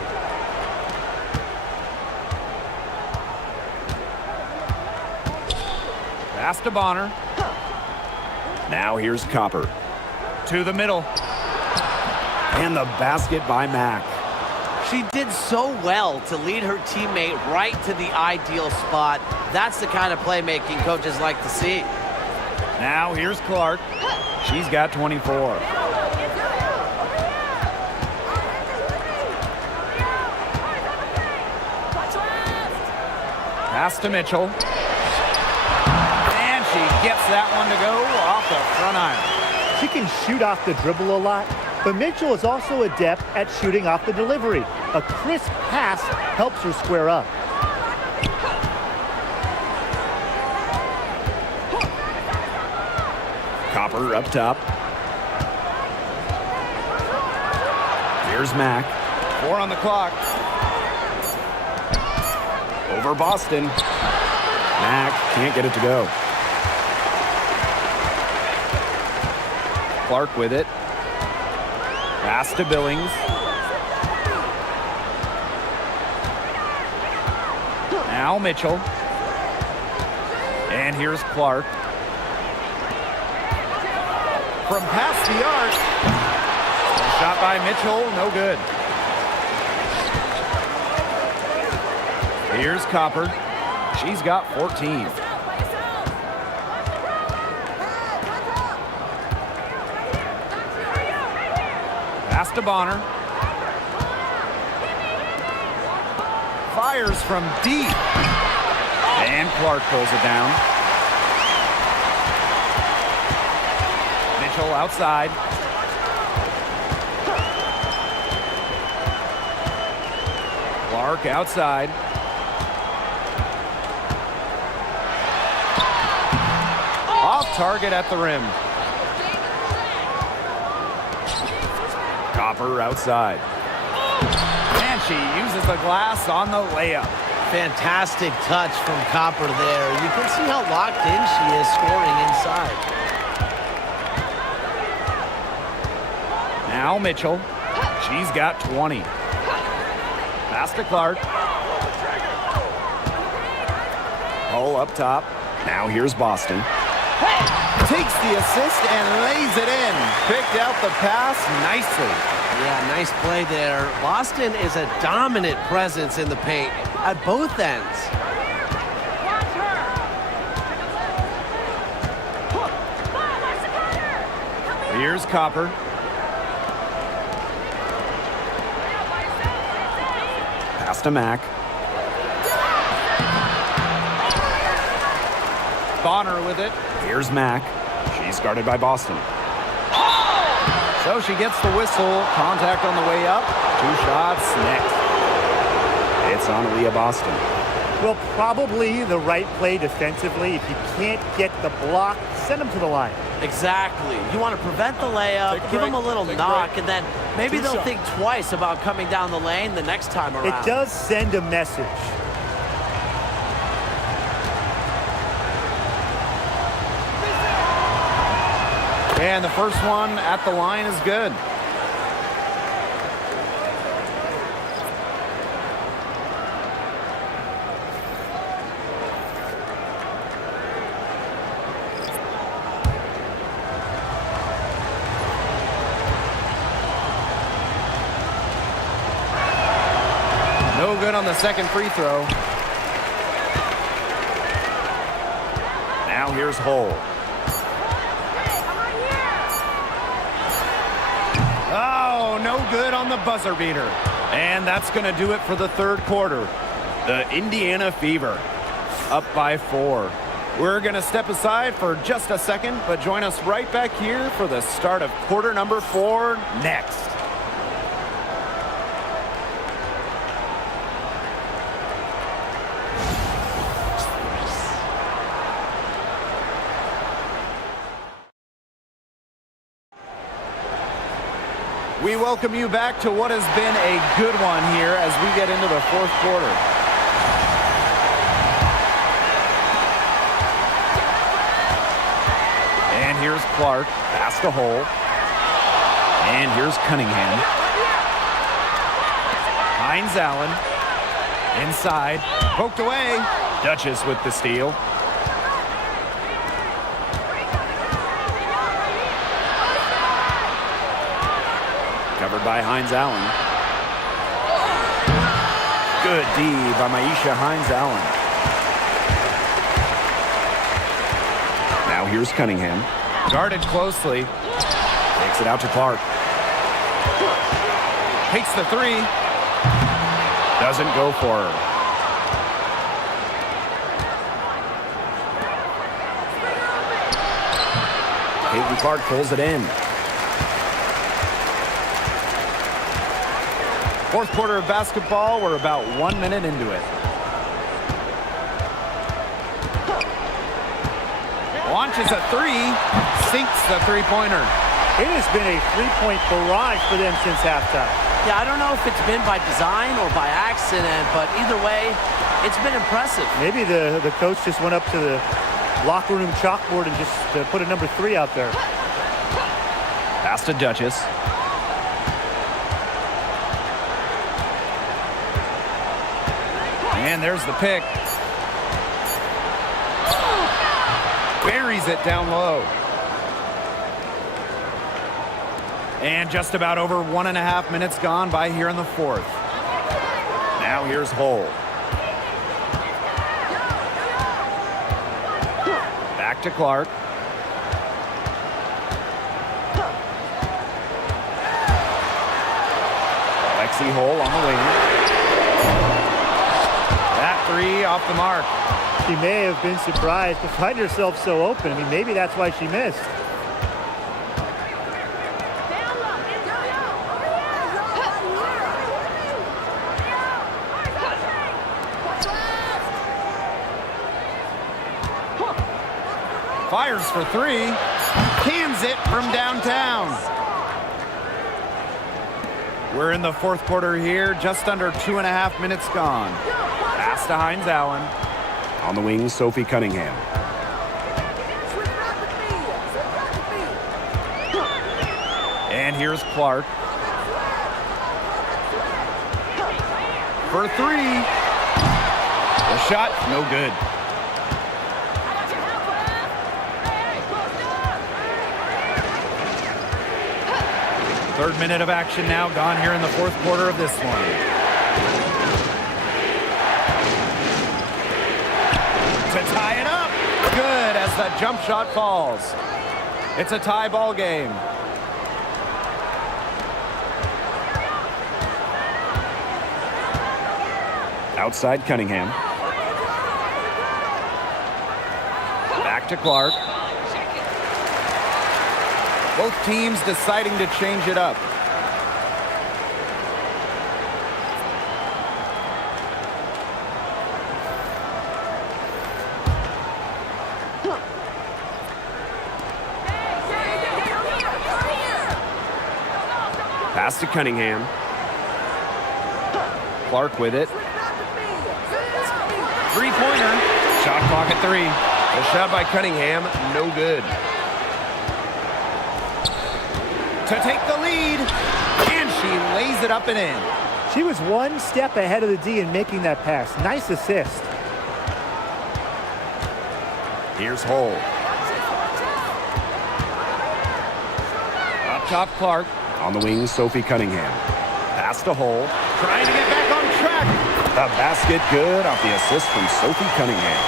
Pass to Bonner. Now here's Copper. To the middle. And the basket by Mack. She did so well to lead her teammate right to the ideal spot. That's the kind of playmaking coaches like to see. Now here's Clark. She's got 24. Pass to Mitchell. And she gets that one to go off the front iron. She can shoot off the dribble a lot, But Mitchell is also adept at shooting off the delivery. A crisp pass helps her square up. Copper up top. Here's Mack. 4 on the clock. Over Boston. Mack can't get it to go. Clark with it. Pass to Billings. Now Mitchell. And here's Clark. From past the arc. Shot by Mitchell, no good. Here's Copper. She's got 14. Pass to Bonner. Fires from deep. And Clark pulls it down. Mitchell outside. Clark outside. Off target at the rim. Copper outside. And she uses the glass on the layup. Fantastic touch from Copper there. You can see how locked in she is scoring inside. Now Mitchell. She's got 20. Pass to Clark. Hull up top. Now here's Boston. Takes the assist and lays it in. Picked out the pass nicely. Yeah, nice play there. Boston is a dominant presence in the paint at both ends. Here's Copper. Pass to Mack. Bonner with it. Here's Mack. She's guarded by Boston. So she gets the whistle. Contact on the way up. 2 shots next. It's on Aaliyah Boston. Well, probably the right play defensively. If you can't get the block, send them to the line. Exactly. You want to prevent the layup, give them a little knock, and then maybe they'll think twice about coming down the lane the next time around. It does send a message. And the first one at the line is good. No good on the second free throw. Now here's Hull. Oh, no good on the buzzer beater. And that's going to do it for the third quarter. The Indiana Fever up by 4. We're going to step aside for just a second, but join us right back here for the start of quarter number 4 next. We welcome you back to what has been a good one here as we get into the fourth quarter. And here's Clark, pass to Hull. And here's Cunningham. Hines Allen, inside, poked away. Duchess with the steal. Covered by Hines Allen. Good D by Maisha Hines Allen. Now here's Cunningham. Guarded closely. Takes it out to Clark. Takes the 3. Doesn't go for her. Caitlin Clark pulls it in. Fourth quarter of basketball. We're about 1 minute into it. Launches a three, sinks the three-pointer. It has been a three-point barrage for them since halftime. Yeah, I don't know if it's been by design or by accident, but either way, it's been impressive. Maybe the coach just went up to the locker room chalkboard and just put a number 3 out there. Pass to Duchess. And there's the pick. Buries it down low. And just about over 1.5 minutes gone by here in the fourth. Now here's Hull. Back to Clark. Lexi Hull on the wing. That three off the mark. She may have been surprised to find herself so open. I mean, maybe that's why she missed. Fires for three. Cans it from downtown. We're in the fourth quarter here. Just under 2.5 minutes gone. Pass to Hines Allen. On the wing, Sophie Cunningham. And here's Clark. For three. The shot, no good. Third minute of action now gone here in the fourth quarter of this one. To tie it up. Good as that jump shot falls. It's a tie ball game. Outside Cunningham. Back to Clark. Both teams deciding to change it up. Pass to Cunningham. Clark with it. Three-pointer. Shot clock at 3. A shot by Cunningham, no good. To take the lead. And she lays it up and in. She was one step ahead of the D in making that pass. Nice assist. Here's Hull. Up top, Clark. On the wing, Sophie Cunningham. Pass to Hull. Trying to get back on track. The basket good off the assist from Sophie Cunningham.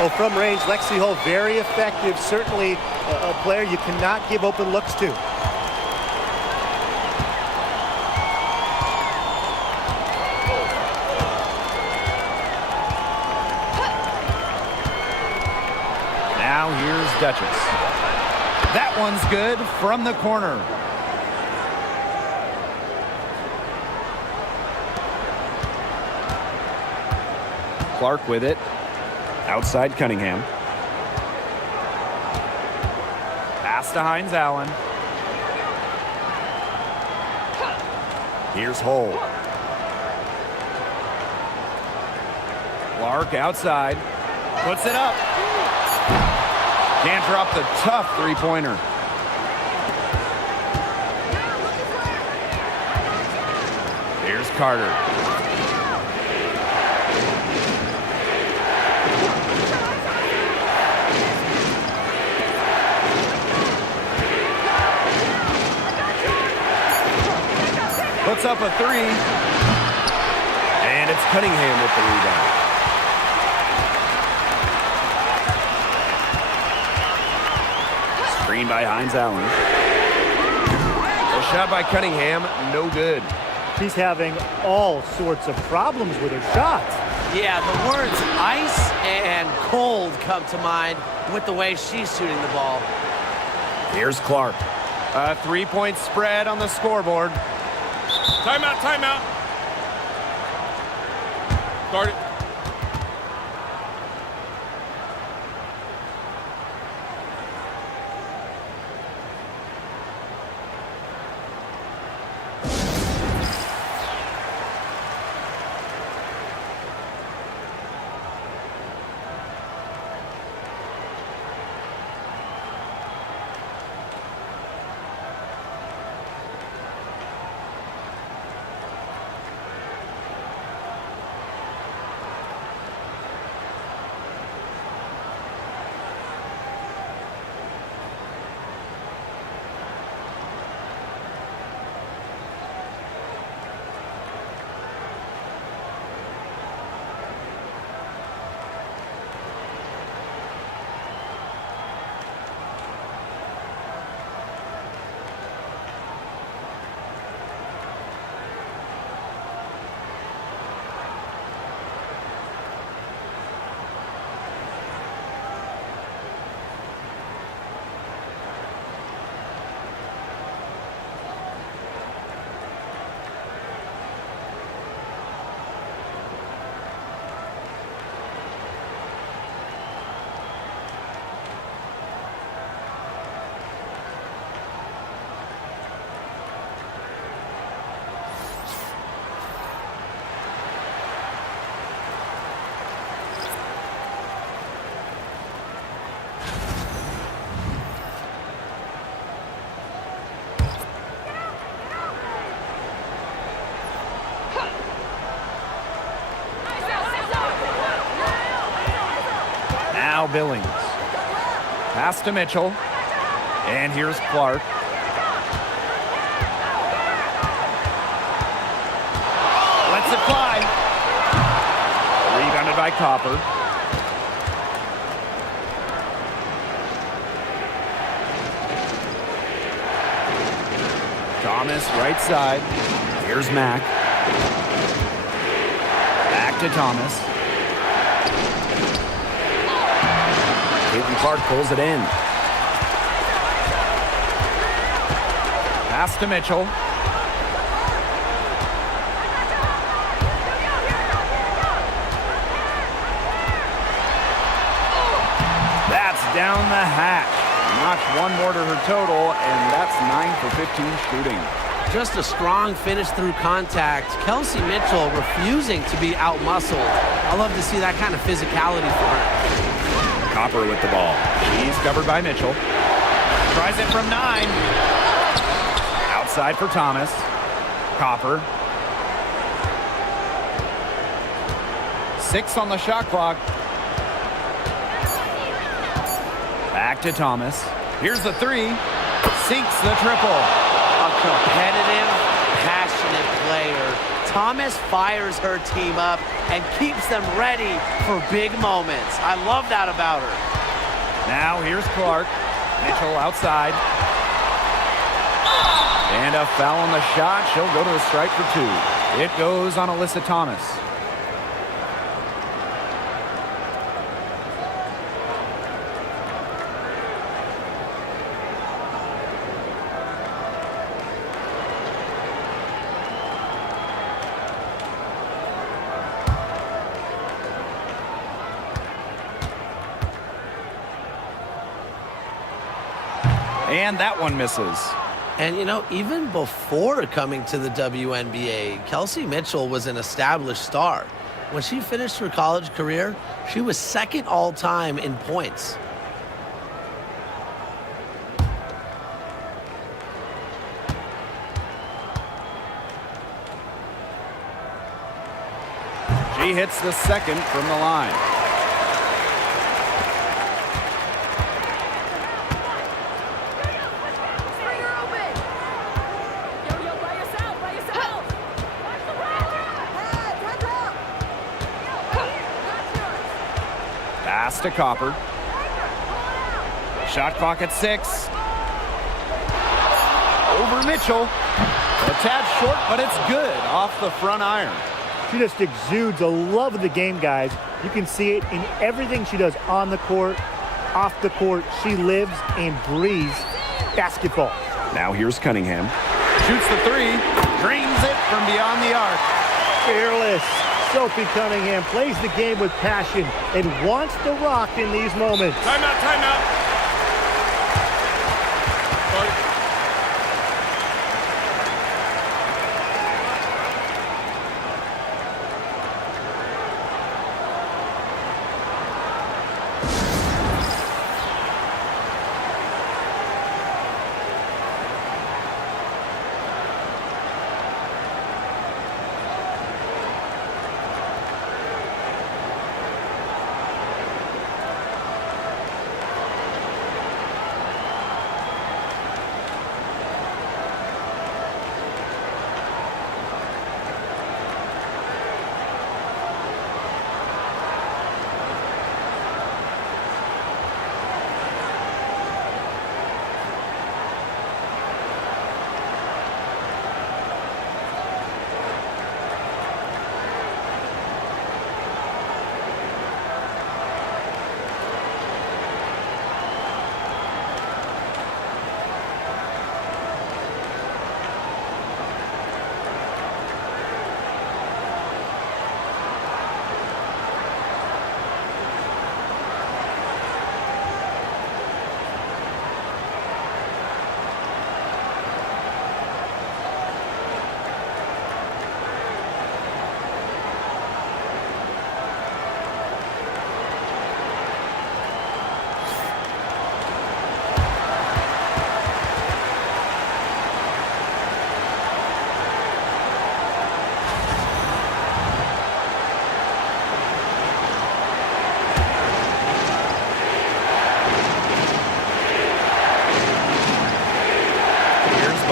Well, from range, Lexi Hull, very effective. Certainly a player you cannot give open looks to. Now here's Duchess. That one's good from the corner. Clark with it. Outside Cunningham. Pass to Hines Allen. Here's Hull. Clark outside. Puts it up. Can't drop the tough three-pointer. Here's Carter. Puts up a 3. And it's Cunningham with the rebound. Screen by Hines Allen. A shot by Cunningham, no good. She's having all sorts of problems with her shots. Yeah, the words ice and cold come to mind with the way she's shooting the ball. Here's Clark. A 3-point spread on the scoreboard. Timeout, timeout. Start it. Now Billings. Pass to Mitchell. And here's Clark. Lets it fly. Rebounded by Copper. Thomas, right side. Here's Mack. Back to Thomas. Caitlin Clark pulls it in. Pass to Mitchell. That's down the hatch. Notch one more to her total, and that's 9 for 15 shooting. Just a strong finish through contact. Kelsey Mitchell refusing to be out-muscled. I love to see that kind of physicality for her. Copper with the ball. She's covered by Mitchell. Tries it from 9. Outside for Thomas. Copper. 6 on the shot clock. Back to Thomas. Here's the 3. Sinks the triple. A competitive, passionate player. Thomas fires her team up and keeps them ready for big moments. I love that about her. Now here's Clark. Mitchell outside. And a foul on the shot. She'll go to the strike for 2. It goes on Alyssa Thomas. And that one misses. And, you know, even before coming to the WNBA, Kelsey Mitchell was an established star. When she finished her college career, she was second all-time in points. She hits the second from the line. Pass to Copper. Shot clock at 6. Over Mitchell. A tad short, but it's good off the front iron. She just exudes a love of the game, guys. You can see it in everything she does on the court, off the court. She lives and breathes basketball. Now here's Cunningham. Shoots the 3. Drains it from beyond the arc. Fearless, Sophie Cunningham plays the game with passion and wants to rock in these moments. Timeout, timeout. Sorry.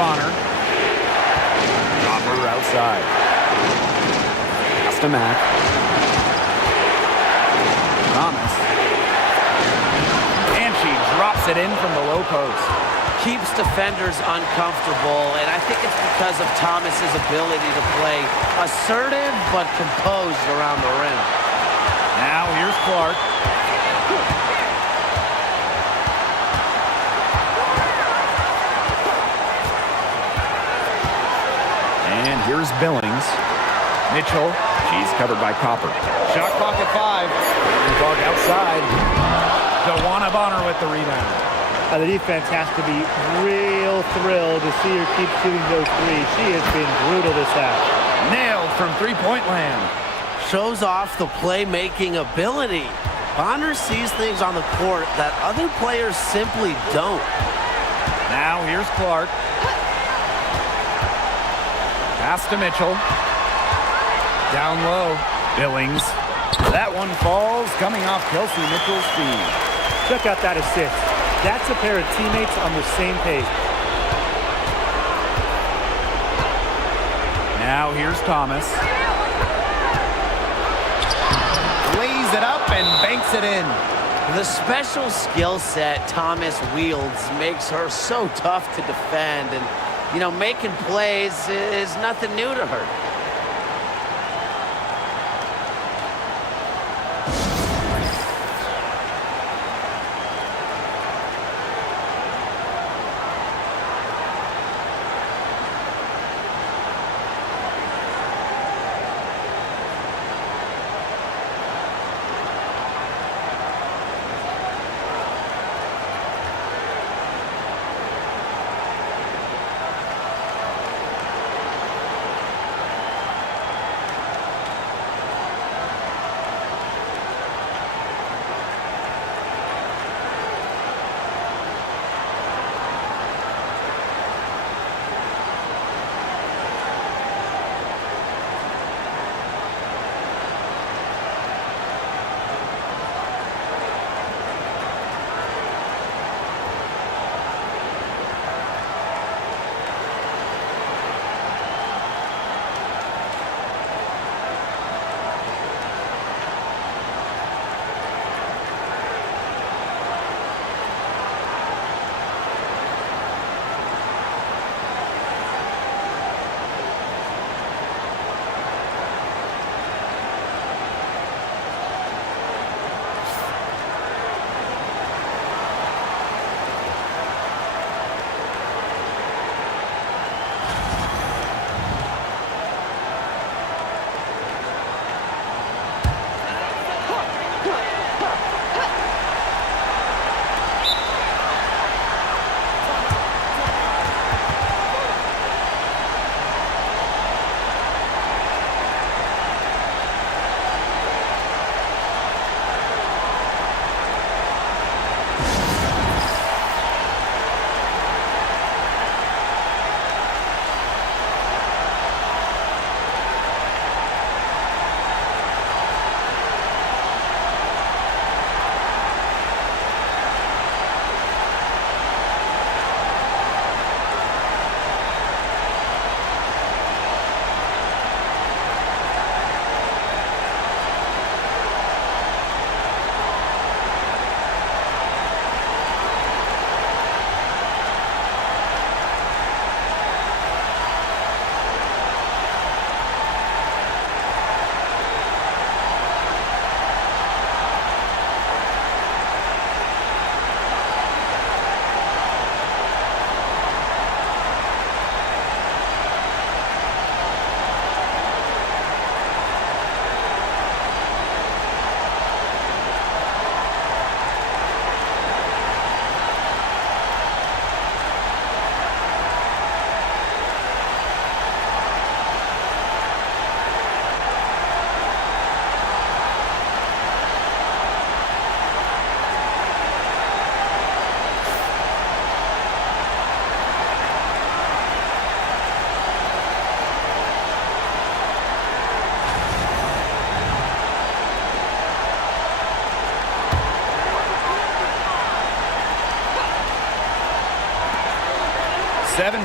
Bonner. Dropper outside. Pass to Mack. Thomas. And she drops it in from the low post. Keeps defenders uncomfortable, and I think it's because of Thomas's ability to play assertive but composed around the rim. Now here's Clark. And here's Billings. Mitchell. She's covered by Copper. Shot clock at 5. Clark outside. DeWanna Bonner with the rebound. The defense has to be real thrilled to see her keep shooting those threes. She has been brutal this half. Nailed from three-point land. Shows off the playmaking ability. Bonner sees things on the court that other players simply don't. Now here's Clark. Pass to Mitchell. Down low. Billings. That one falls, coming off Kelsey Mitchell's feed. Check out that assist. That's a pair of teammates on the same page. Now here's Thomas. Lays it up and banks it in. The special skill set Thomas wields makes her so tough to defend, and making plays is nothing new to her.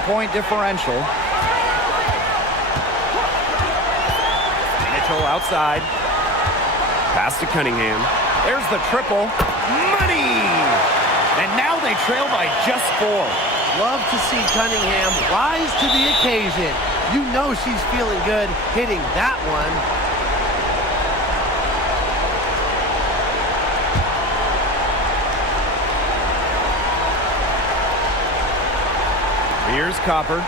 7-point differential. Mitchell outside. Pass to Cunningham. There's the triple. Money! And now they trail by just 4. Love to see Cunningham rise to the occasion. You know she's feeling good hitting that one. Here's Copper.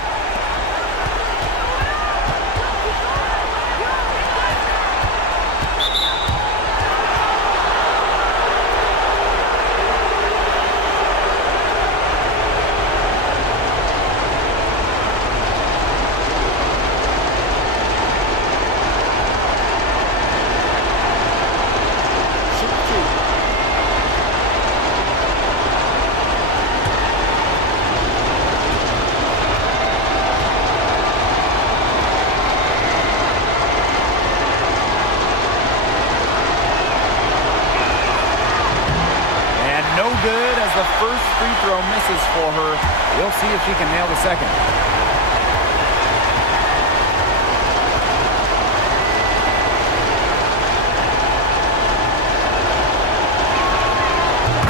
No good as the first free throw misses for her. We'll see if she can nail the second.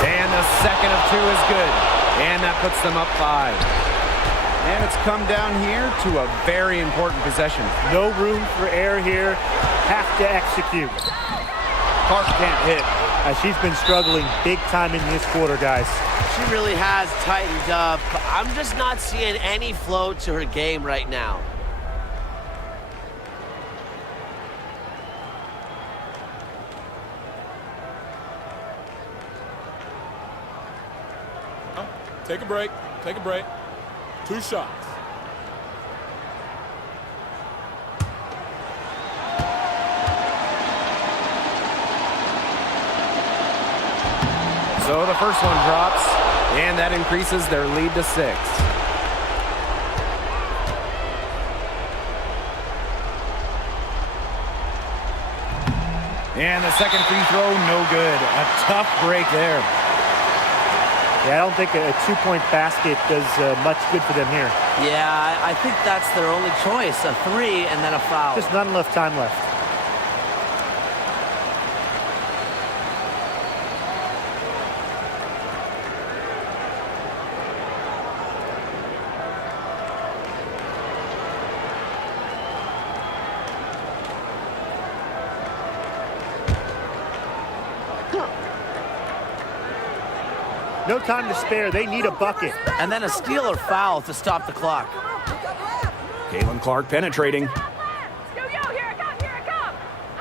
And the second of 2 is good. And that puts them up 5. And it's come down here to a very important possession. No room for error here. Have to execute. Clark can't hit. She's been struggling big time in this quarter, guys. She really has tightened up. I'm just not seeing any flow to her game right now. Take a break. Take a break. 2 shots. So the first one drops, and that increases their lead to 6. And the second free throw, no good. A tough break there. Yeah, I don't think a 2-point basket does much good for them here. Yeah, I think that's their only choice. A 3 and then a foul. Just not enough time left. No time to spare. They need a bucket. And then a steal or foul to stop the clock. Caitlin Clark penetrating. Yo, here it comes.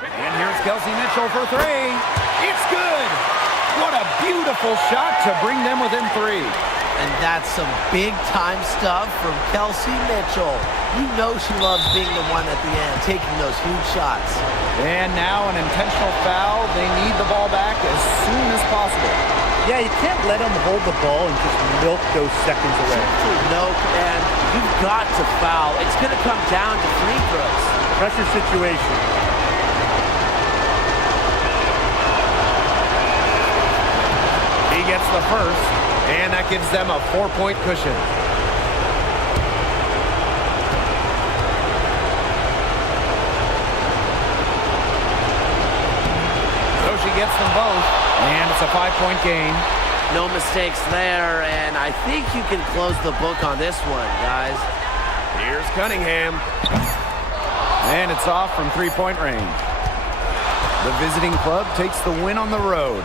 And here's Kelsey Mitchell for 3. It's good. What a beautiful shot to bring them within 3. And that's some big-time stuff from Kelsey Mitchell. You know she loves being the one at the end, taking those huge shots. And now an intentional foul. They need the ball back as soon as possible. Yeah, you can't let them hold the ball and just milk those seconds away. No, and you've got to foul. It's going to come down to free throws. Pressure situation. He gets the first, and that gives them a 4-point cushion. So she gets them both, and it's a 5-point gain. No mistakes there, and I think you can close the book on this one, guys. Here's Cunningham. And it's off from 3-point range. The visiting club takes the win on the road.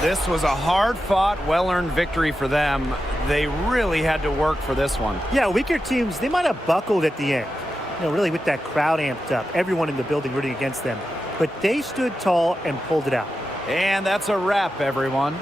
This was a hard-fought, well-earned victory for them. They really had to work for this one. Yeah, weaker teams, they might have buckled at the end. You know, really with that crowd amped up, everyone in the building rooting against them. But they stood tall and pulled it out. And that's a wrap, everyone.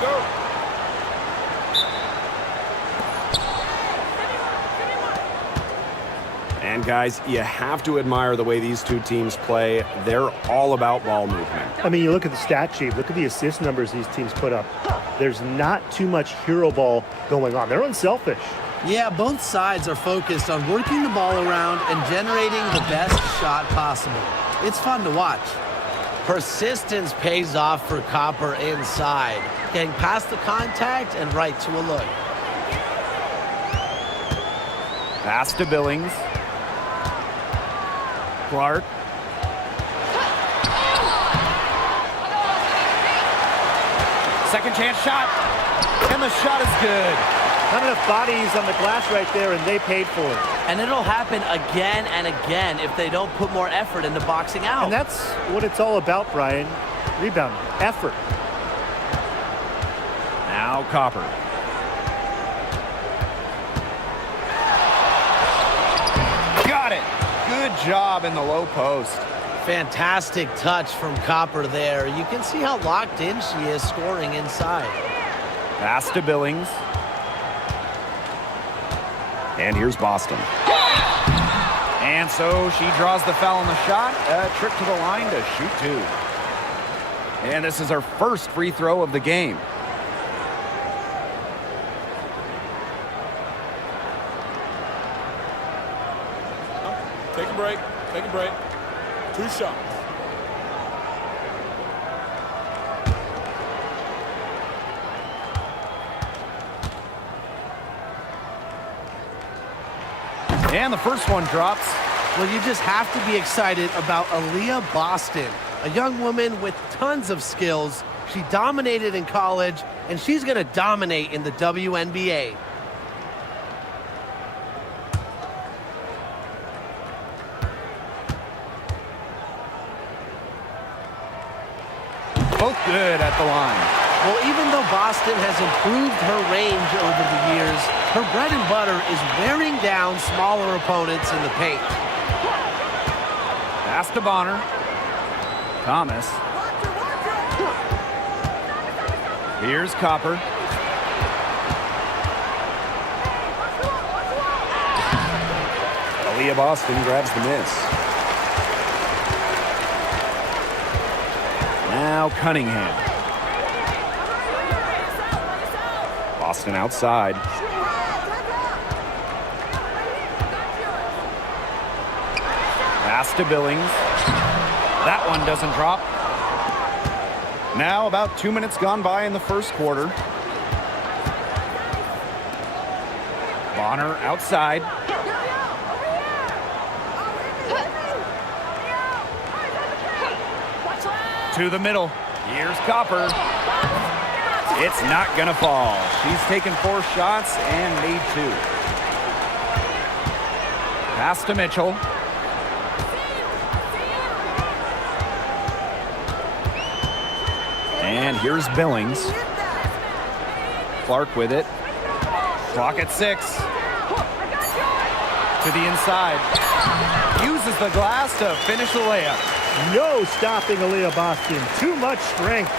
you go. And guys, you have to admire the way these two teams play. They're all about ball movement. I mean, you look at the stat sheet, look at the assist numbers these teams put up. There's not too much hero ball going on. They're unselfish. Yeah, both sides are focused on working the ball around and generating the best shot possible. It's fun to watch. Persistence pays off for Copper inside. Getting past the contact and right to a look. Pass to Billings. Clark. Second chance shot. And the shot is good. Not enough bodies on the glass right there, and they paid for it. And it'll happen again and again if they don't put more effort into boxing out. And that's what it's all about, Brian. Rebound, effort. Now Copper. Got it. Good job in the low post. Fantastic touch from Copper there. You can see how locked in she is scoring inside. Pass to Billings. And here's Boston. And so she draws the foul on the shot. A trip to the line to shoot two. And this is her first free throw of the game. Take a break. Take a break. 2 shots. And the first one drops. Well, you just have to be excited about Aaliyah Boston, a young woman with tons of skills. She dominated in college, and she's going to dominate in the WNBA. Both good at the line. Well, even though Boston has improved her range over the years, her bread and butter is wearing down smaller opponents in the paint. Pass to Bonner. Thomas. Here's Copper. Aaliyah Boston grabs the miss. Now Cunningham. Boston outside. Pass to Billings. That one doesn't drop. Now about 2 minutes gone by in the first quarter. Bonner outside. To the middle. Here's Copper. It's not gonna fall. She's taken 4 shots and made 2. Pass to Mitchell. And here's Billings. Clark with it. Clock at 6. To the inside. Uses the glass to finish the layup. No stopping Aaliyah Boston. Too much strength.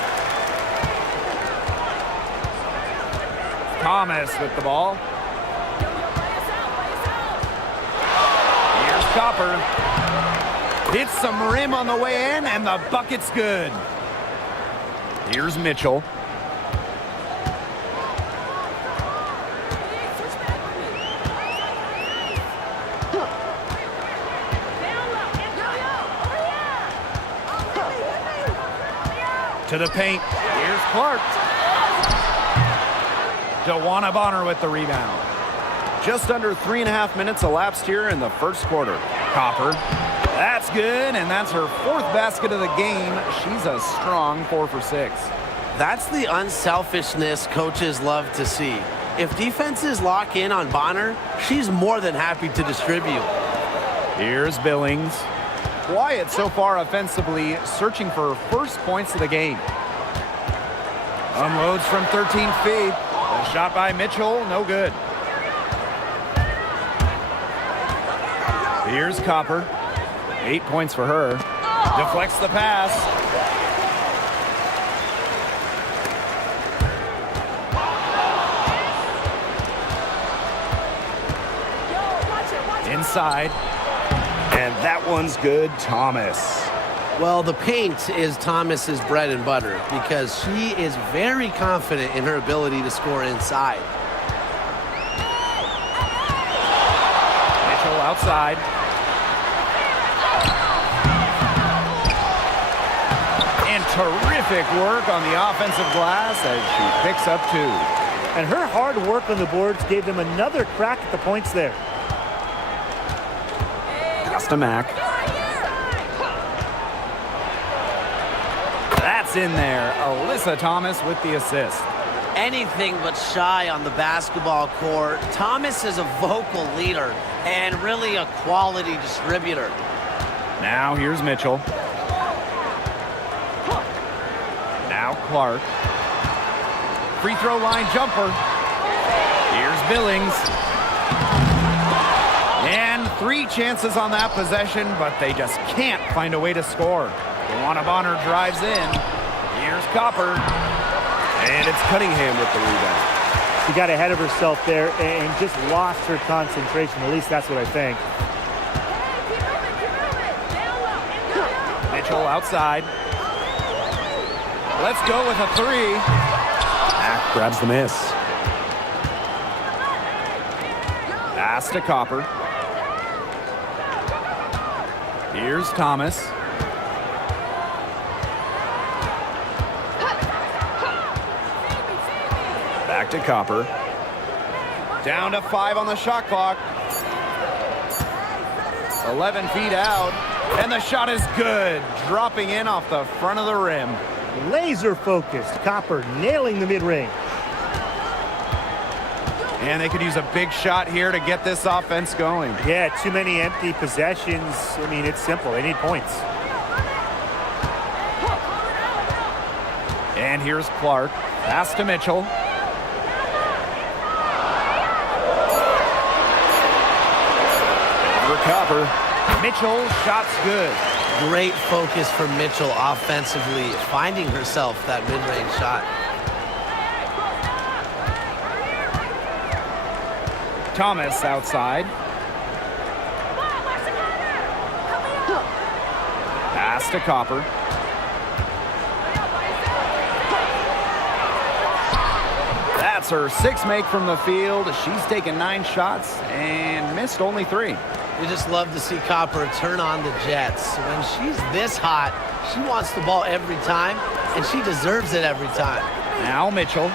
Thomas with the ball. Here's Copper. Hits some rim on the way in, and the bucket's good. Here's Mitchell. To the paint. Here's Clark. DeWanna Bonner with the rebound. Just under 3.5 minutes elapsed here in the first quarter. Copper. That's good, and that's her 4th basket of the game. She's a strong 4 for 6. That's the unselfishness coaches love to see. If defenses lock in on Bonner, she's more than happy to distribute. Here's Billings. Quiet so far offensively, searching for her first points of the game. Unloads from 13 feet. A shot by Mitchell, no good. Here's Copper. 8 points for her. Deflects the pass. inside. And that one's good, Thomas. Well, the paint is Thomas's bread and butter because she is very confident in her ability to score inside. Mitchell outside. And terrific work on the offensive glass as she picks up 2. And her hard work on the boards gave them another crack at the points there. Pass to Mack. That's in there. Alyssa Thomas with the assist. Anything but shy on the basketball court. Thomas is a vocal leader and really a quality distributor. Now here's Mitchell. Now Clark. Free throw line jumper. Here's Billings. And 3 chances on that possession, but they just can't find a way to score. Luana Bonner drives in. Here's Copper. And it's Cunningham with the rebound. She got ahead of herself there and just lost her concentration. At least that's what I think. Mitchell outside. Let's go with a 3. Mack grabs the miss. Pass to Copper. Here's Thomas. Back to Copper. Down to 5 on the shot clock. 11 feet out. And the shot is good. Dropping in off the front of the rim. Laser focused. Copper nailing the mid-range. And they could use a big shot here to get this offense going. Yeah, too many empty possessions. I mean, it's simple. They need points. And here's Clark. Pass to Mitchell. Over Copper. Mitchell, shot's good. Great focus for Mitchell offensively, finding herself that mid-range shot. Thomas outside. Pass to Copper. That's her 6th make from the field. She's taken 9 shots and missed only 3. We just love to see Copper turn on the Jets. When she's this hot, she wants the ball every time, and she deserves it every time. Now Mitchell.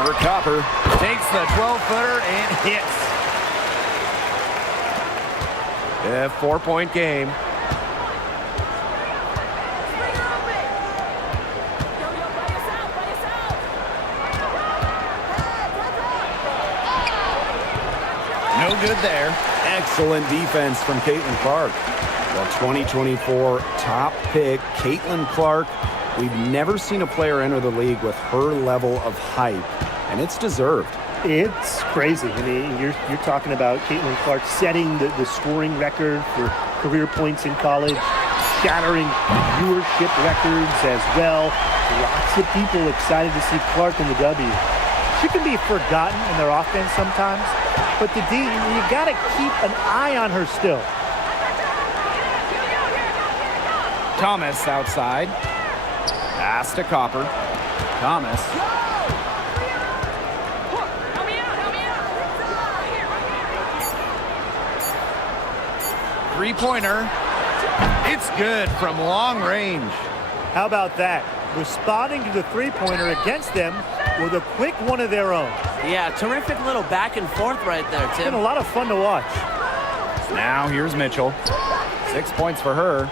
Over Copper. Takes the 12-footer and hits. A 4-point game. No good there. Excellent defense from Caitlin Clark. The 2024 top pick, Caitlin Clark. We've never seen a player enter the league with her level of hype, and it's deserved. It's crazy. I mean, you're talking about Caitlin Clark setting the scoring record for career points in college, shattering viewership records as well. Lots of people excited to see Clark in the W. She can be forgotten in their offense sometimes, but the D, you got to keep an eye on her still. Thomas outside. Pass to Copper. Thomas. Three-pointer. It's good from long range. How about that? Responding to the three-pointer against them with a quick one of their own. Yeah, terrific little back and forth right there, It's been Tim. a lot of fun to watch. Now here's Mitchell. 6 points for her.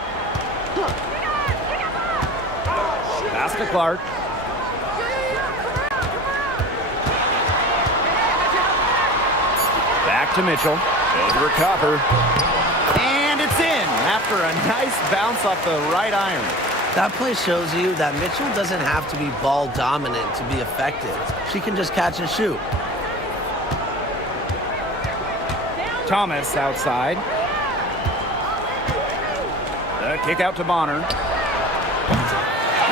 Pass to Clark. Back to Mitchell. Over Copper. And it's in after a nice bounce off the right iron. That play shows you that Mitchell doesn't have to be ball dominant to be effective. She can just catch and shoot. Thomas outside. The kick out to Bonner.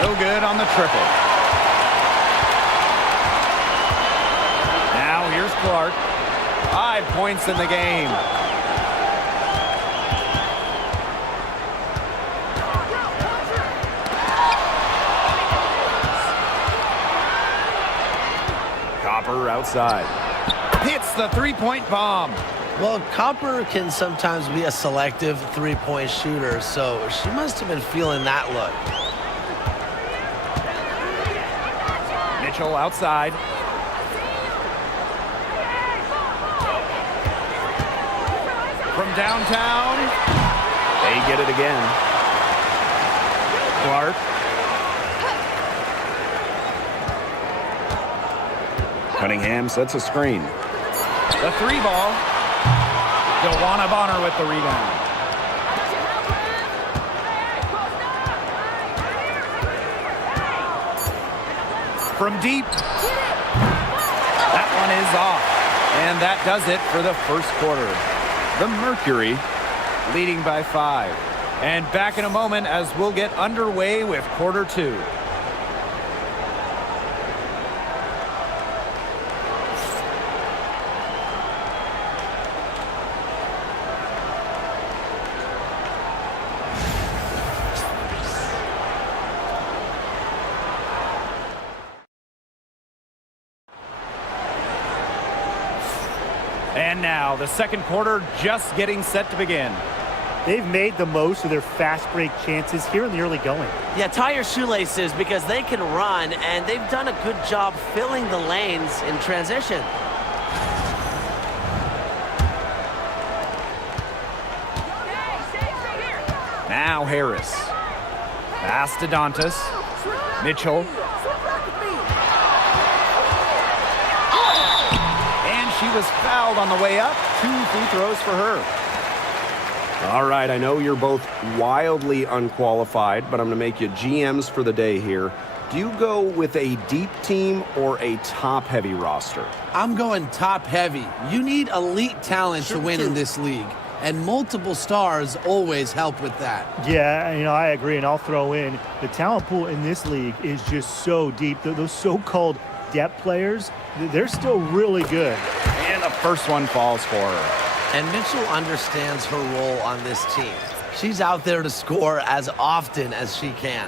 No good on the triple. Now here's Clark. 5 points in the game. Copper outside. Hits the three-point bomb. Well, Copper can sometimes be a selective three-point shooter, so she must have been feeling that look. Mitchell outside. From downtown, they get it again. Clark. Cunningham sets a screen. The three ball. Dewana Bonner with the rebound. From deep. That one is off. And that does it for the first quarter. The Mercury leading by 5. And back in a moment as we'll get underway with quarter 2. And now the second quarter just getting set to begin. They've made the most of their fast break chances here in the early going. Yeah, tie your shoelaces because they can run, and they've done a good job filling the lanes in transition. Now Harris. Pass to Dantas. Mitchell. And she was fouled on the way up. 2 free throws for her. All right, I know you're both wildly unqualified, but I'm going to make you GMs for the day here. Do you go with a deep team or a top-heavy roster? I'm going top-heavy. You need elite talent to win in this league, and multiple stars always help with that. Yeah, I agree, and I'll throw in the talent pool in this league is just so deep. Those so-called depth players, they're still really good. And the first one falls for her. And Mitchell understands her role on this team. She's out there to score as often as she can.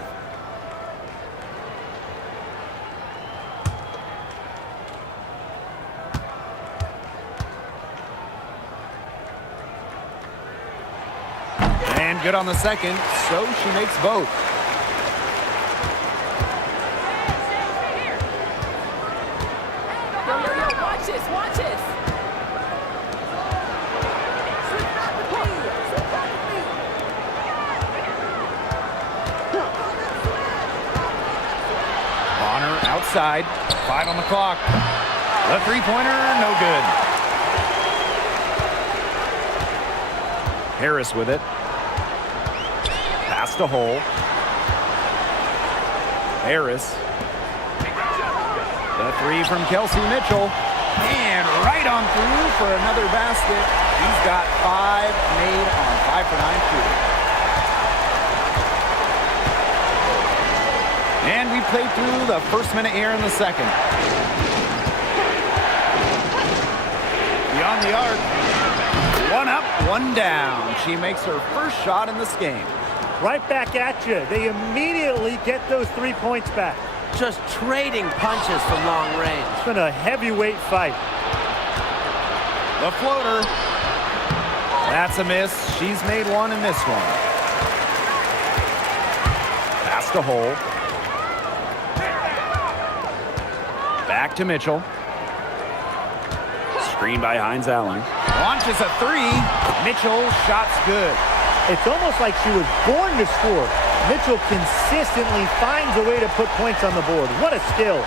And good on the second, so she makes both. Watch this, watch this. Bonner outside, 5 on the clock. The three-pointer, no good. Harris with it. Pass to Hole. Harris. The three from Kelsey Mitchell. And right on through for another basket. He's got 5 made on 5 for 9 shooting. And we played through the first minute here in the second. Beyond the arc. 1 up, 1 down. She makes her first shot in this game. Right back at you. They immediately get those 3 points back. Just trading punches from long range. It's been a heavyweight fight. The floater. That's a miss. She's made one and missed one. Pass to Hole. Back to Mitchell. Screen by Hines Allen. Launches a 3. Mitchell, shot's good. It's almost like she was born to score. Mitchell consistently finds a way to put points on the board. What a skill.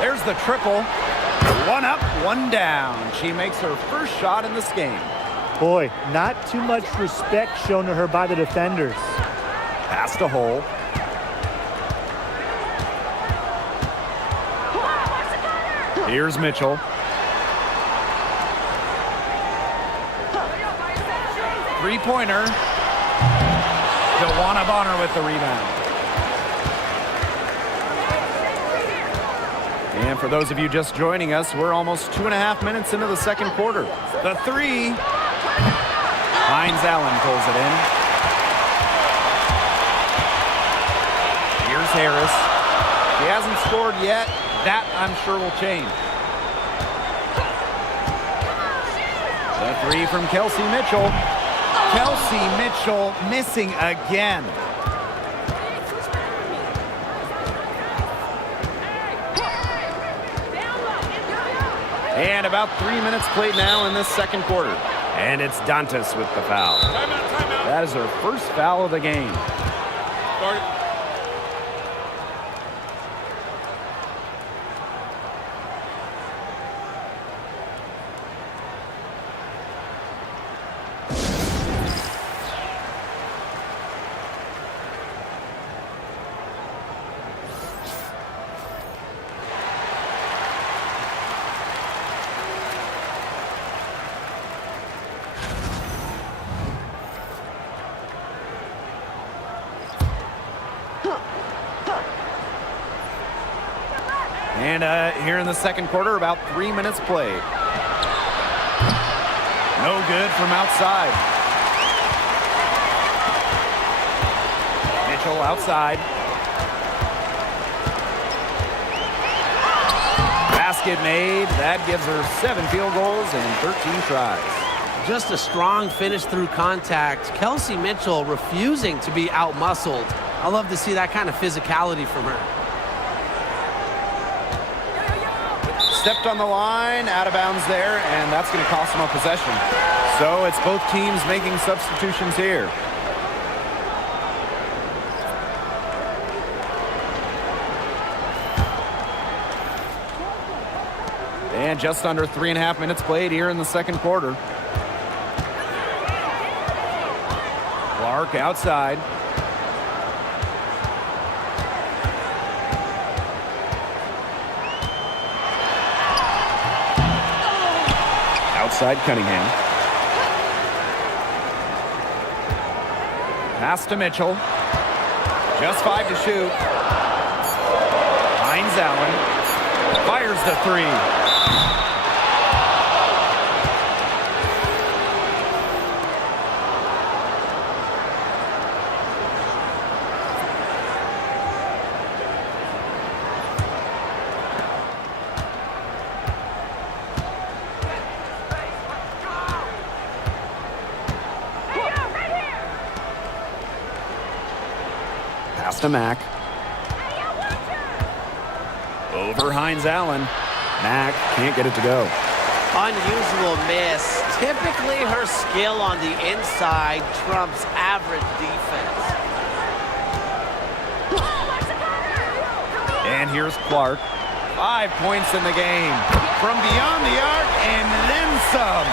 There's the triple. 1 up, 1 down. She makes her first shot in this game. Boy, not too much respect shown to her by the defenders. Pass to Hole. Here's Mitchell. Three-pointer. Dewana Bonner with the rebound. And for those of you just joining us, we're almost 2.5 minutes into the second quarter. The three. Hines Allen pulls it in. Here's Harris. He hasn't scored yet. That, I'm sure, will change. The three from Kelsey Mitchell. Kelsey Mitchell missing again. And about 3 minutes played now in this second quarter. And it's Dantas with the foul. Timeout. That is her first foul of the game. Start it. And here in the second quarter, about 3 minutes played. No good from outside. Mitchell outside. Basket made. That gives her 7 field goals and 13 tries. Just a strong finish through contact. Kelsey Mitchell refusing to be out-muscled. I love to see that kind of physicality from her. Stepped on the line, out of bounds there, and that's going to cost them a possession. So it's both teams making substitutions here. And just under 3.5 minutes played here in the second quarter. Clark outside. Outside Cunningham. Pass to Mitchell. Just 5 to shoot. Hines Allen fires the three. Pass to Mack. Over Hines Allen. Mack can't get it to go. Unusual miss. Typically her skill on the inside trumps average defense. And here's Clark. 5 points in the game. From beyond the arc and then some.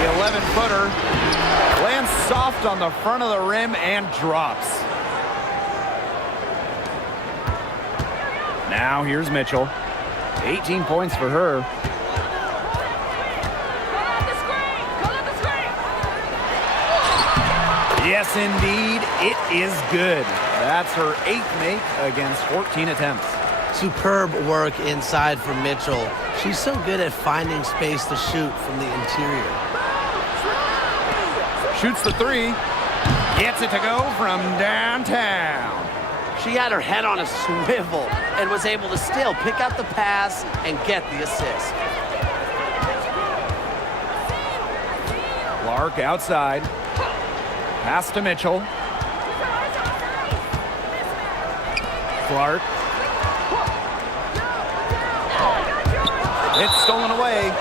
The 11-footer lands soft on the front of the rim and drops. Now here's Mitchell. 18 points for her. Yes, indeed, it is good. That's her 8th make against 14 attempts. Superb work inside from Mitchell. She's so good at finding space to shoot from the interior. Shoots the three. Gets it to go from downtown. She had her head on a swivel and was able to still pick out the pass and get the assist. Clark outside. Pass to Mitchell. Clark. It's stolen away.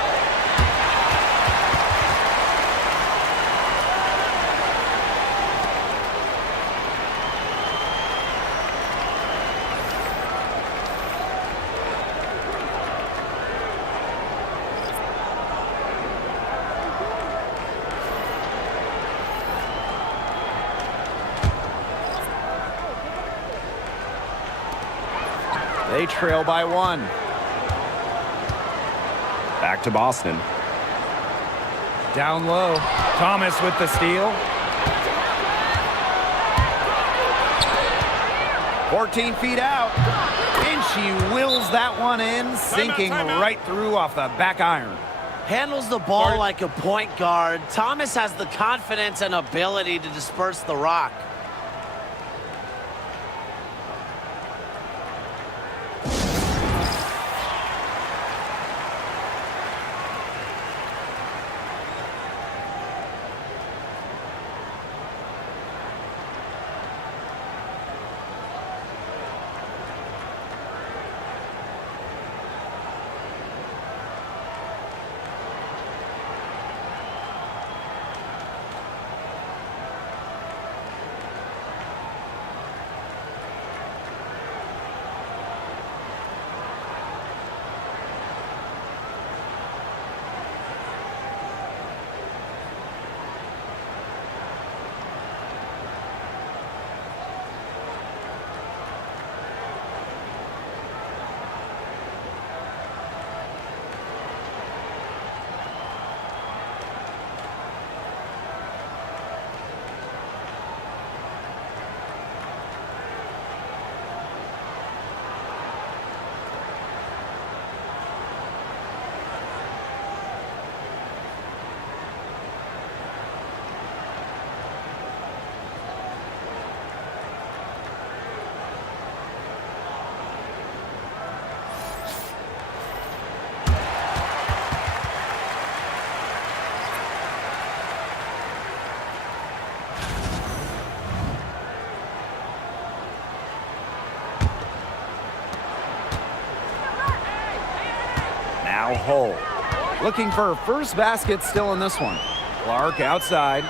They trail by 1. Back to Boston. Down low. Thomas with the steal. 14 feet out. And she wills that one in, sinking right through off the back iron. Handles the ball like a point guard. Thomas has the confidence and ability to disperse the rock. Now Hull. Looking for her first basket still in this one. Clark outside.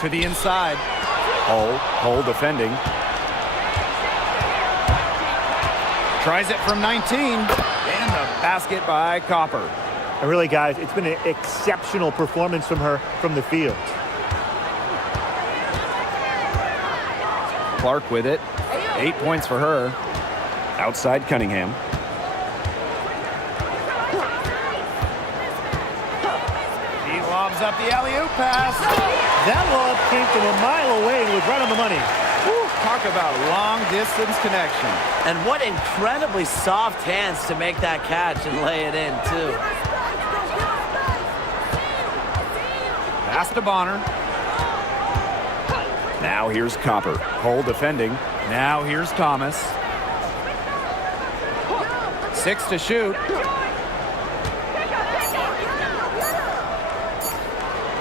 To the inside. Hull defending. Tries it from 19. And the basket by Copper. And really, guys, it's been an exceptional performance from her from the field. Clark with it. 8 points for her. Outside Cunningham. He lobs up the alley-oop pass. That lob came from a mile away and was right on the money. Whew, talk about long-distance connection. And what incredibly soft hands to make that catch and lay it in, too. Pass to Bonner. Now here's Copper. Hull defending. Now here's Thomas. 6 to shoot.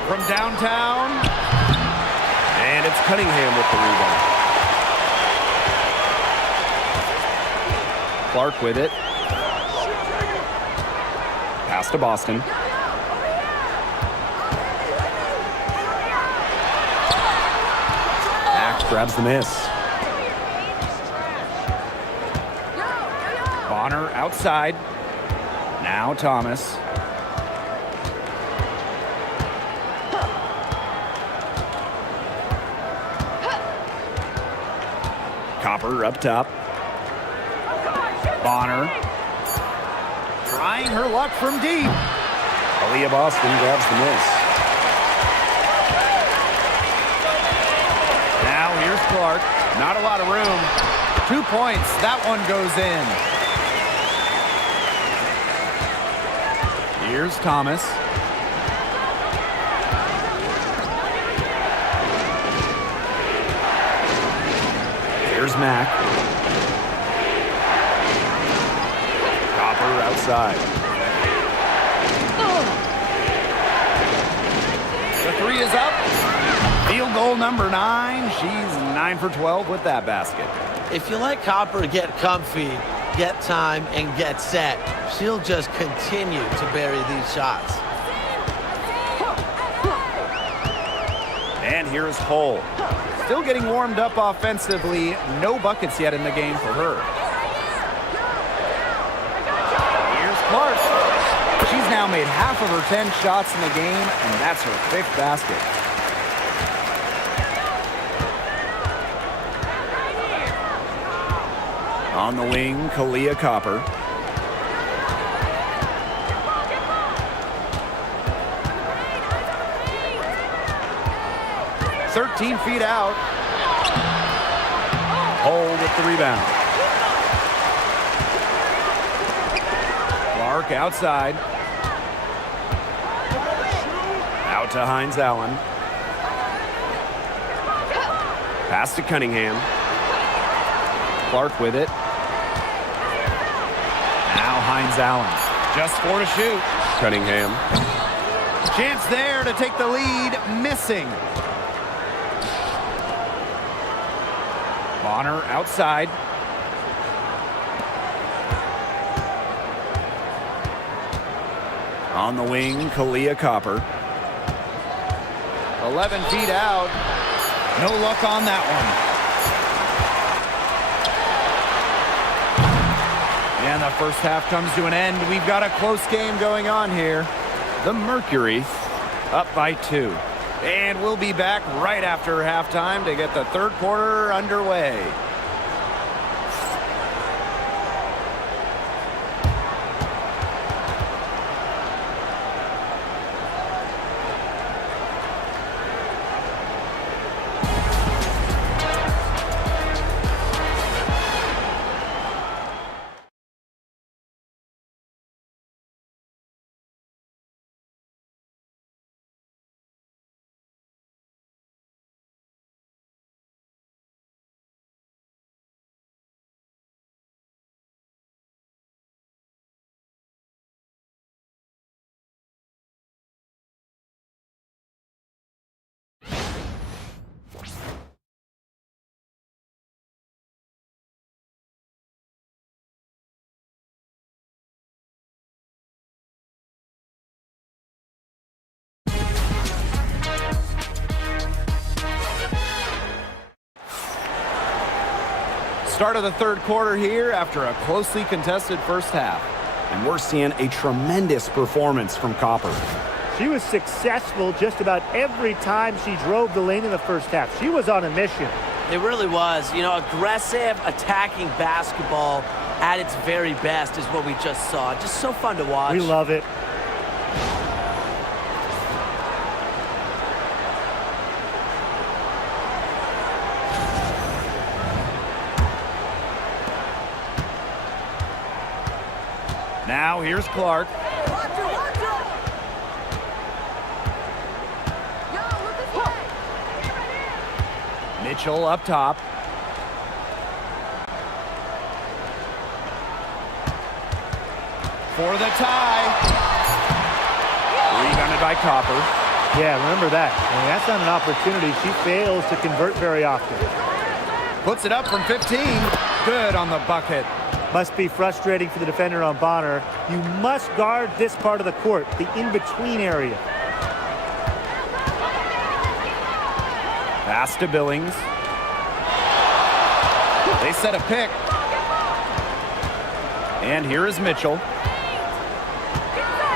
From downtown. And it's Cunningham with the rebound. Clark with it. Pass to Boston. Grabs the miss. Bonner outside. Now Thomas. Copper up top. Bonner. Trying her luck from deep. Aaliyah Boston grabs the miss. Here's Clark. Not a lot of room. 2 points. That one goes in. Here's Thomas. Here's Mack. Copper outside. The three is up. Field goal number 9. She's 9 for 12 with that basket. If you let Copper get comfy, get time, and get set, she'll just continue to bury these shots. And here's Hull. Still getting warmed up offensively. No buckets yet in the game for her. Here's Clark. She's now made half of her 10 shots in the game, and that's her 5th basket. On the wing, Kalia Copper. "13 feet out." Hole with the rebound. Clark outside. Out to Hines Allen. Pass to Cunningham. Clark with it. Now Hines Allen. Just 4 to shoot. Cunningham. Chance there to take the lead. Missing. Bonner outside. On the wing, Kalia Copper. 11 feet out. No luck on that one. And the first half comes to an end. We've got a close game going on here. The Mercury up by 2. And we'll be back right after halftime to get the third quarter underway. Start of the third quarter here after a closely contested first half. And we're seeing a tremendous performance from Copper. She was successful just about every time she drove the lane in the first half. She was on a mission. It really was. You know, aggressive, attacking basketball at its very best is what we just saw. Just so fun to watch. We love it. Now here's Clark. Mitchell up top. For the tie. Rebounded by Copper. Yeah, remember that. And that's not an opportunity. She fails to convert very often. Puts it up from 15. Good on the bucket. Must be frustrating for the defender on Bonner. You must guard this part of the court, the in-between area. Pass to Billings. They set a pick. And here is Mitchell.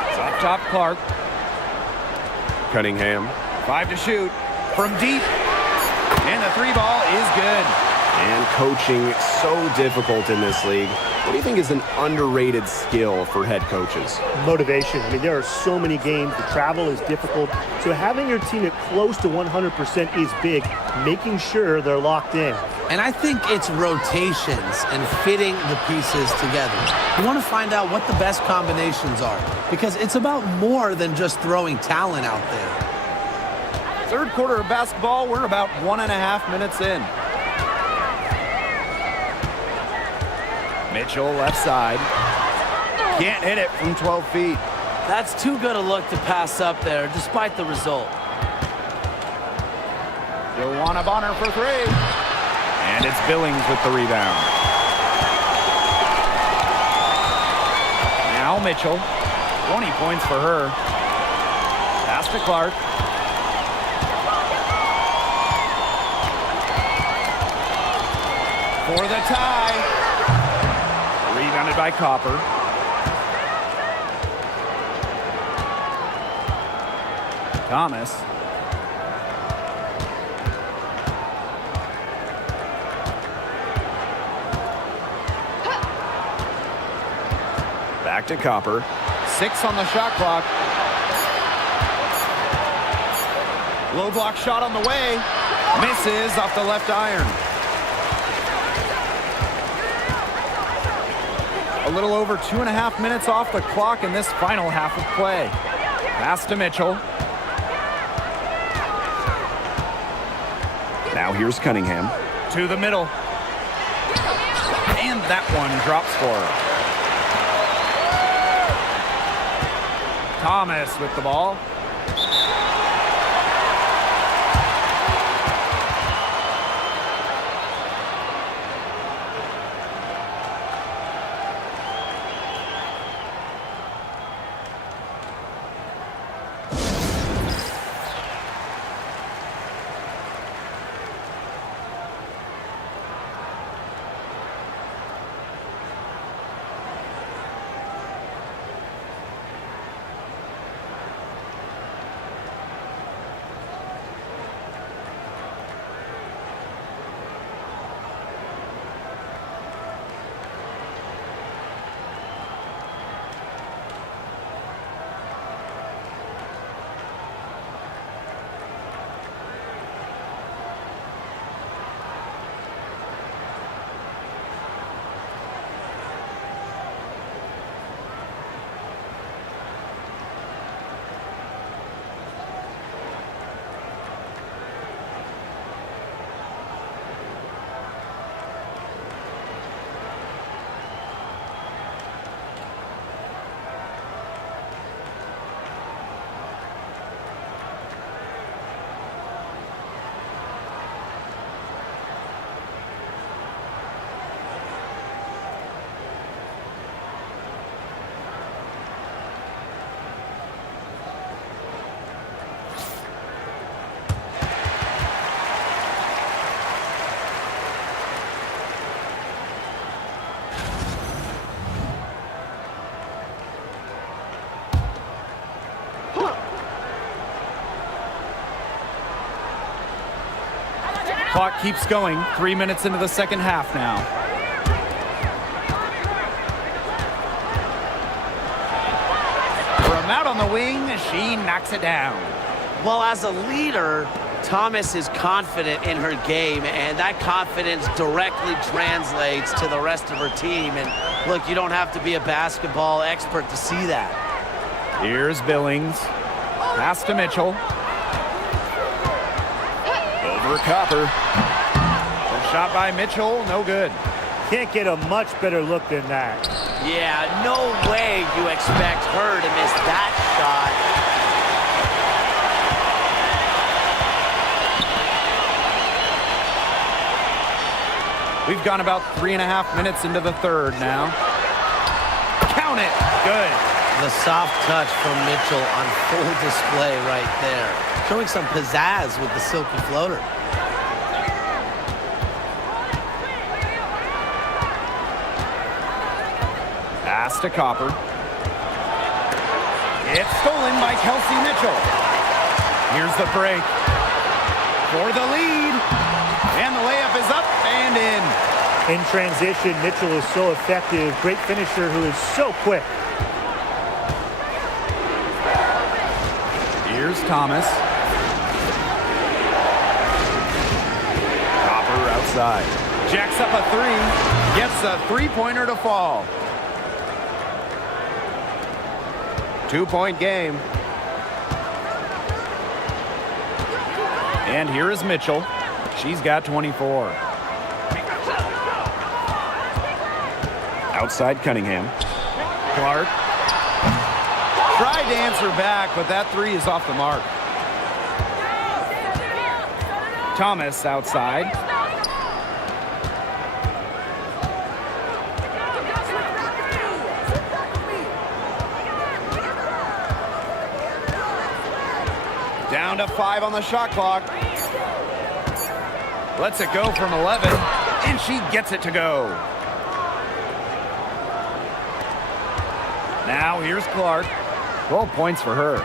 It's up top Clark. Cunningham. 5 to shoot. From deep. And the 3 ball is good. And coaching so difficult in this league. What do you think is an underrated skill for head coaches? Motivation. I mean, there are so many games. The travel is difficult. So having your team at close to 100% is big, making sure they're locked in. And I think it's rotations and fitting the pieces together. You want to find out what the best combinations are because it's about more than just throwing talent out there. Third quarter of basketball, we're about 1.5 minutes in. Mitchell left side. Can't hit it from 12 feet. That's too good a look to pass up there, despite the result. Joanna Bonner for 3. And it's Billings with the rebound. Now Mitchell. 20 points for her. Pass to Clark. For the tie. Rebounded by Copper. Thomas. Back to Copper. 6 on the shot clock. Low block shot on the way. Misses off the left iron. A little over 2.5 minutes off the clock in this final half of play. Pass to Mitchell. Now here's Cunningham. To the middle. And that one drops for her. Thomas with the ball. Clock keeps going. 3 minutes into the second half now. From out on the wing, she knocks it down. Well, as a leader, Thomas is confident in her game, and that confidence directly translates to the rest of her team. And look, you don't have to be a basketball expert to see that. Here's Billings. Pass to Mitchell. Over Copper. The shot by Mitchell, no good. Can't get a much better look than that. Yeah, no way you expect her to miss that shot. We've gone about 3.5 minutes into the third now. Count it. Good. The soft touch from Mitchell on full display right there. Showing some pizzazz with the silky floater. Pass to Copper. It's stolen by Kelsey Mitchell. Here's the break. For the lead. And the layup is up and in. In transition, Mitchell is so effective. Great finisher who is so quick. Here's Thomas. Copper outside. Jacks up a three. Gets a three-pointer to fall. 2-point game. And here is Mitchell. She's got 24. Outside Cunningham. Clark. Tried to answer back, but that three is off the mark. Thomas outside. Down to 5 on the shot clock. Lets it go from 11, and she gets it to go. Now here's Clark. 12 points for her.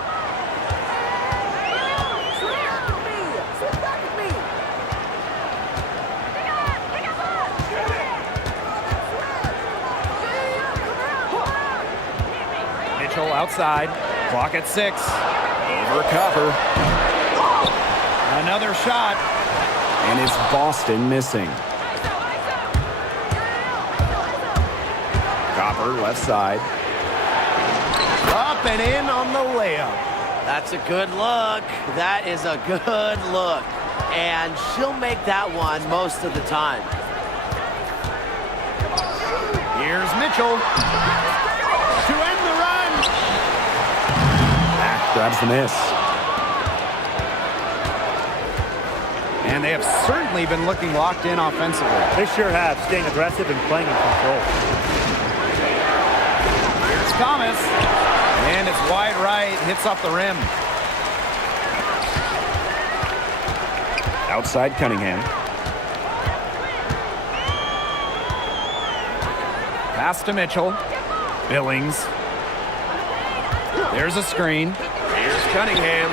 outside. Clock at 6. Over Copper. Another shot. And it's Boston missing. Copper left side. Up and in on the layup. That's a good look. That is a good look. And she'll make that one most of the time. Here's Mitchell to end the run. Mack grabs the miss. And they have certainly been looking locked in offensively. They sure have, staying aggressive and playing in control. Here's Thomas. And it's wide right. Hits off the rim. Outside Cunningham. Pass to Mitchell. Billings. There's a screen. Here's Cunningham.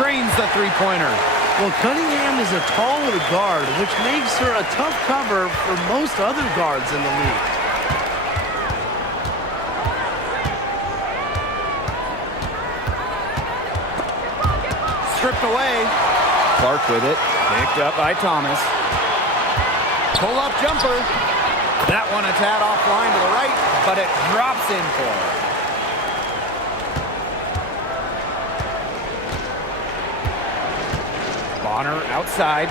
Drains the three-pointer. Well, Cunningham is a taller guard, which makes her a tough cover for most other guards in the league. Stripped away. Clark with it. Picked up by Thomas. Pull-up jumper. That one a tad offline to the right, but it drops in for her. Bonner outside.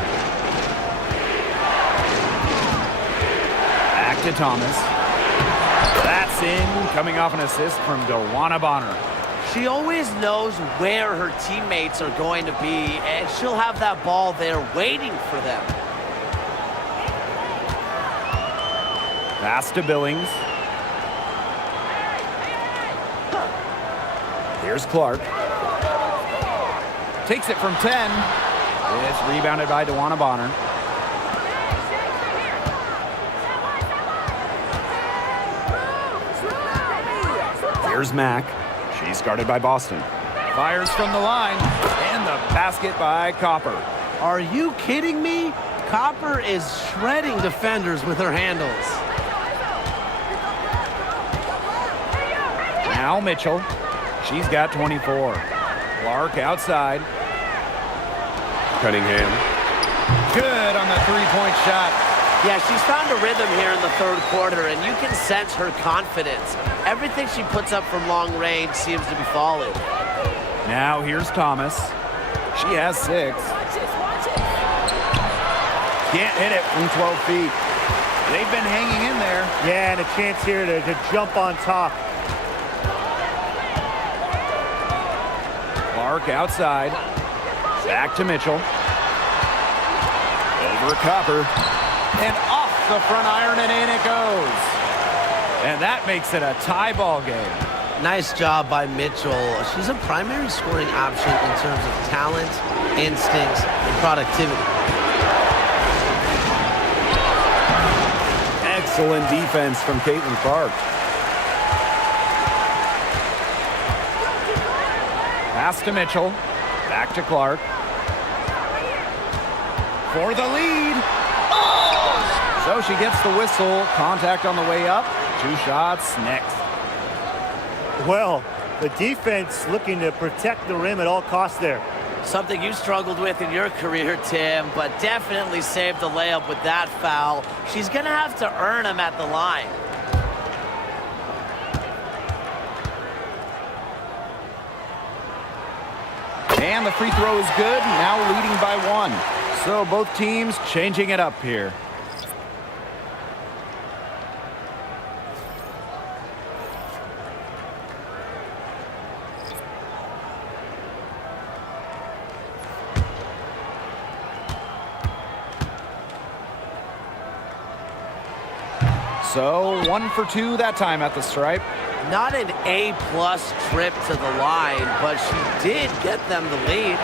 Back to Thomas. That's in, coming off an assist from Dewana Bonner. She always knows where her teammates are going to be, and she'll have that ball there waiting for them. Pass to Billings. Here's Clark. Takes it from 10. It's rebounded by Dewana Bonner. Here's Mack. She's guarded by Boston. Fires from the line. And the basket by Copper. Are you kidding me? Copper is shredding defenders with her handles. Now Mitchell. She's got 24. Clark outside. Cunningham. Good on the three-point shot. Yeah, she's found a rhythm here in the third quarter, and you can sense her confidence. Everything she puts up from long range seems to be falling. Now here's Thomas. She has 6. Can't hit it from 12 feet. They've been hanging in there. Yeah, and a chance here to jump on top. Clark outside. Back to Mitchell. Over Copper. And off the front iron, and in it goes. And that makes it a tie ball game. Nice job by Mitchell. She's a primary scoring option in terms of talent, instincts, and productivity. Excellent defense from Caitlin Clark. Pass to Mitchell. Back to Clark. For the lead. So she gets the whistle. Contact on the way up. 2 shots next. Well, the defense looking to protect the rim at all costs there. Something you struggled with in your career, Tim, but definitely saved the layup with that foul. She's going to have to earn him at the line. And the free throw is good. Now leading by 1. So both teams changing it up here. So 1 for 2 that time at the stripe. Not an A-plus trip to the line, but she did get them the lead.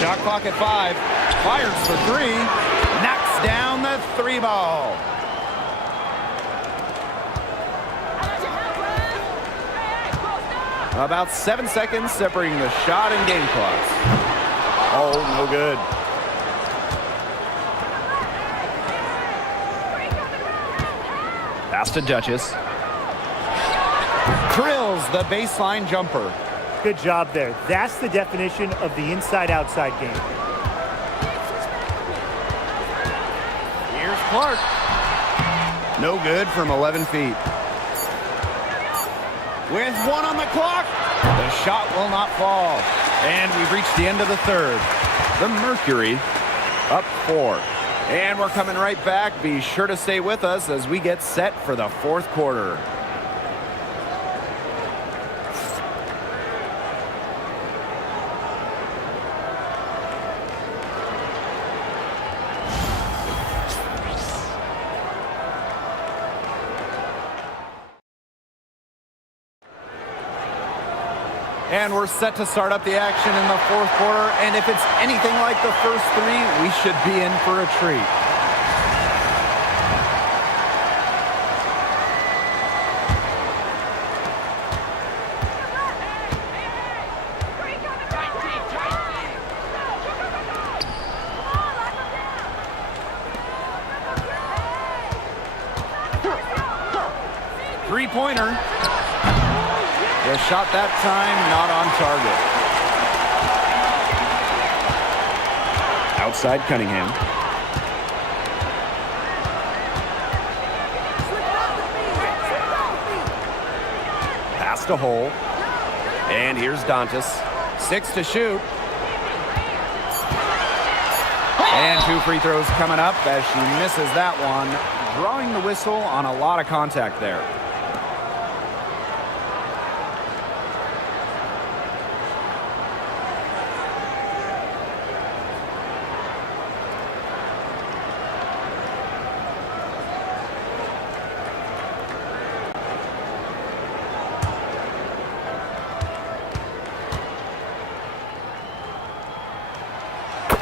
Shot clock at 5. Fires for 3. Knocks down the 3 ball. About 7 seconds separating the shot and game clocks. Oh, no good. Pass to Duchess. Drills the baseline jumper. Good job there. That's the definition of the inside-outside game. Here's Clark. No good from 11 feet. With 1 on the clock, the shot will not fall. And we've reached the end of the third. The Mercury up 4. And we're coming right back. Be sure to stay with us as we get set for the fourth quarter. And we're set to start up the action in the fourth quarter. And if it's anything like the first 3, we should be in for a treat. Three-pointer. The shot that time not on target. Outside Cunningham. Pass to Hole. And here's Dantas. 6 to shoot. And 2 free throws coming up as she misses that one. Drawing the whistle on a lot of contact there.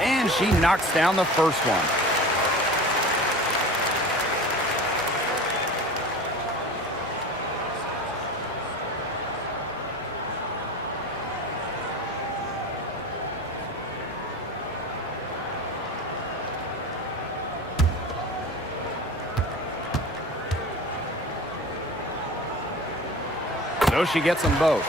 And she knocks down the first one. So she gets them both.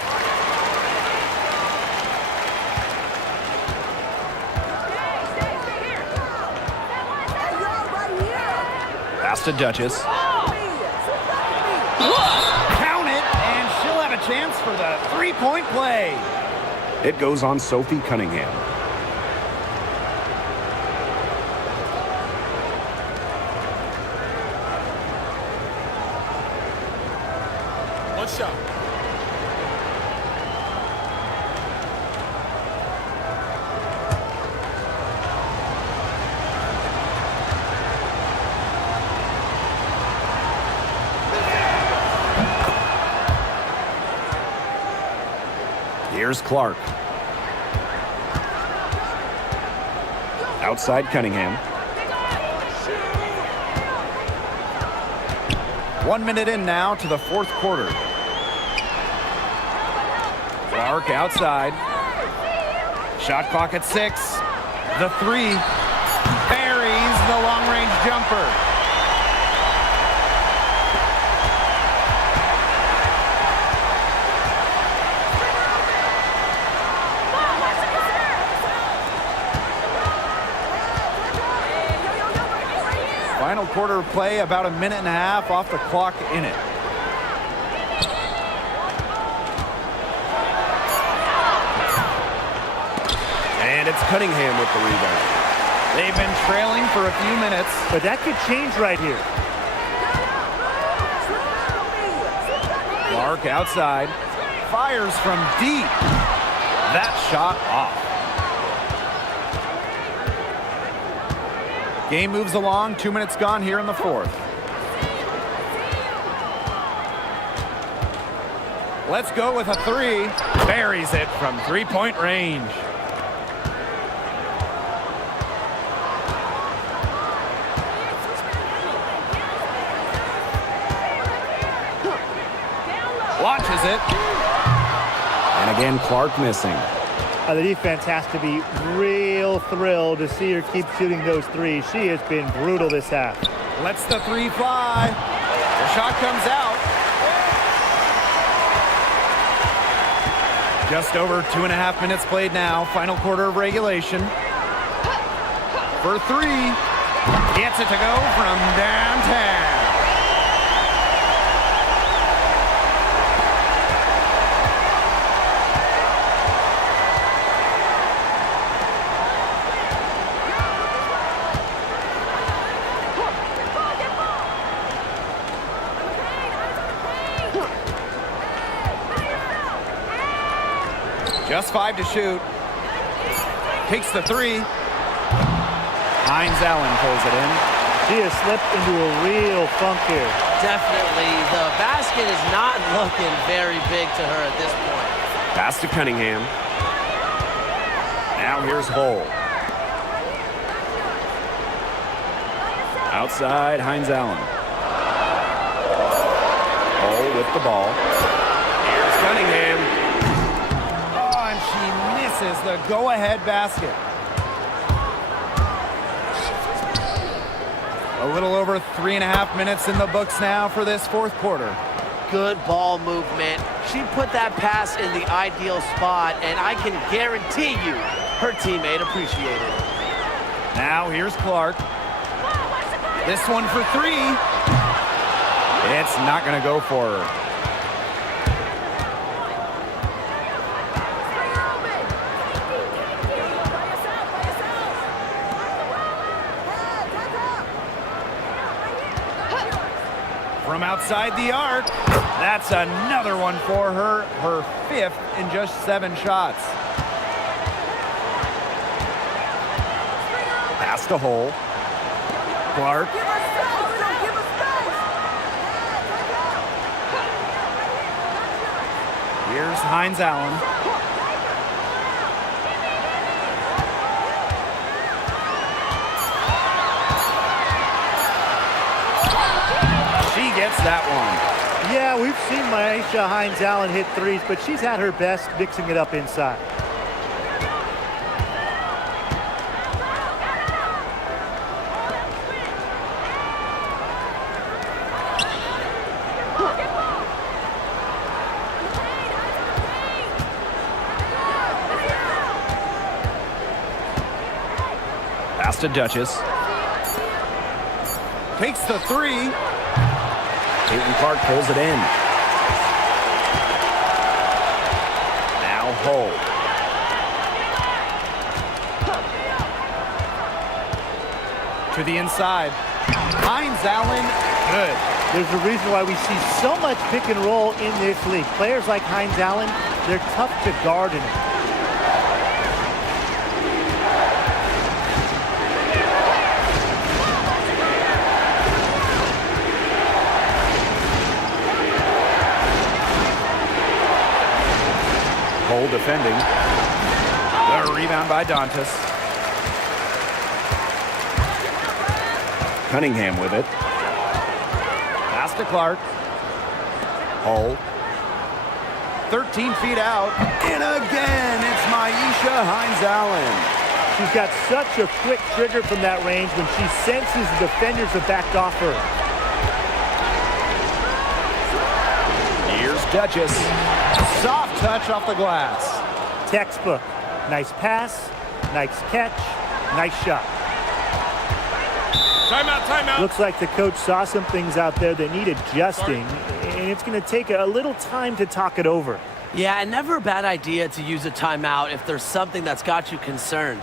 Pass to Duchess. Count it, and she'll have a chance for the three-point play. It goes on Sophie Cunningham. One shot. Here's Clark. Outside Cunningham. 1 minute in now to the fourth quarter. Clark outside. Shot clock at 6. The 3. Buries the long-range jumper. Final quarter of play, about a minute and a half off the clock in it. And it's Cunningham with the rebound. They've been trailing for a few minutes. But that could change right here. Clark outside. Fires from deep. That shot off. Game moves along. 2 minutes gone here in the fourth. Let's go with a 3. Buries it from three-point range. Launches it. And again, Clark missing. The defense has to be real thrilled to see her keep shooting those threes. She has been brutal this half. Lets the 3 fly. The shot comes out. Just over 2.5 minutes played now. Final quarter of regulation. For three. Gets it to go from downtown. Just 5 to shoot. Takes the three. Hines Allen pulls it in. She has slipped into a real funk here. Definitely. The basket is not looking very big to her at this point. Pass to Cunningham. Now here's Hull. Outside, Hines Allen. Hull with the ball. Here's Cunningham. Oh, and she misses the go-ahead basket. A little over 3.5 minutes in the books now for this fourth quarter. Good ball movement. She put that pass in the ideal spot, and I can guarantee you her teammate appreciated it. Now here's Clark. This one for three. It's not going to go for her. From outside the arc, that's another one for her. Her fifth in just 7 shots. Pass to Hull. Clark. Here's Hines Allen. She gets that one. Yeah, we've seen Myisha Hines Allen hit threes, but she's had her best mixing it up inside. Pass to Duchess. Takes the three. Caitlin Clark pulls it in. Now Hull. To the inside. Hines Allen, good. There's a reason why we see so much pick and roll in this league. Players like Hines Allen, they're tough to guard in it. Hull defending. The rebound by Dantas. Cunningham with it. Pass to Clark. Hull. 13 feet out. And again, it's Myisha Hines Allen. She's got such a quick trigger from that range when she senses the defenders have backed off her. Here's Duchess. Soft touch off the glass. Textbook. Nice pass, nice catch, nice shot. Timeout, timeout. Looks like the coach saw some things out there that need adjusting, and it's going to take a little time to talk it over. Yeah, and never a bad idea to use a timeout if there's something that's got you concerned.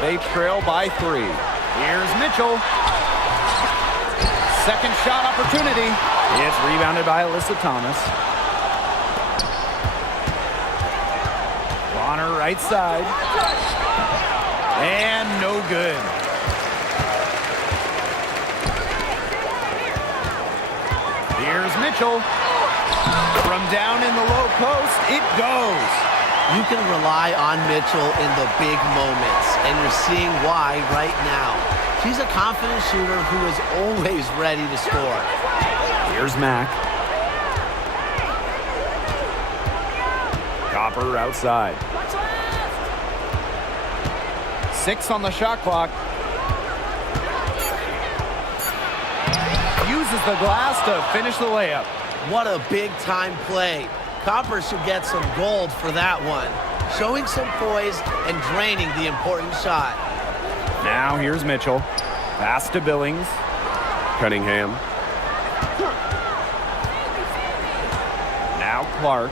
They trail by 3. Here's Mitchell. Second shot opportunity. It's rebounded by Alyssa Thomas. Bonner right side. And no good. Here's Mitchell. From down in the low post, it goes. You can rely on Mitchell in the big moments, and you're seeing why right now. She's a confident shooter who is always ready to score. Here's Mack. Copper outside. 6 on the shot clock. Uses the glass to finish the layup. What a big-time play. Copper should get some gold for that one. Showing some poise and draining the important shot. Now here's Mitchell. Pass to Billings. Cunningham. Now Clark.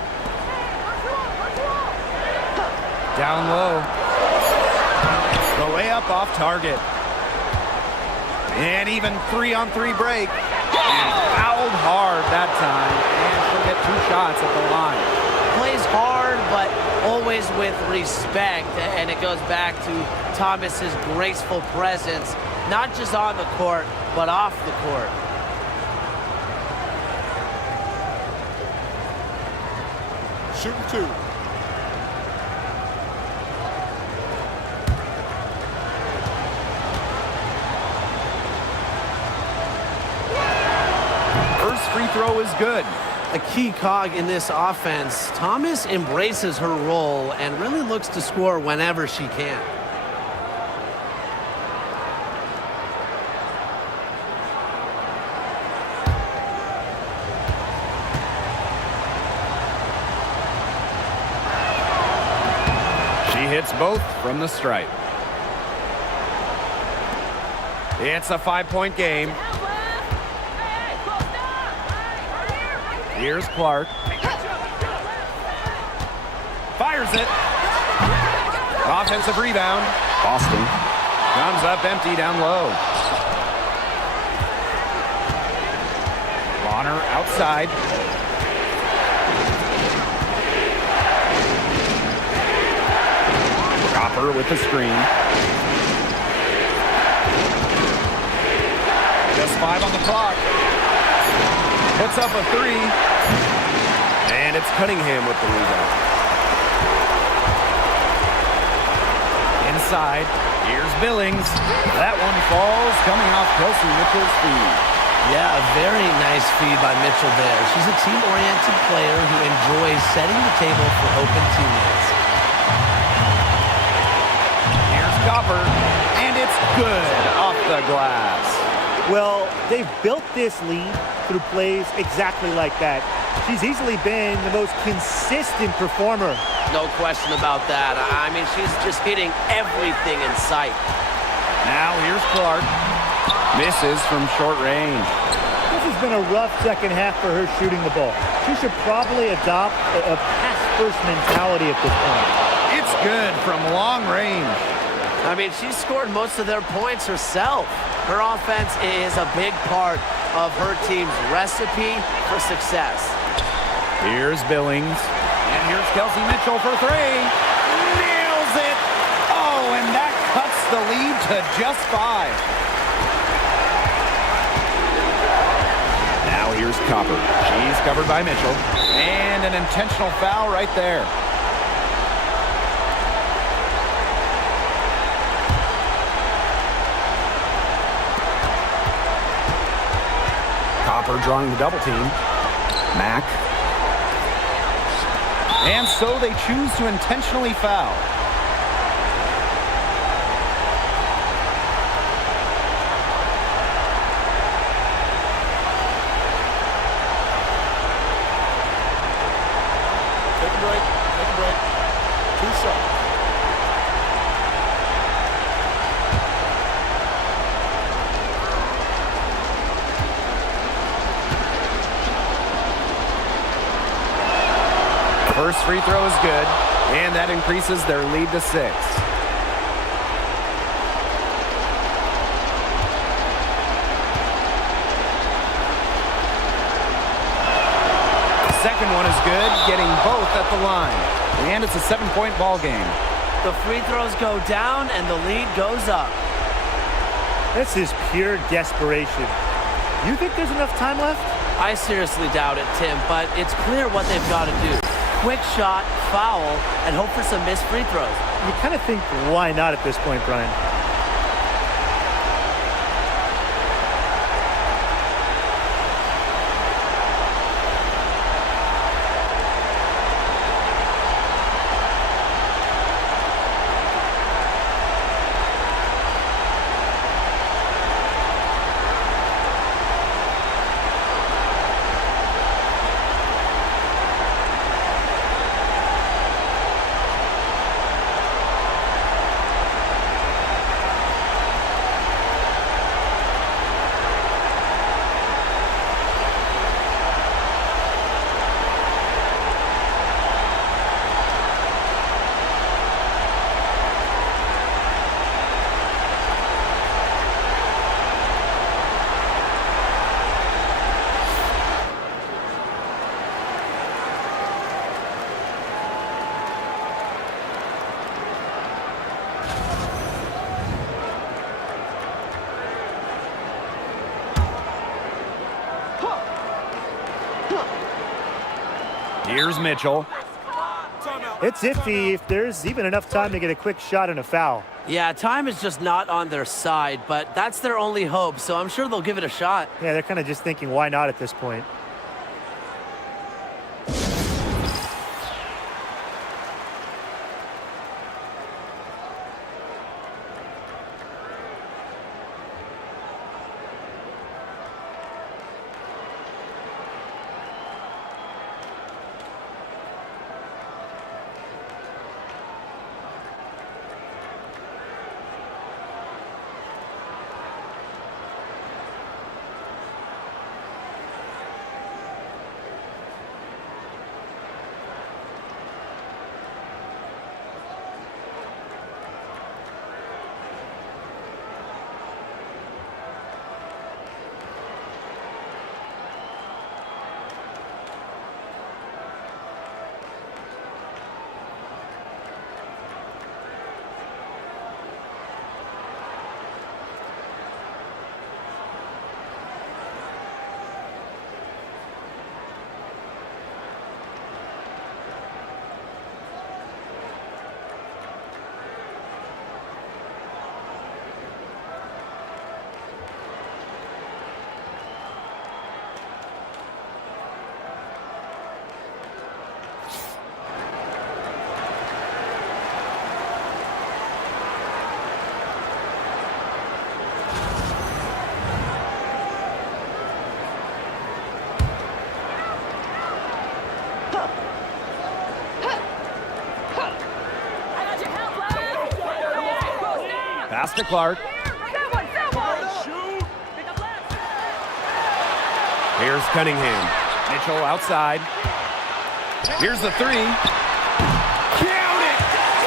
Down low. The layup off target. And even 3-on-3 break. And fouled hard that time. And she'll get 2 shots at the line. Plays hard, but always with respect. And it goes back to Thomas's graceful presence, not just on the court, but off the court. Shooting 2. First free throw is good. A key cog in this offense. Thomas embraces her role and really looks to score whenever she can. She hits both from the stripe. It's a 5-point game. Here's Clark. Fires it. Offensive rebound. Boston. Comes up empty down low. Bonner outside. Copper with the screen. Just 5 on the clock. Puts up a 3. And it's Cunningham with the rebound. Inside. Here's Billings. That one falls coming off Kelsey Mitchell's feed. Yeah, a very nice feed by Mitchell there. She's a team-oriented player who enjoys setting the table for open teammates. Here's Copper. And it's good off the glass. Well, they've built this lead through plays exactly like that. She's easily been the most consistent performer. No question about that. I mean, she's just hitting everything in sight. Now here's Clark. Misses from short range. This has been a rough second half for her shooting the ball. She should probably adopt a pass-first mentality at this point. It's good from long range. I mean, she scored most of their points herself. Her offense is a big part of her team's recipe for success. Here's Billings. And here's Kelsey Mitchell for 3. Nails it. Oh, and that cuts the lead to just 5. Now here's Copper. She's covered by Mitchell. And an intentional foul right there. Copper drawing the double team. Mack. And so they choose to intentionally foul. Take a break. Take a break. 2 shots. First free throw is good. And that increases their lead to 6. Second one is good, getting both at the line. And it's a 7-point ball game. The free throws go down and the lead goes up. This is pure desperation. You think there's enough time left? I seriously doubt it, Tim, but it's clear what they've got to do. Quick shot, foul, and hope for some missed free throws. You kind of think, why not at this point, Brian? Here's Mitchell. It's iffy if there's even enough time to get a quick shot and a foul. Yeah, time is just not on their side, but that's their only hope, so I'm sure they'll give it a shot. Yeah, they're kind of just thinking, why not at this point? Pass to Clark. Here's Cunningham. Mitchell outside. Here's the three. Count it!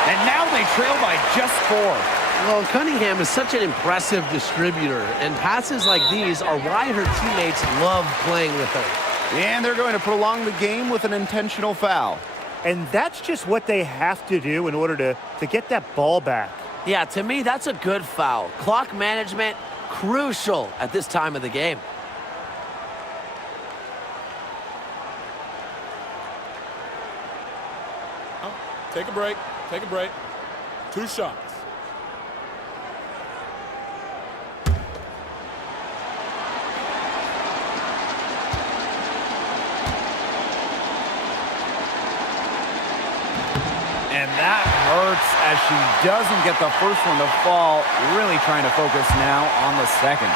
And now they trail by just 4. Well, Cunningham is such an impressive distributor, and passes like these are why her teammates love playing with her. And they're going to prolong the game with an intentional foul. And that's just what they have to do in order to get that ball back. Yeah, to me, that's a good foul. Clock management, crucial at this time of the game. Take a break. Take a break. 2 shots. And that hurts as she doesn't get the first one to fall. Really trying to focus now on the second.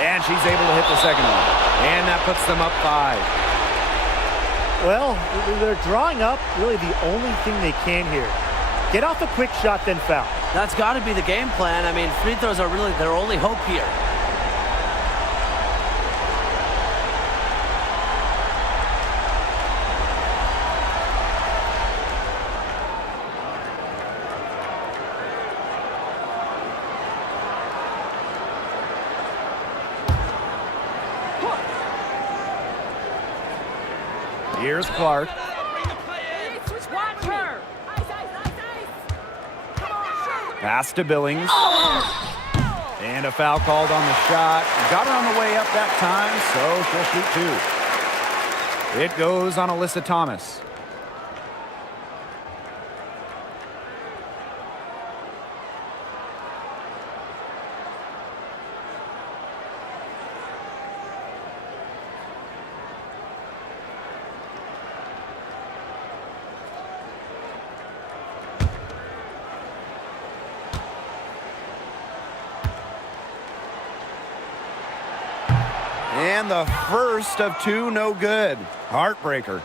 And she's able to hit the second one. And that puts them up 5. Well, they're drawing up really the only thing they can here. Get off a quick shot, then foul. That's got to be the game plan. I mean, free throws are really their only hope here. Here's Clark. Watch her. Ice, ice, ice, ice. Come on, shoot. Pass to Billings. And a foul called on the shot. Got her on the way up that time, so she'll shoot 2. It goes on Alyssa Thomas. And the first of 2, no good. Heartbreaker.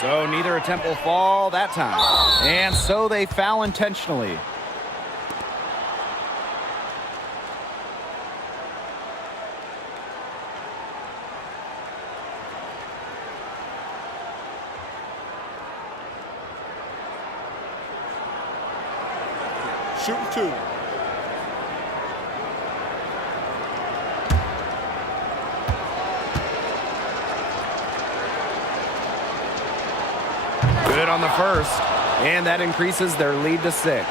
So neither attempt will fall that time. And so they foul intentionally. Shooting 2. Good on the first, and that increases their lead to 6.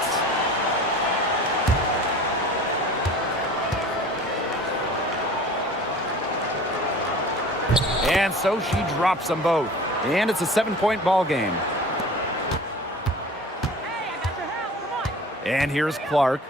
And so she drops them both, and it's a 7-point ball game. Hey, I got your help. Come on. And here's Clark.